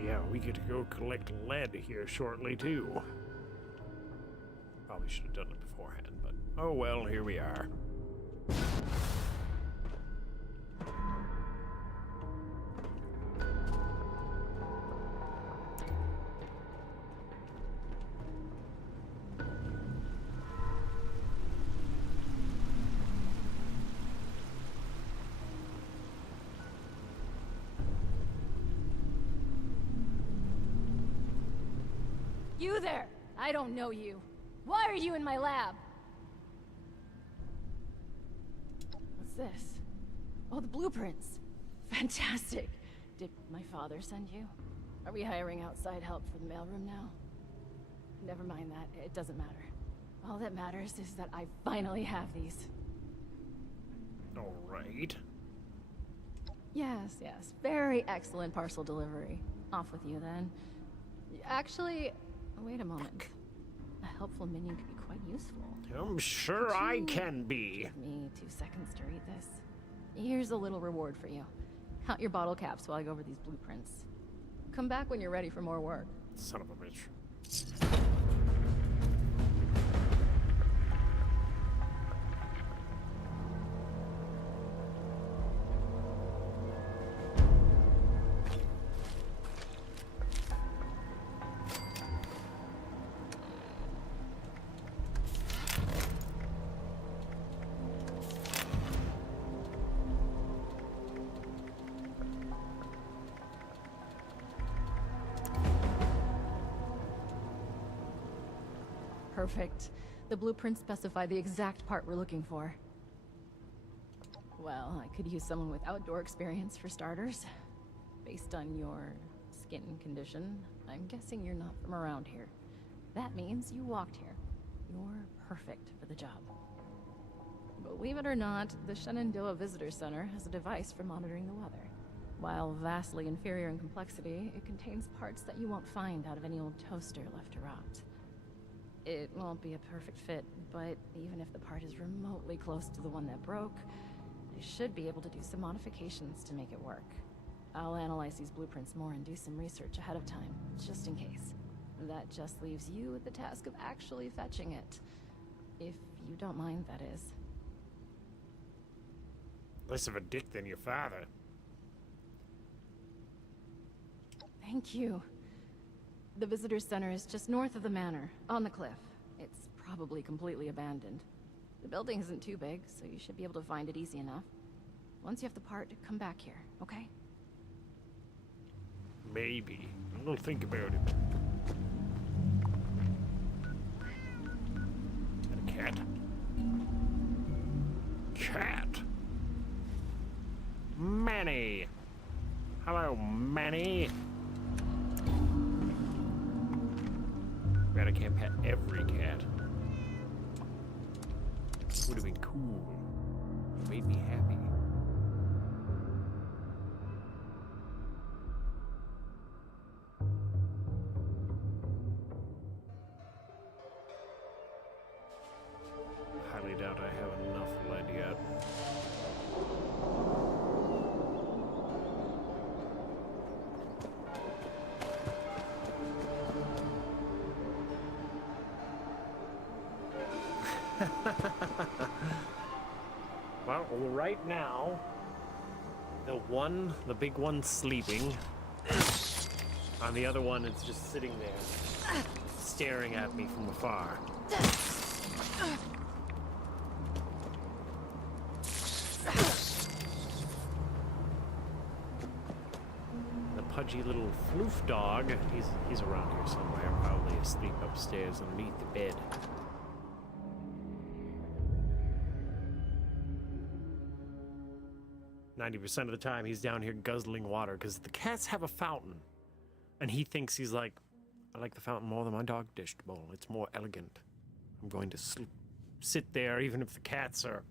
Yeah, we get to go collect lead here shortly, too. Probably should have done it beforehand, but oh well, here we are. You there! I don't know you. Why are you in my lab? What's this? Oh, the blueprints. Fantastic. Did my father send you? Are we hiring outside help for the mailroom now? Never mind that. It doesn't matter. All that matters is that I finally have these. All right. Yes, yes. Very excellent parcel delivery. Off with you then. Actually, wait a moment. A helpful minion could be quite useful. I'm sure Could I you can be. Give me 2 seconds to read this. Here's a little reward for you. Count your bottle caps while I go over these blueprints. Come back when you're ready for more work. Son of a bitch. Perfect. The blueprints specify the exact part we're looking for. Well, I could use someone with outdoor experience for starters. Based on your skin condition, I'm guessing you're not from around here. That means you walked here. You're perfect for the job. Believe it or not, the Shenandoah Visitor Center has a device for monitoring the weather. While vastly inferior in complexity, it contains parts that you won't find out of any old toaster left to rot. It won't be a perfect fit, but even if the part is remotely close to the one that broke, I should be able to do some modifications to make it work. I'll analyze these blueprints more and do some research ahead of time, just in case. That just leaves you with the task of actually fetching it. If you don't mind, that is. Less of a dick than your father. Thank you. The visitor center is just north of the manor, on the cliff. It's probably completely abandoned. The building isn't too big, so you should be able to find it easy enough. Once you have the part, come back here, okay? Maybe. I'll think about it. Got a cat? Cat? Manny! Hello, Manny! I can't pet every cat. Would have been cool. Made me happy. Highly doubt I have enough lead yet. Well, right now, the big one's sleeping, and the other one is just sitting there, staring at me from afar. The pudgy little floof dog, he's around here somewhere, probably asleep upstairs underneath the bed. 90% of the time he's down here guzzling water because the cats have a fountain. And he thinks he's like, I like the fountain more than my dog dish bowl. It's more elegant. I'm going to sit there even if the cats are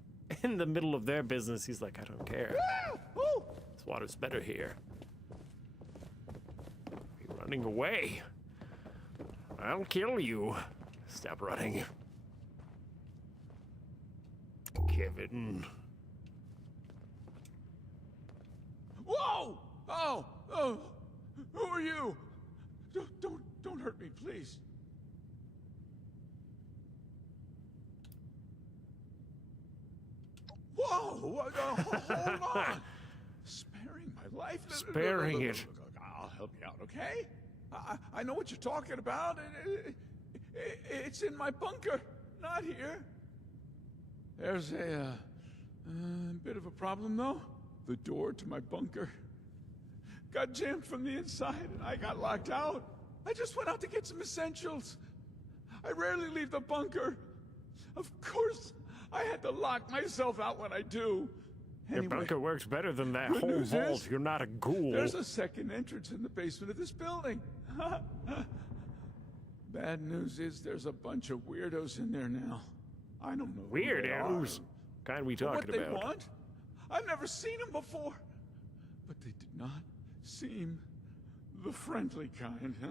in the middle of their business. He's like, I don't care. This water's better here. You're running away. I'll kill you. Stop running. Kevin. Whoa! Oh, who are you? Don't hurt me, please. Whoa! Hold on. Sparing my life? Sparing it. I'll help you out, okay? I know what you're talking about. It's in my bunker, not here. There's a bit of a problem, though. The door to my bunker got jammed from the inside, and I got locked out. I just went out to get some essentials. I rarely leave the bunker. Of course, I had to lock myself out when I do. Your bunker works better than that good whole news vault. is, You're not a ghoul. There's a second entrance in the basement of this building. Bad news is there's a bunch of weirdos in there now. I don't know who they are. Weirdos? What kind we talking what they about? want? I've never seen them before. But they did not seem the friendly kind, huh?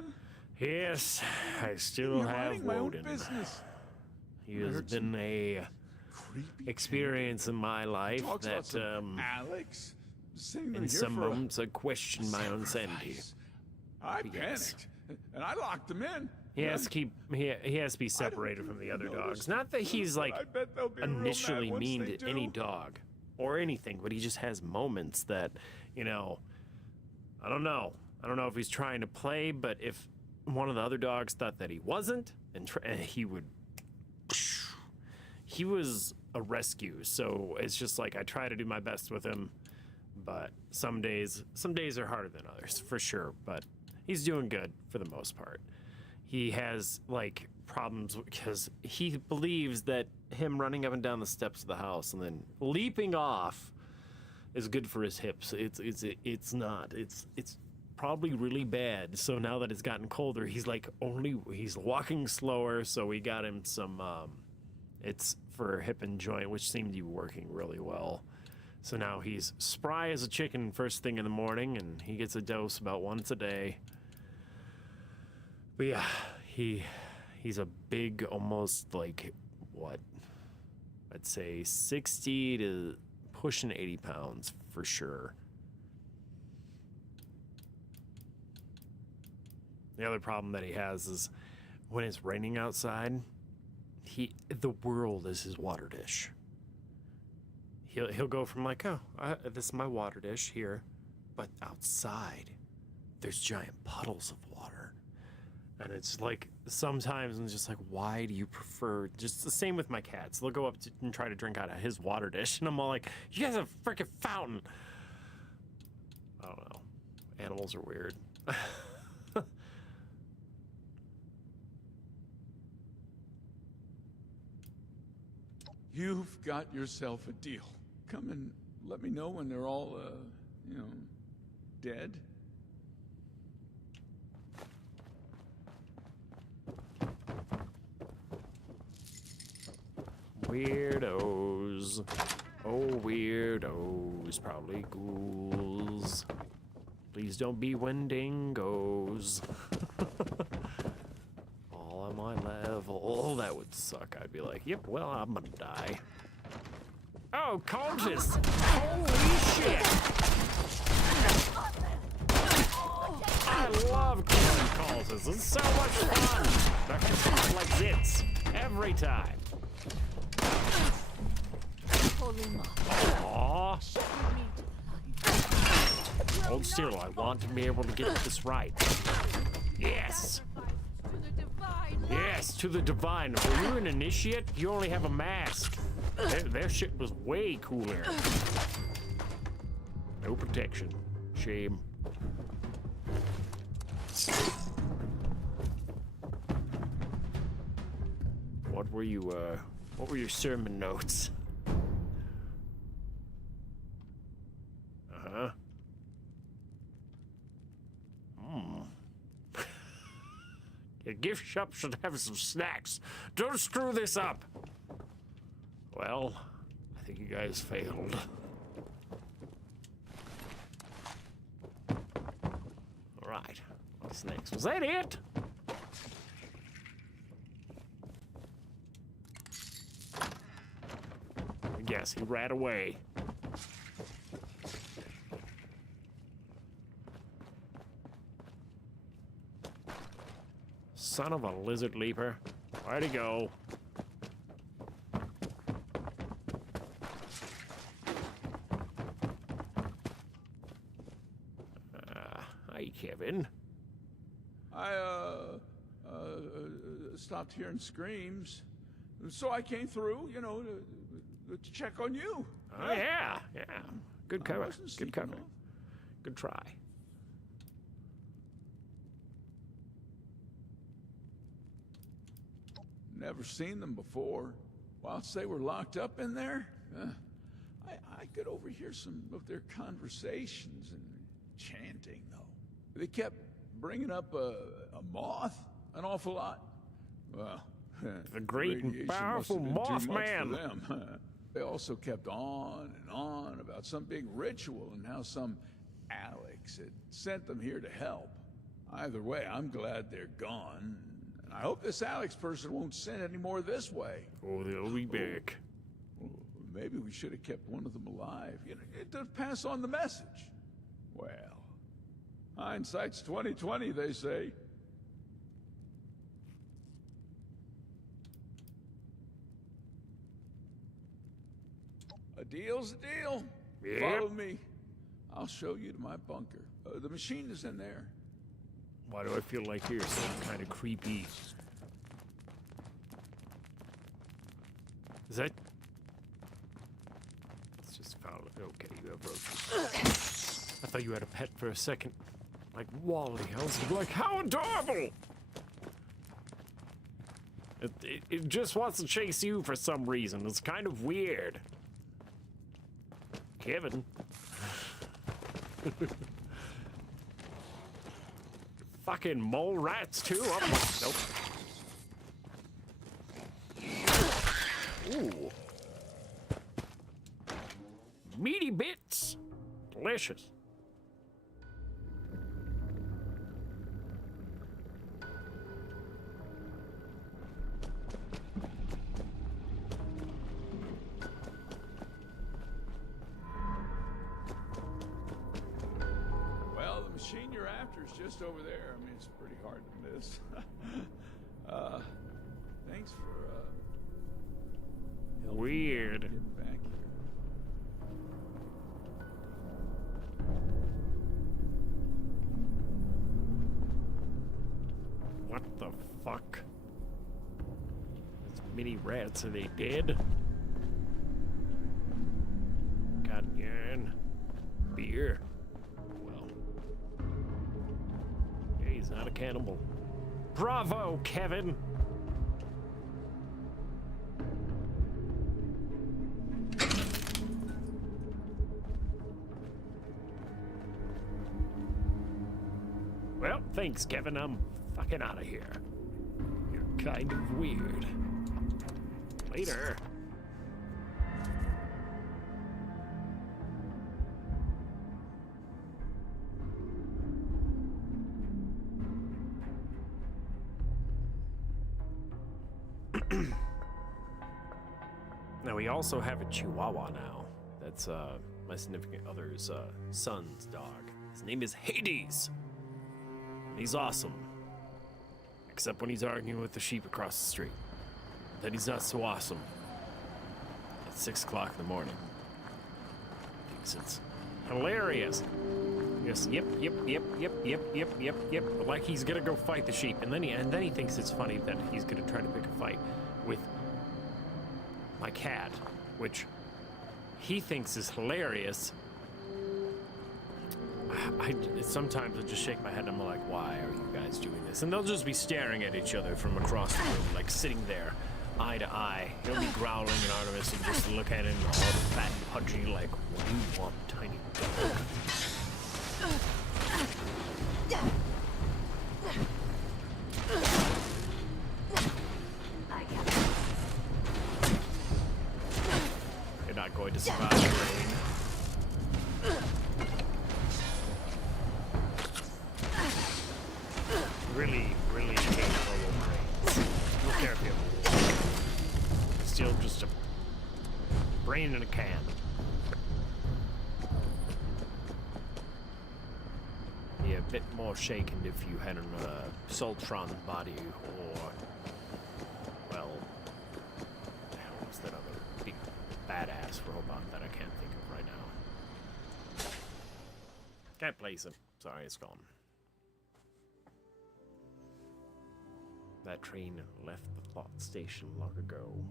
Yes, I still You're have minding my own Woden. business. He has been a experience in my life Talks about that, some Alex saying they're in here some for a moments I question my own sanity. sacrifice. I Yes. panicked, and I locked them in. He has to keep. He has to be separated from the other dogs. Not that he's like I bet they'll be real initially mad once mean they to any do. dog or anything, but he just has moments that, you know, I don't know. I don't know if he's trying to play, but if one of the other dogs thought that he wasn't, and he would. He was a rescue, so it's just like I try to do my best with him, but some days are harder than others for sure. But he's doing good for the most part. He has like problems because he believes that him running up and down the steps of the house and then leaping off is good for his hips. It's not. It's probably really bad. So now that it's gotten colder, he's walking slower. So we got him some. It's for hip and joint, which seemed to be working really well. So now he's spry as a chicken first thing in the morning, and he gets a dose about once a day. But yeah, he's a big, almost like, what? I'd say 60 to pushing 80 pounds for sure. The other problem that he has is when it's raining outside, the world is his water dish. He'll go from like, oh, this is my water dish here, but outside, there's giant puddles of water. And it's like, sometimes I'm just like, why do you prefer, just the same with my cats. They'll go up and try to drink out of his water dish, and I'm all like, you guys have a freaking fountain. I don't know. Animals are weird. You've got yourself a deal. Come and let me know when they're all, dead. Weirdos. Oh, weirdos. Probably ghouls. Please don't be Wendigos. All on my level. That would suck. I'd be like, yep, well, I'm gonna die. Oh, cultists! Holy shit! I love killing cultists. It's so much fun. Their heads pop like zits every time. Aww. Hold still. I want to be able to get this right. Yes. Yes, to the divine. When you're an initiate, you only have a mask. Their shit was way cooler. No protection. Shame. What were your sermon notes? Uh-huh. Your gift shop should have some snacks. Don't screw this up. Well, I think you guys failed. All right. What's next? Was that it? I guess he ran away. Son of a lizard leaper. Where'd he go? Hi, Kevin. I, stopped hearing screams. So I came through, to check on you. Oh, yeah. Good cover. wasn't Good sneaking cover. off. Good try. Never seen them before. Whilst they were locked up in there, I could overhear some of their conversations and chanting, though. They kept bringing up a moth an awful lot. Well, The great and radiation must powerful have been too much Mothman. for them. They also kept on and on about some big ritual and how some Alex had sent them here to help. Either way, I'm glad they're gone. And I hope this Alex person won't send any more this way. Oh, they'll be back. Maybe we should have kept one of them alive, to pass on the message. Well, Hindsight's 20/20, they say. A deal's a deal. Yep. Follow me. I'll show you to my bunker. The machine is in there. Why do I feel like you're some kind of creepy? Is that? It's just foul. Okay, you have roaches. I thought you had a pet for a second, like Wally. I was like, how adorable! It just wants to chase you for some reason. It's kind of weird. Kevin. Fucking mole rats too. Nope. Ooh. Meaty bits. Delicious. Well, the machine you're after is just over there. I mean, it's pretty hard to miss. Thanks for, Weird. getting back here. What the fuck? These mini rats, are they dead? Cognac. Beer. Well. Yeah, he's not a cannibal. Bravo, Kevin! Well, thanks, Kevin. I'm fucking out of here. You're kind of weird. Later. Now, we also have a Chihuahua now. That's my significant other's son's dog. His name is Hades. He's awesome. Except when he's arguing with the sheep across the street. Then he's not so awesome. At 6 o'clock in the morning. Thinks it's hilarious. Yes, yep. But like he's gonna go fight the sheep, and then he thinks it's funny that he's gonna try to pick a fight with my cat, which he thinks is hilarious. Sometimes I just shake my head and I'm like, why are you guys doing this? And they'll just be staring at each other from across the room, like sitting there, eye to eye. He'll be growling and Artemis and just look at him all fat and pudgy, like, what do you want, tiny dog? You're not going to survive the rain. Really hate Wolverines. Look care of him. Still just a brain in a can. Be a bit more shaken if you had an Sultron body, or, well, what was that other big badass robot that I can't think of right now? Can't place him. Sorry, it's gone. That train left the thought station long ago.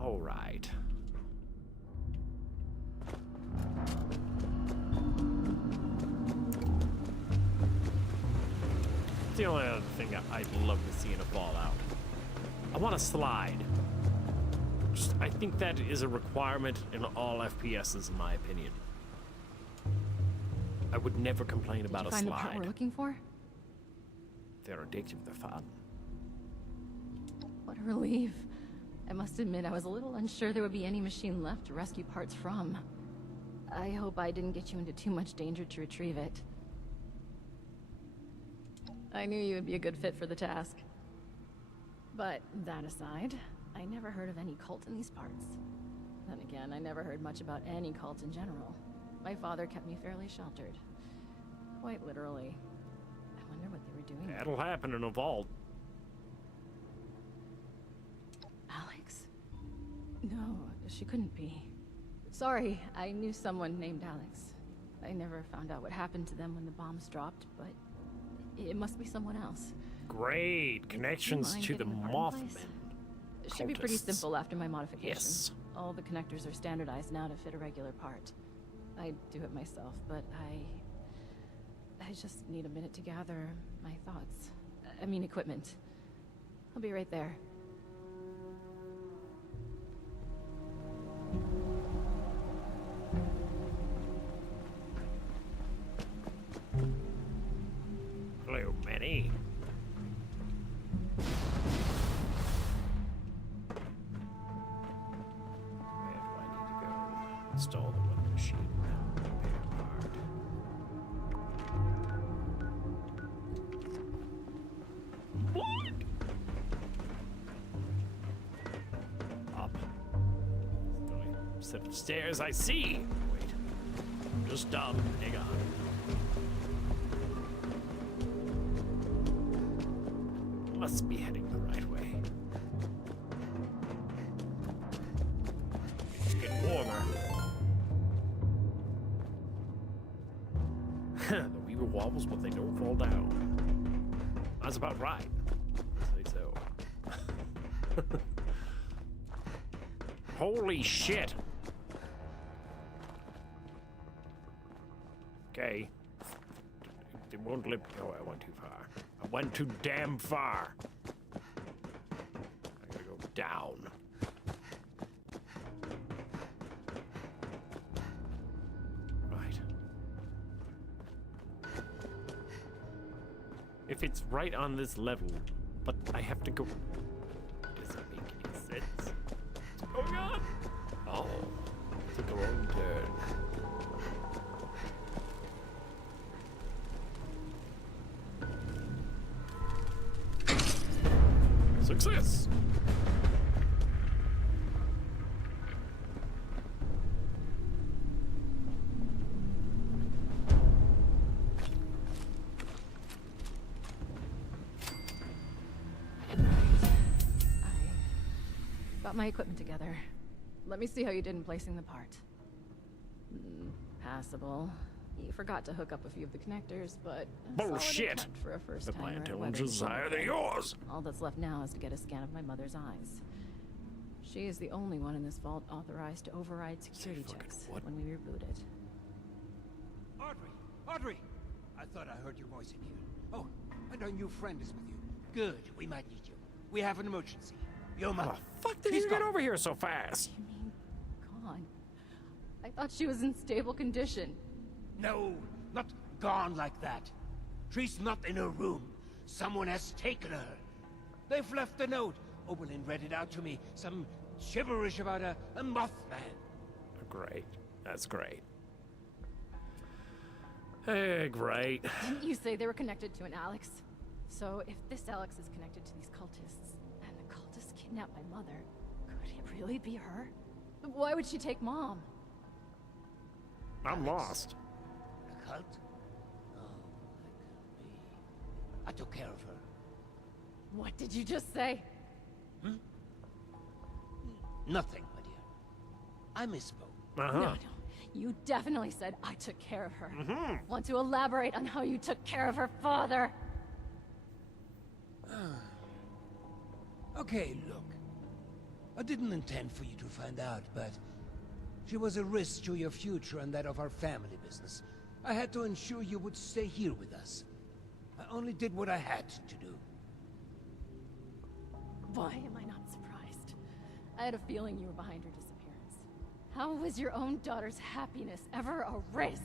All right. It's the only other thing I'd love to see in a Fallout. I want to slide. I think that is a requirement in all FPSs, in my opinion. I would never complain about a slide. Did you find the part we're looking for? They're addictive, they're fun. What a relief. I must admit, I was a little unsure there would be any machine left to rescue parts from. I hope I didn't get you into too much danger to retrieve it. I knew you would be a good fit for the task. But that aside, I never heard of any cult in these parts. Then again, I never heard much about any cult in general. My father kept me fairly sheltered. Quite literally. I wonder what they were doing. That'll happen in a vault. Alex? No, she couldn't be. Sorry, I knew someone named Alex. I never found out what happened to them when the bombs dropped, but it must be someone else. Great connections Mind to the getting the part in Mothman. place? It should be pretty cultists. simple after my modification. Yes. All the connectors are standardized now to fit a regular part. I do it myself, but I just need a minute to gather my thoughts. I mean equipment. I'll be right there. Hello, Manny. Where do I need to go? Install the weather machine. Repair part. What? Up. Set of stairs, I see. Wait. I'm just dumb. Hang on. Must be heading the right way. It's getting warmer. The Weaver wobbles, but they don't fall down. That's about right. I'd say so. Holy shit! Okay. It won't let. Oh, I went too far. I went too damn far. I gotta go down. Right. If it's right on this level, but I have to go. Doesn't make any sense. Oh god! Oh, took a wrong turn. Success! Got my equipment together. Let me see how you did in placing the part. Passable. You forgot to hook up a few of the connectors, but a solid Bullshit! attempt for a first But my timer at intelligence is weathering higher than yours! All that's left now is to get a scan of my mother's eyes. She is the only one in this vault authorized to override security checks when we reboot it. Audrey! Audrey! I thought I heard your voice in here. Oh, and our new friend is with you. Good, we might need you. We have an emergency. Your mother. How the fuck did you get over here so fast? Gone. I thought she was in stable condition. No, not gone like that. She's not in her room. Someone has taken her. They've left a note. Oberlin read it out to me. Some gibberish about a Mothman. Great. That's great. Hey, great. Didn't you say they were connected to an Alex? So if this Alex is connected to these cultists, and the cultists kidnapped my mother, could it really be her? Why would she take Mom? I'm lost. A cult? Oh, that can't be. I took care of her. What did you just say? Nothing, my dear. I misspoke. No. You definitely said I took care of her. Want to elaborate on how you took care of her father? Okay, look. I didn't intend for you to find out, but she was a risk to your future and that of our family business. I had to ensure you would stay here with us. I only did what I had to do. Why am I not surprised? I had a feeling you were behind her disappearance. How was your own daughter's happiness ever a risk?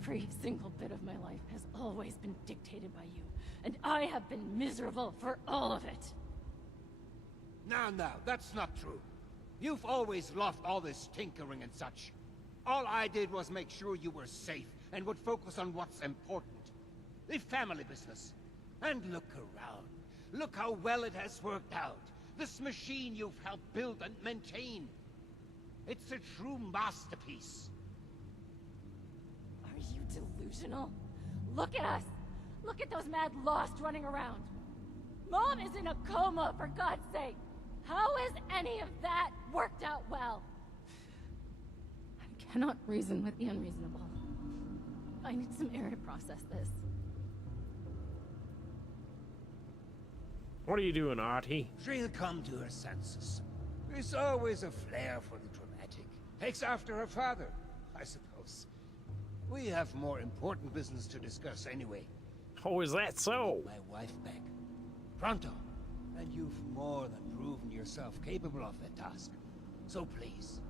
Every single bit of my life has always been dictated by you, and I have been miserable for all of it. Now, that's not true. You've always loved all this tinkering and such. All I did was make sure you were safe and would focus on what's important. The family business. And look around. Look how well it has worked out. This machine you've helped build and maintain. It's a true masterpiece. Are you delusional? Look at us! Look at those mad lost running around! Mom is in a coma, for God's sake! How has any of that worked out well? I cannot reason with the unreasonable. I need some air to process this. What are you doing, Artie? She'll come to her senses. There's always a flair for the dramatic. Takes after her father, I suppose. We have more important business to discuss anyway. Oh, is that so? My wife back. Pronto. And you've more than proven yourself capable of that task. So please,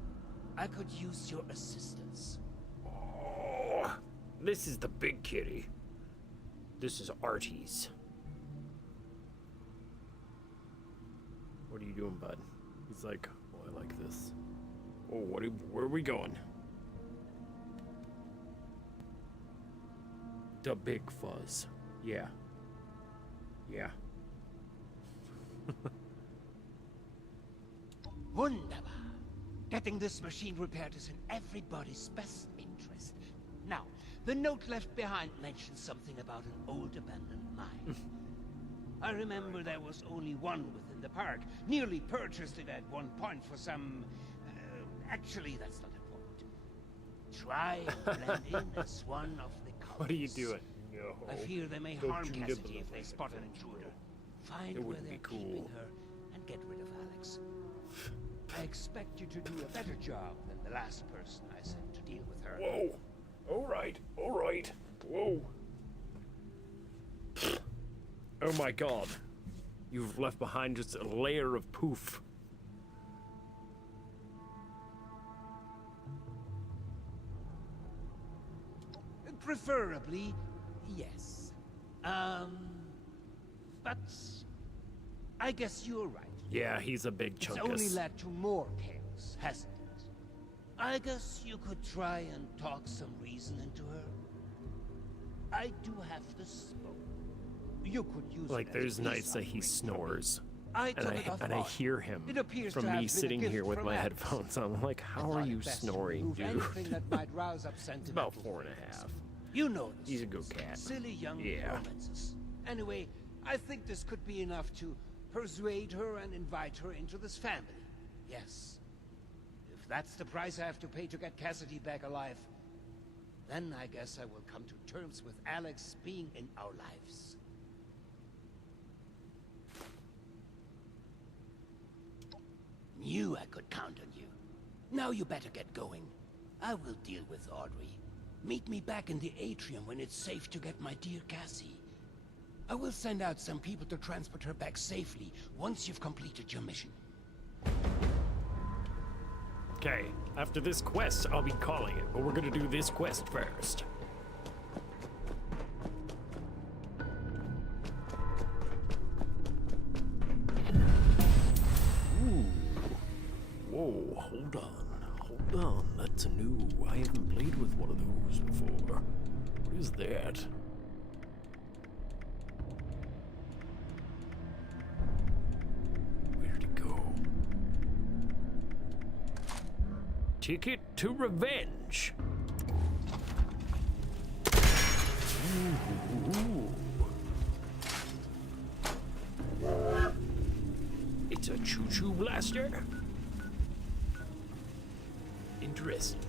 I could use your assistance. Oh, this is the big kitty. This is Artie's. What are you doing, bud? He's like, oh, I like this. Oh, where are we going? The Big Fuzz. Yeah. Yeah. Wunderbar. Getting this machine repaired is in everybody's best interest. Now, the note left behind mentions something about an old abandoned mine. I remember there was only one within the park. Nearly purchased it at one point for some... actually, that's not important. Try and blend in as one of the cultists. What are you doing? No. I fear they may harm Cassidy if they spot an intruder. Find where they're keeping her and get rid of Alex. I expect you to do a better job than the last person I sent to deal with her. Whoa. All right. Whoa. Oh my god. You've left behind just a layer of poof. Preferably, yes. But I guess you're right. Yeah, he's a big chunkus. It's only led to more chaos, hasn't it? I guess you could try and talk some reason into her. I do have the smoke. You could use like it there's as nights that he snores. I and I hear him from me sitting here with my headphones on. I'm like, how are you snoring, dude? It's about 4.5. You know this. He's a good cat. Silly young romances. Anyway, I think this could be enough to persuade her and invite her into this family. Yes. If that's the price I have to pay to get Cassidy back alive, then I guess I will come to terms with Alex being in our lives. Knew I could count on you. Now you better get going. I will deal with Audrey. Meet me back in the atrium when it's safe to get my dear Cassie. I will send out some people to transport her back safely once you've completed your mission. Okay, after this quest, I'll be calling it, but we're gonna do this quest first. Ooh. Whoa, hold on, that's new. I haven't played with one of those before. What is that? Where'd it go? Ticket to Revenge. Ooh. It's a choo-choo blaster. Interesting.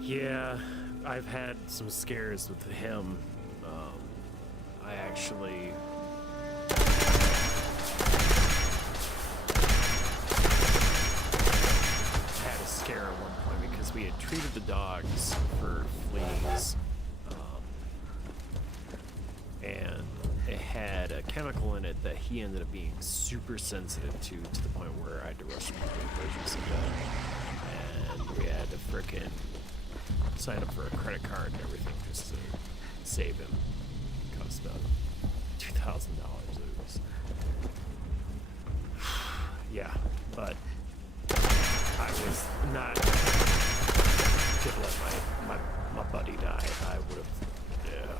Yeah, I've had some scares with him. I actually... had a scare at one point because we had treated the dogs for fleas. And it had a chemical in it that he ended up being super sensitive to the point where I had to rush him to the emergency room. And we had to frickin' sign up for a credit card and everything just to save him. Cost about $2,000. It was, yeah, but I was not gonna let my buddy die. I would have, yeah.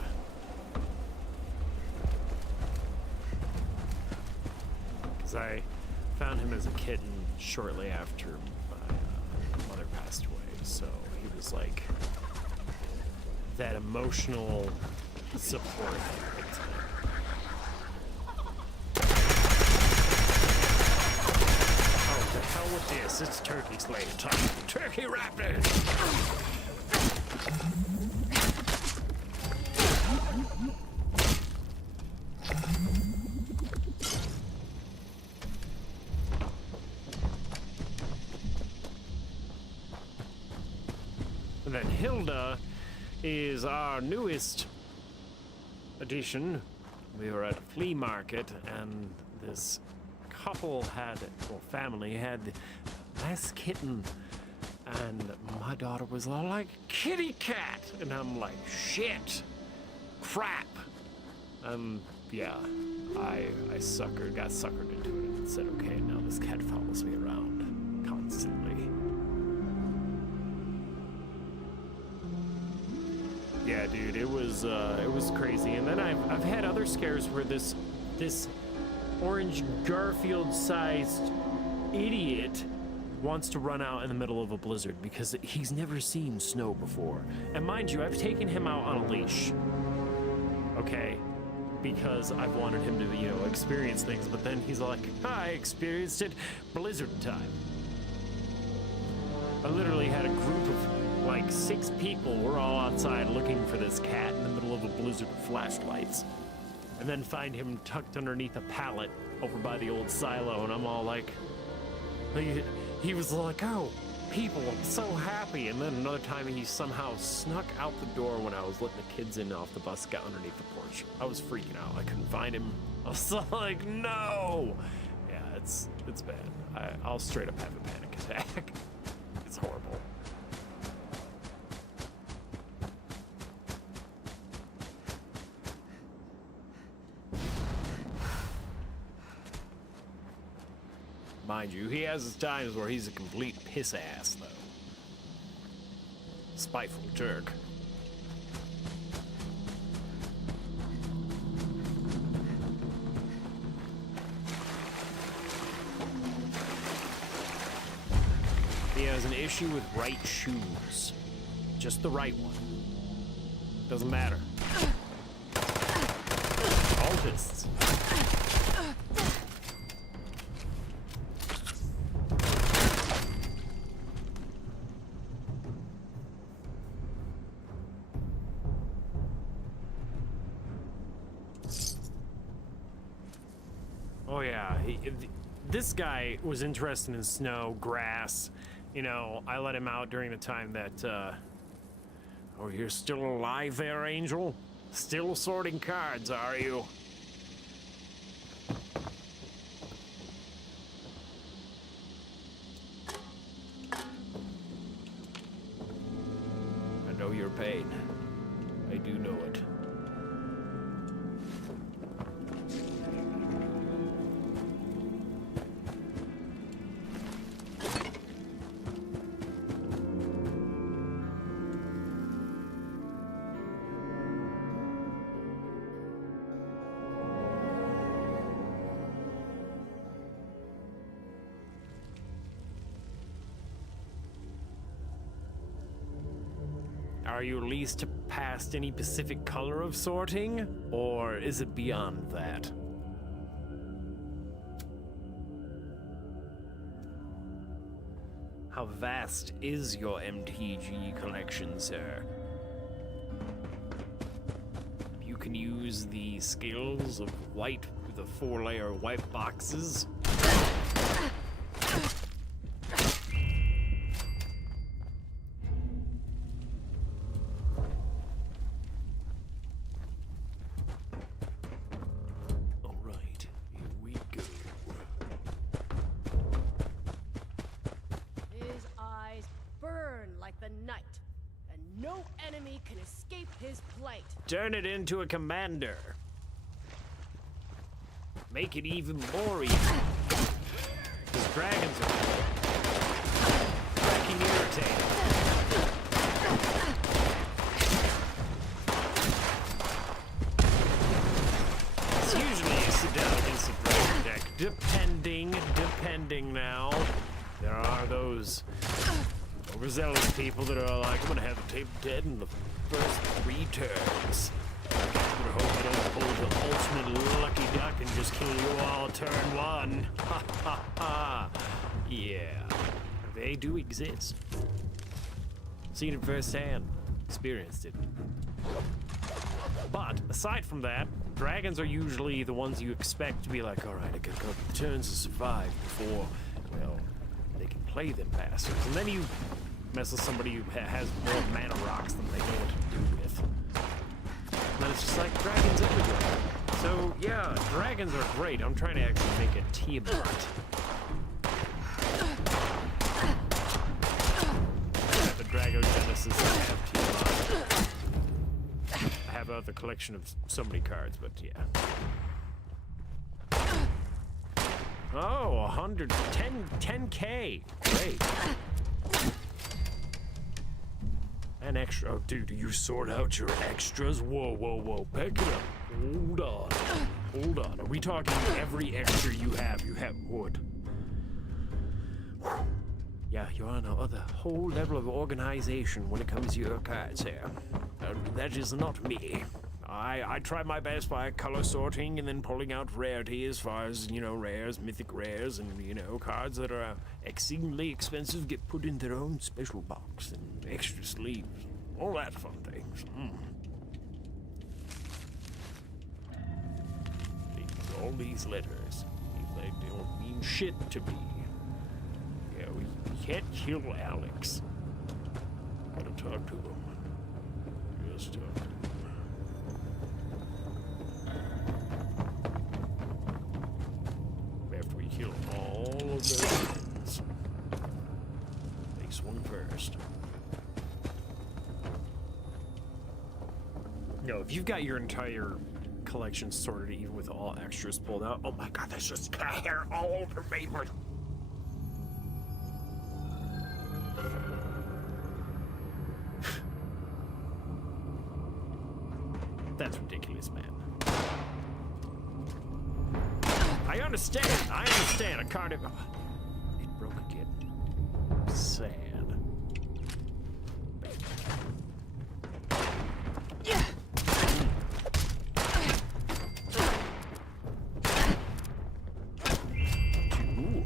Because I found him as a kitten shortly after my mother passed away, so he was like that emotional support. Oh, the hell with this? It's turkey slave time. Turkey raptors! And then Hilda is our newest addition. We were at a flea market, and this couple had, or family had, a nice kitten. And my daughter was all like, kitty cat! And I'm like, shit! Crap! Yeah, I got suckered into it and said, okay, now this cat follows me around constantly. Yeah, dude, it was crazy. And then I've had other scares where this orange Garfield-sized idiot wants to run out in the middle of a blizzard because he's never seen snow before. And mind you, I've taken him out on a leash. Okay? Because I've wanted him to, you know, experience things, but then he's like, I experienced it blizzard time. I literally had a group of like 6 people. We're all outside looking for this cat in the middle of a blizzard with flashlights. And then find him tucked underneath a pallet over by the old silo, and I'm all like, he was like, oh, people, I'm so happy. And then another time he somehow snuck out the door when I was letting the kids in off the bus, got underneath the porch. I was freaking out. I couldn't find him. I was like, no. Yeah, it's bad. I'll straight up have a panic attack. It's horrible. Mind you, he has his times where he's a complete piss ass, though. Spiteful jerk. He has an issue with right shoes. Just the right one. Doesn't matter. Autists. Oh yeah, this guy was interested in snow, grass. You know, I let him out during the time that, oh, you're still alive there, Angel? Still sorting cards, are you? I know your pain. I do know it. Are you at least past any specific color of sorting, or is it beyond that? How vast is your MTG collection, sir? You can use the skills of white with the 4-layer white boxes. Turn it into a commander. make it even more easy. Because dragons are fucking irritating. It's usually you sit down against a dragon deck. Depending now. There are those overzealous people that are like, I'm gonna have the table dead in the first 3 turns. I hope I don't pull the ultimate lucky duck and just kill you all turn 1. Ha ha ha. Yeah, they do exist. Seen it firsthand, experienced it. But aside from that, dragons are usually the ones you expect to be like, all right, I got a couple of turns to survive before, well, they can play them bastards. And then you mess with somebody who has more mana rocks than they know what to do with. And then it's just like dragons everywhere. So yeah, dragons are great. I'm trying to actually make a Tiamat. The Dragogenesis I have Tiamat. I have other collection of so many cards, but yeah. Oh, 10K. Great. An extra. Oh, dude, do you sort out your extras? Whoa, whoa, whoa. Back it up. Hold on. Hold on. Are we talking every extra you have wood? Whew. Yeah, you're on a whole level of organization when it comes to your cards here. That is not me. I try my best by color sorting and then pulling out rarity as far as, you know, rares, mythic rares, and, you know, cards that are exceedingly expensive get put in their own special box and extra sleeves. All that fun things. All these letters, if they don't mean shit to me. Yeah, we can't kill Alex. Gotta talk to him. Just talk to him. After we kill all of those things. This one first. No, if you've got your entire collection sorted, even with all extras pulled out, oh my god, there's just cat hair all over me. That's ridiculous, man. I understand. A card. It broke again. Sad. Yeah. Ooh.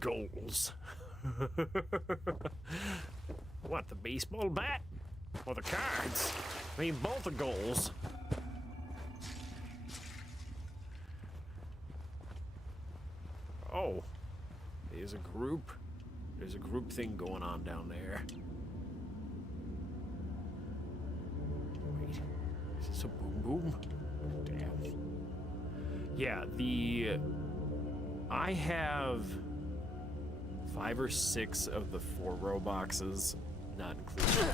Goals. What, the baseball bat? Or the cards? I mean, both are goals. Oh. There's a group. There's a group thing going on down there. Wait. Is this a boom boom? Damn. Yeah, I have 5 or 6 of the 4-row boxes, not including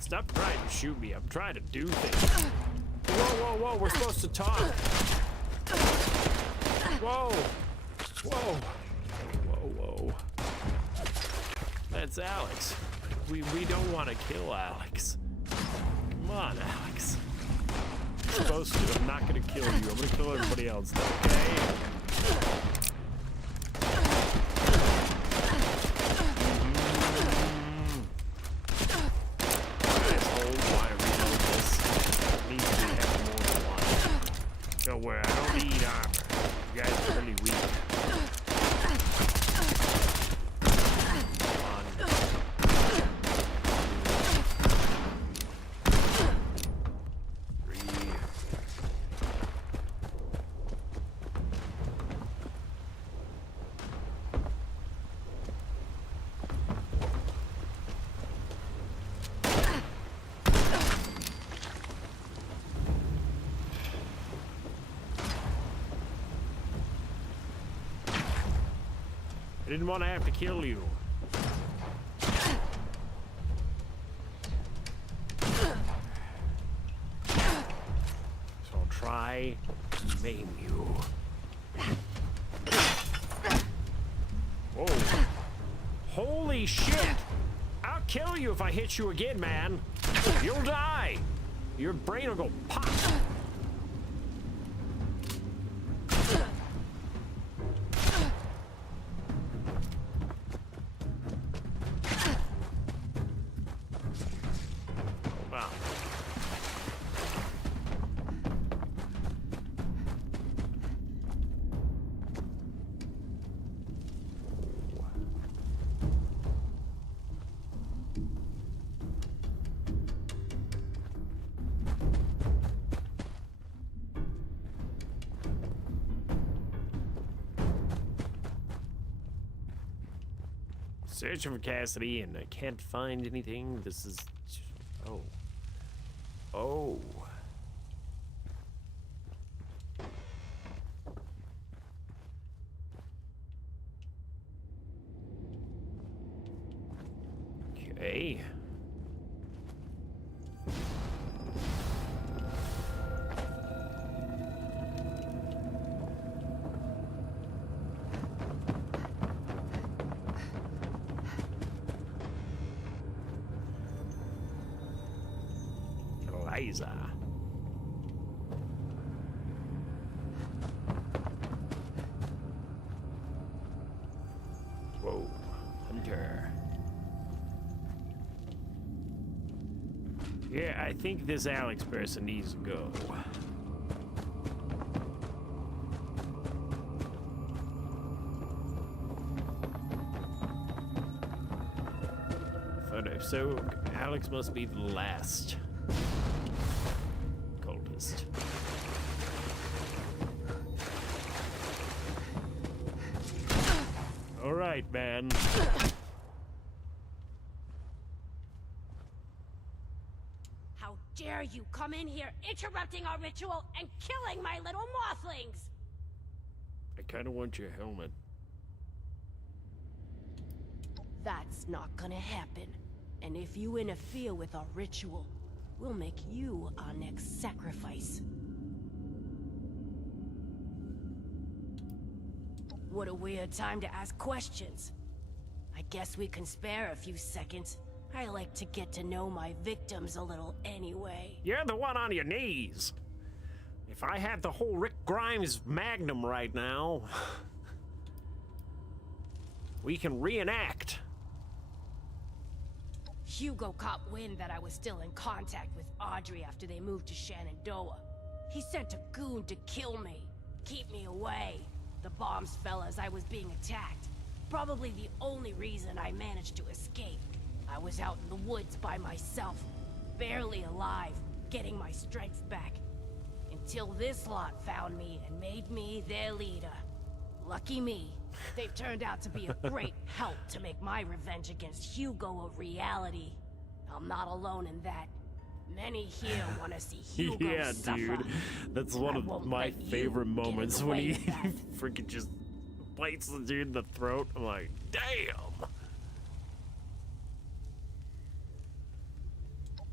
stop trying to shoot me. I'm trying to do things. Whoa, whoa, whoa, we're supposed to talk. Whoa. Whoa. Whoa, whoa. That's Alex. We don't want to kill Alex. Come on, Alex. I'm supposed to. I'm not gonna kill you. I'm gonna kill everybody else, okay? Don't worry, I don't need armor. You guys are really weak. I didn't want to have to kill you. So I'll try to maim you. Whoa. Holy shit! I'll kill you if I hit you again, man. You'll die. Your brain will go pop. Wow. Searching for Cassidy and I can't find anything. This is... Oh. Oh. Okay. Eliza. Whoa, Hunter. Yeah, I think this Alex person needs to go. So Alex must be the last cultist. All right, man. How dare you come in here interrupting our ritual and killing my little mothlings! I kind of want your helmet. That's not gonna happen. And if you interfere with our ritual, we'll make you our next sacrifice. What a weird time to ask questions. I guess we can spare a few seconds. I like to get to know my victims a little anyway. You're the one on your knees. If I had the whole Rick Grimes Magnum right now, we can reenact. Hugo caught wind that I was still in contact with Audrey after they moved to Shenandoah. He sent a goon to kill me, keep me away. The bombs fell as I was being attacked. Probably the only reason I managed to escape. I was out in the woods by myself, barely alive, getting my strength back. Until this lot found me and made me their leader. Lucky me. They've turned out to be a great help to make my revenge against Hugo a reality. I'm not alone in that. Many here want to see Hugo yeah, suffer. dude. That's one of my favorite moments when he freaking just bites the dude in the throat. I'm like, damn.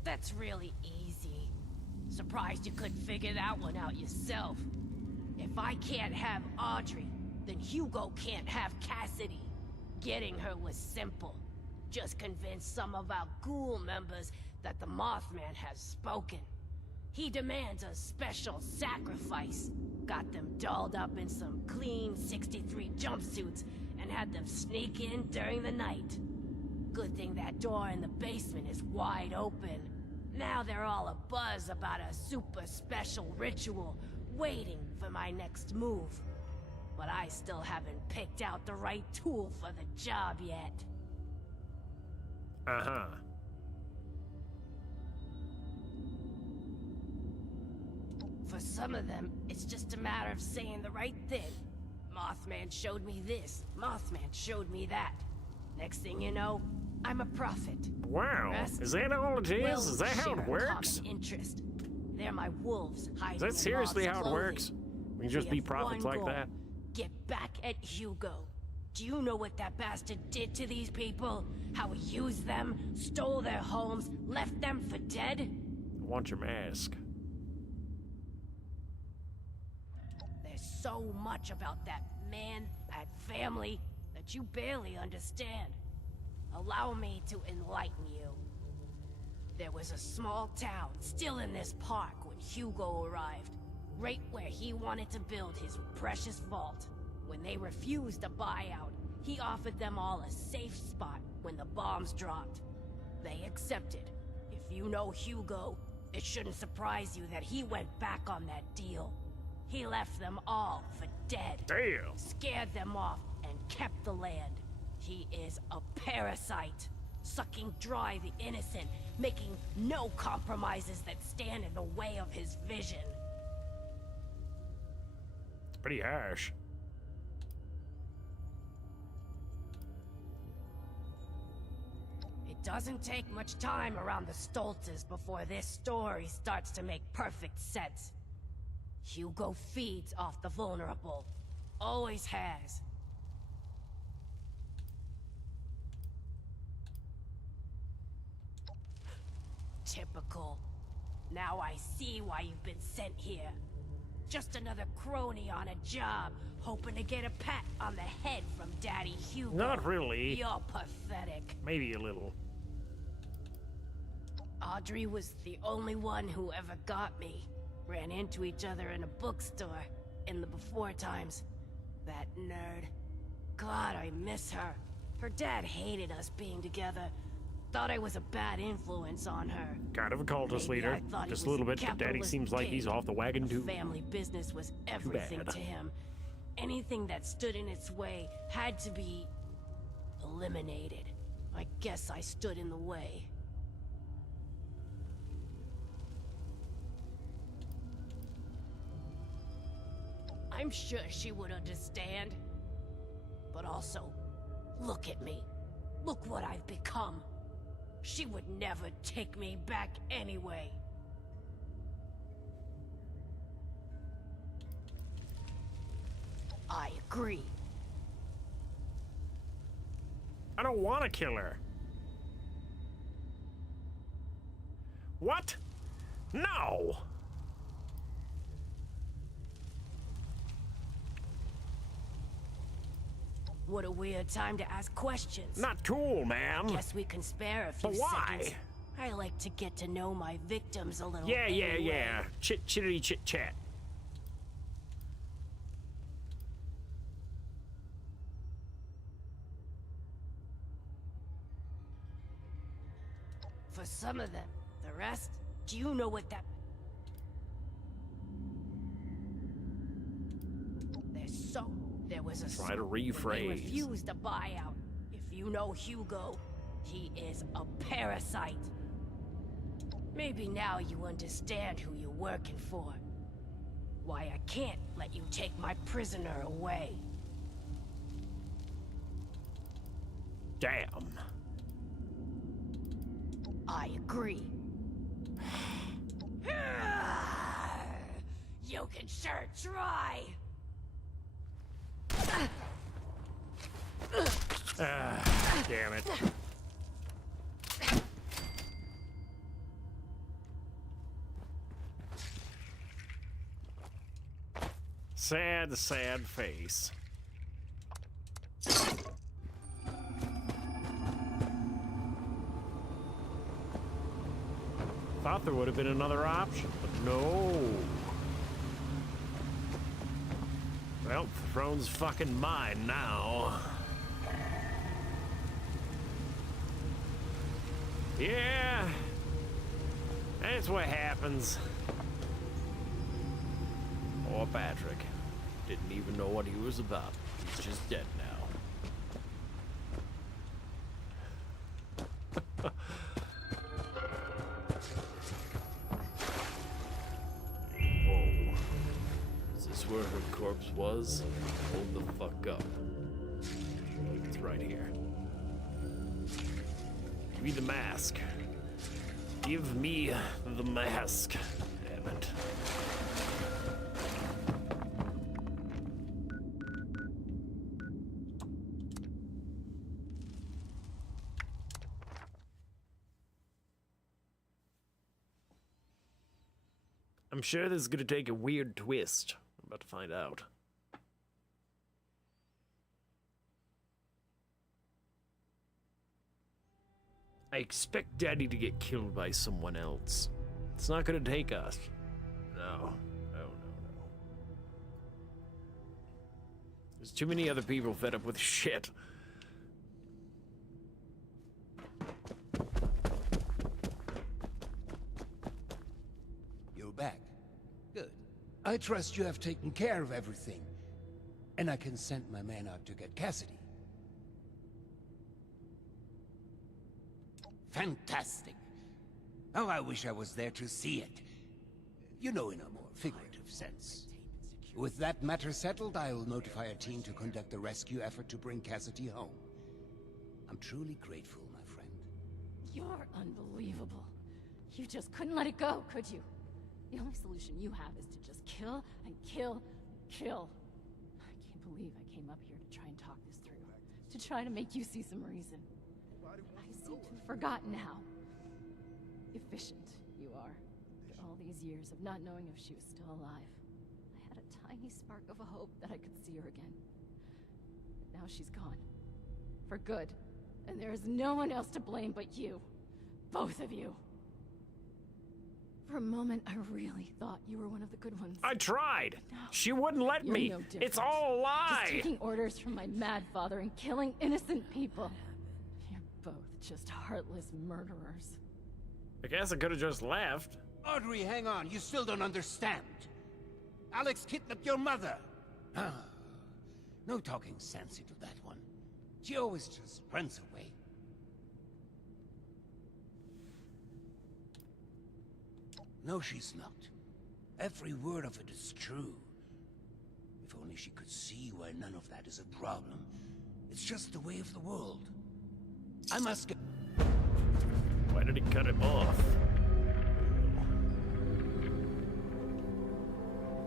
That's really easy. Surprised you couldn't figure that one out yourself. If I can't have Audrey, then Hugo can't have Cassidy. Getting her was simple. Just convince some of our ghoul members that the Mothman has spoken. He demands a special sacrifice. Got them dolled up in some clean 63 jumpsuits and had them sneak in during the night. Good thing that door in the basement is wide open. Now they're all abuzz about a super special ritual, waiting for my next move. But I still haven't picked out the right tool for the job yet. Uh-huh. For some of them, it's just a matter of saying the right thing. Mothman showed me this, Mothman showed me that. Next thing you know, I'm a prophet. Wow, is that all it is? Is that how it works? Interest. They're my wolves hiding. Is that seriously how it clothing. works? We can just be prophets like that? Get back at Hugo. Do you know what that bastard did to these people? How he used them, stole their homes, left them for dead? I want your mask. There's so much about that man, that family, that you barely understand. Allow me to enlighten you. There was a small town still in this park when Hugo arrived, right where he wanted to build his precious vault. When they refused a buyout, he offered them all a safe spot when the bombs dropped. They accepted. If you know Hugo, it shouldn't surprise you that he went back on that deal. He left them all for dead. Damn. Scared them off and kept the land. He is a parasite, sucking dry the innocent, making no compromises that stand in the way of his vision. It's pretty harsh. It doesn't take much time around the Stoltzes before this story starts to make perfect sense. Hugo feeds off the vulnerable. Always has. Typical. Now I see why you've been sent here. Just another crony on a job, hoping to get a pat on the head from Daddy Hugo. Not really. You're pathetic. Maybe a little. Audrey was the only one who ever got me. Ran into each other in a bookstore in the before times. That nerd. God, I miss her. Her dad hated us being together. Thought I was a bad influence on her. Kind of a cultist Maybe leader. I thought he Just a was little bit, but Daddy capitalist seems like he's king. off the wagon too. Family business was everything bad. to him. Anything that stood in its way had to be eliminated. I guess I stood in the way. I'm sure she would understand. But also, look at me. Look what I've become. She would never take me back anyway. I agree. I don't want to kill her. What? No! What a weird time to ask questions. Not cool, ma'am. Guess we can spare a few But why? seconds. I like to get to know my victims a little. Yeah, yeah, anyway. yeah. Chit-chittity chit-chat. For some of them. The rest, do you know what that... There was a... Try to when they rephrase. refused a buyout. If you know Hugo, he is a parasite. Maybe now you understand who you're working for. Why I can't let you take my prisoner away. Damn. I agree. You can sure try. Damn it. Sad, sad face. Thought there would have been another option, but no. Well, the throne's fucking mine now. Yeah, that's what happens. Poor Patrick. Didn't even know what he was about. He's just dead now. Whoa. Is this where her corpse was? Hold the fuck up. It's right here. Give me the mask. Give me the mask. Damn it. I'm sure this is gonna take a weird twist. I'm about to find out. I expect Daddy to get killed by someone else. It's not gonna take us. No. No. There's too many other people fed up with shit. You're back. Good. I trust you have taken care of everything. And I can send my man out to get Cassidy. Fantastic. Oh, I wish I was there to see it. You know, in a more figurative sense. With that matter settled, I'll notify a team to conduct a rescue effort to bring Cassidy home. I'm truly grateful, my friend. You're unbelievable. You just couldn't let it go, could you? The only solution you have is to just kill and kill, kill. I can't believe I came up here to try and talk this through. To try to make you see some reason. I seem to have forgotten how efficient you are. After all these years of not knowing if she was still alive, I had a tiny spark of a hope that I could see her again. But now she's gone. For good. And there is no one else to blame but you. Both of you. For a moment, I really thought you were one of the good ones. I tried! No, she wouldn't let me! No It's all a lie! Just taking orders from my mad father and killing innocent people. You're both just heartless murderers. I guess I could have just left. Audrey, hang on. You still don't understand. Alex kidnapped your mother. Ah, no talking sense into that one. She always just runs away. No, she's not. Every word of it is true. If only she could see why none of that is a problem. It's just the way of the world. I must get... Why did he cut him off?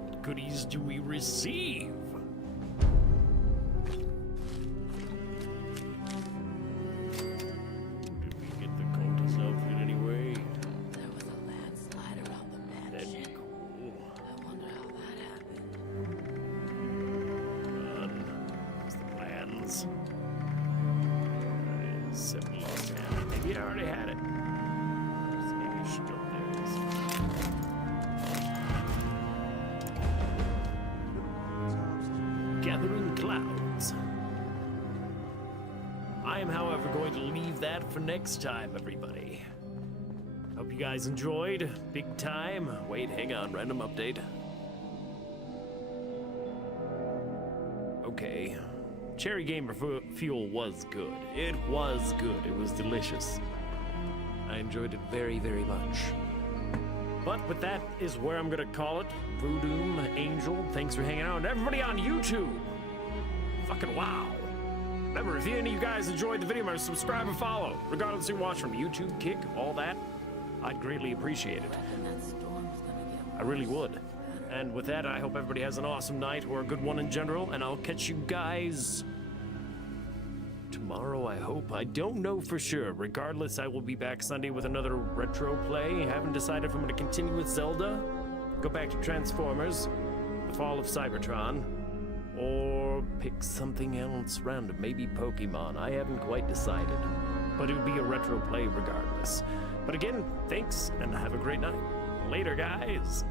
What goodies do we receive? Did we get the cultist outfit anyway? There was a landslide around the mansion. That'd be cool. I wonder how that happened. What's the plans? There it is. 7 lost hand. Maybe I already had it. Maybe I should go there. Gathering clouds. I am, however, going to leave that for next time, everybody. Hope you guys enjoyed. Big time. Wait, hang on. Random update. Okay. Cherry Gamer Fuel was good. It was good. It was delicious. I enjoyed it very, very much. But with that is where I'm gonna call it. Voodoo Angel, thanks for hanging out. And everybody on YouTube, fucking wow. Remember, if any of you guys enjoyed the video, remember subscribe and follow. Regardless if you watch from YouTube, Kick, all that, I'd greatly appreciate it. I really would. And with that, I hope everybody has an awesome night or a good one in general, and I'll catch you guys tomorrow, I hope. I don't know for sure. Regardless, I will be back Sunday with another retro play. Haven't decided if I'm going to continue with Zelda, go back to Transformers, The Fall of Cybertron, or pick something else random. Maybe Pokemon. I haven't quite decided. But it would be a retro play regardless. But again, thanks, and have a great night. Later, guys.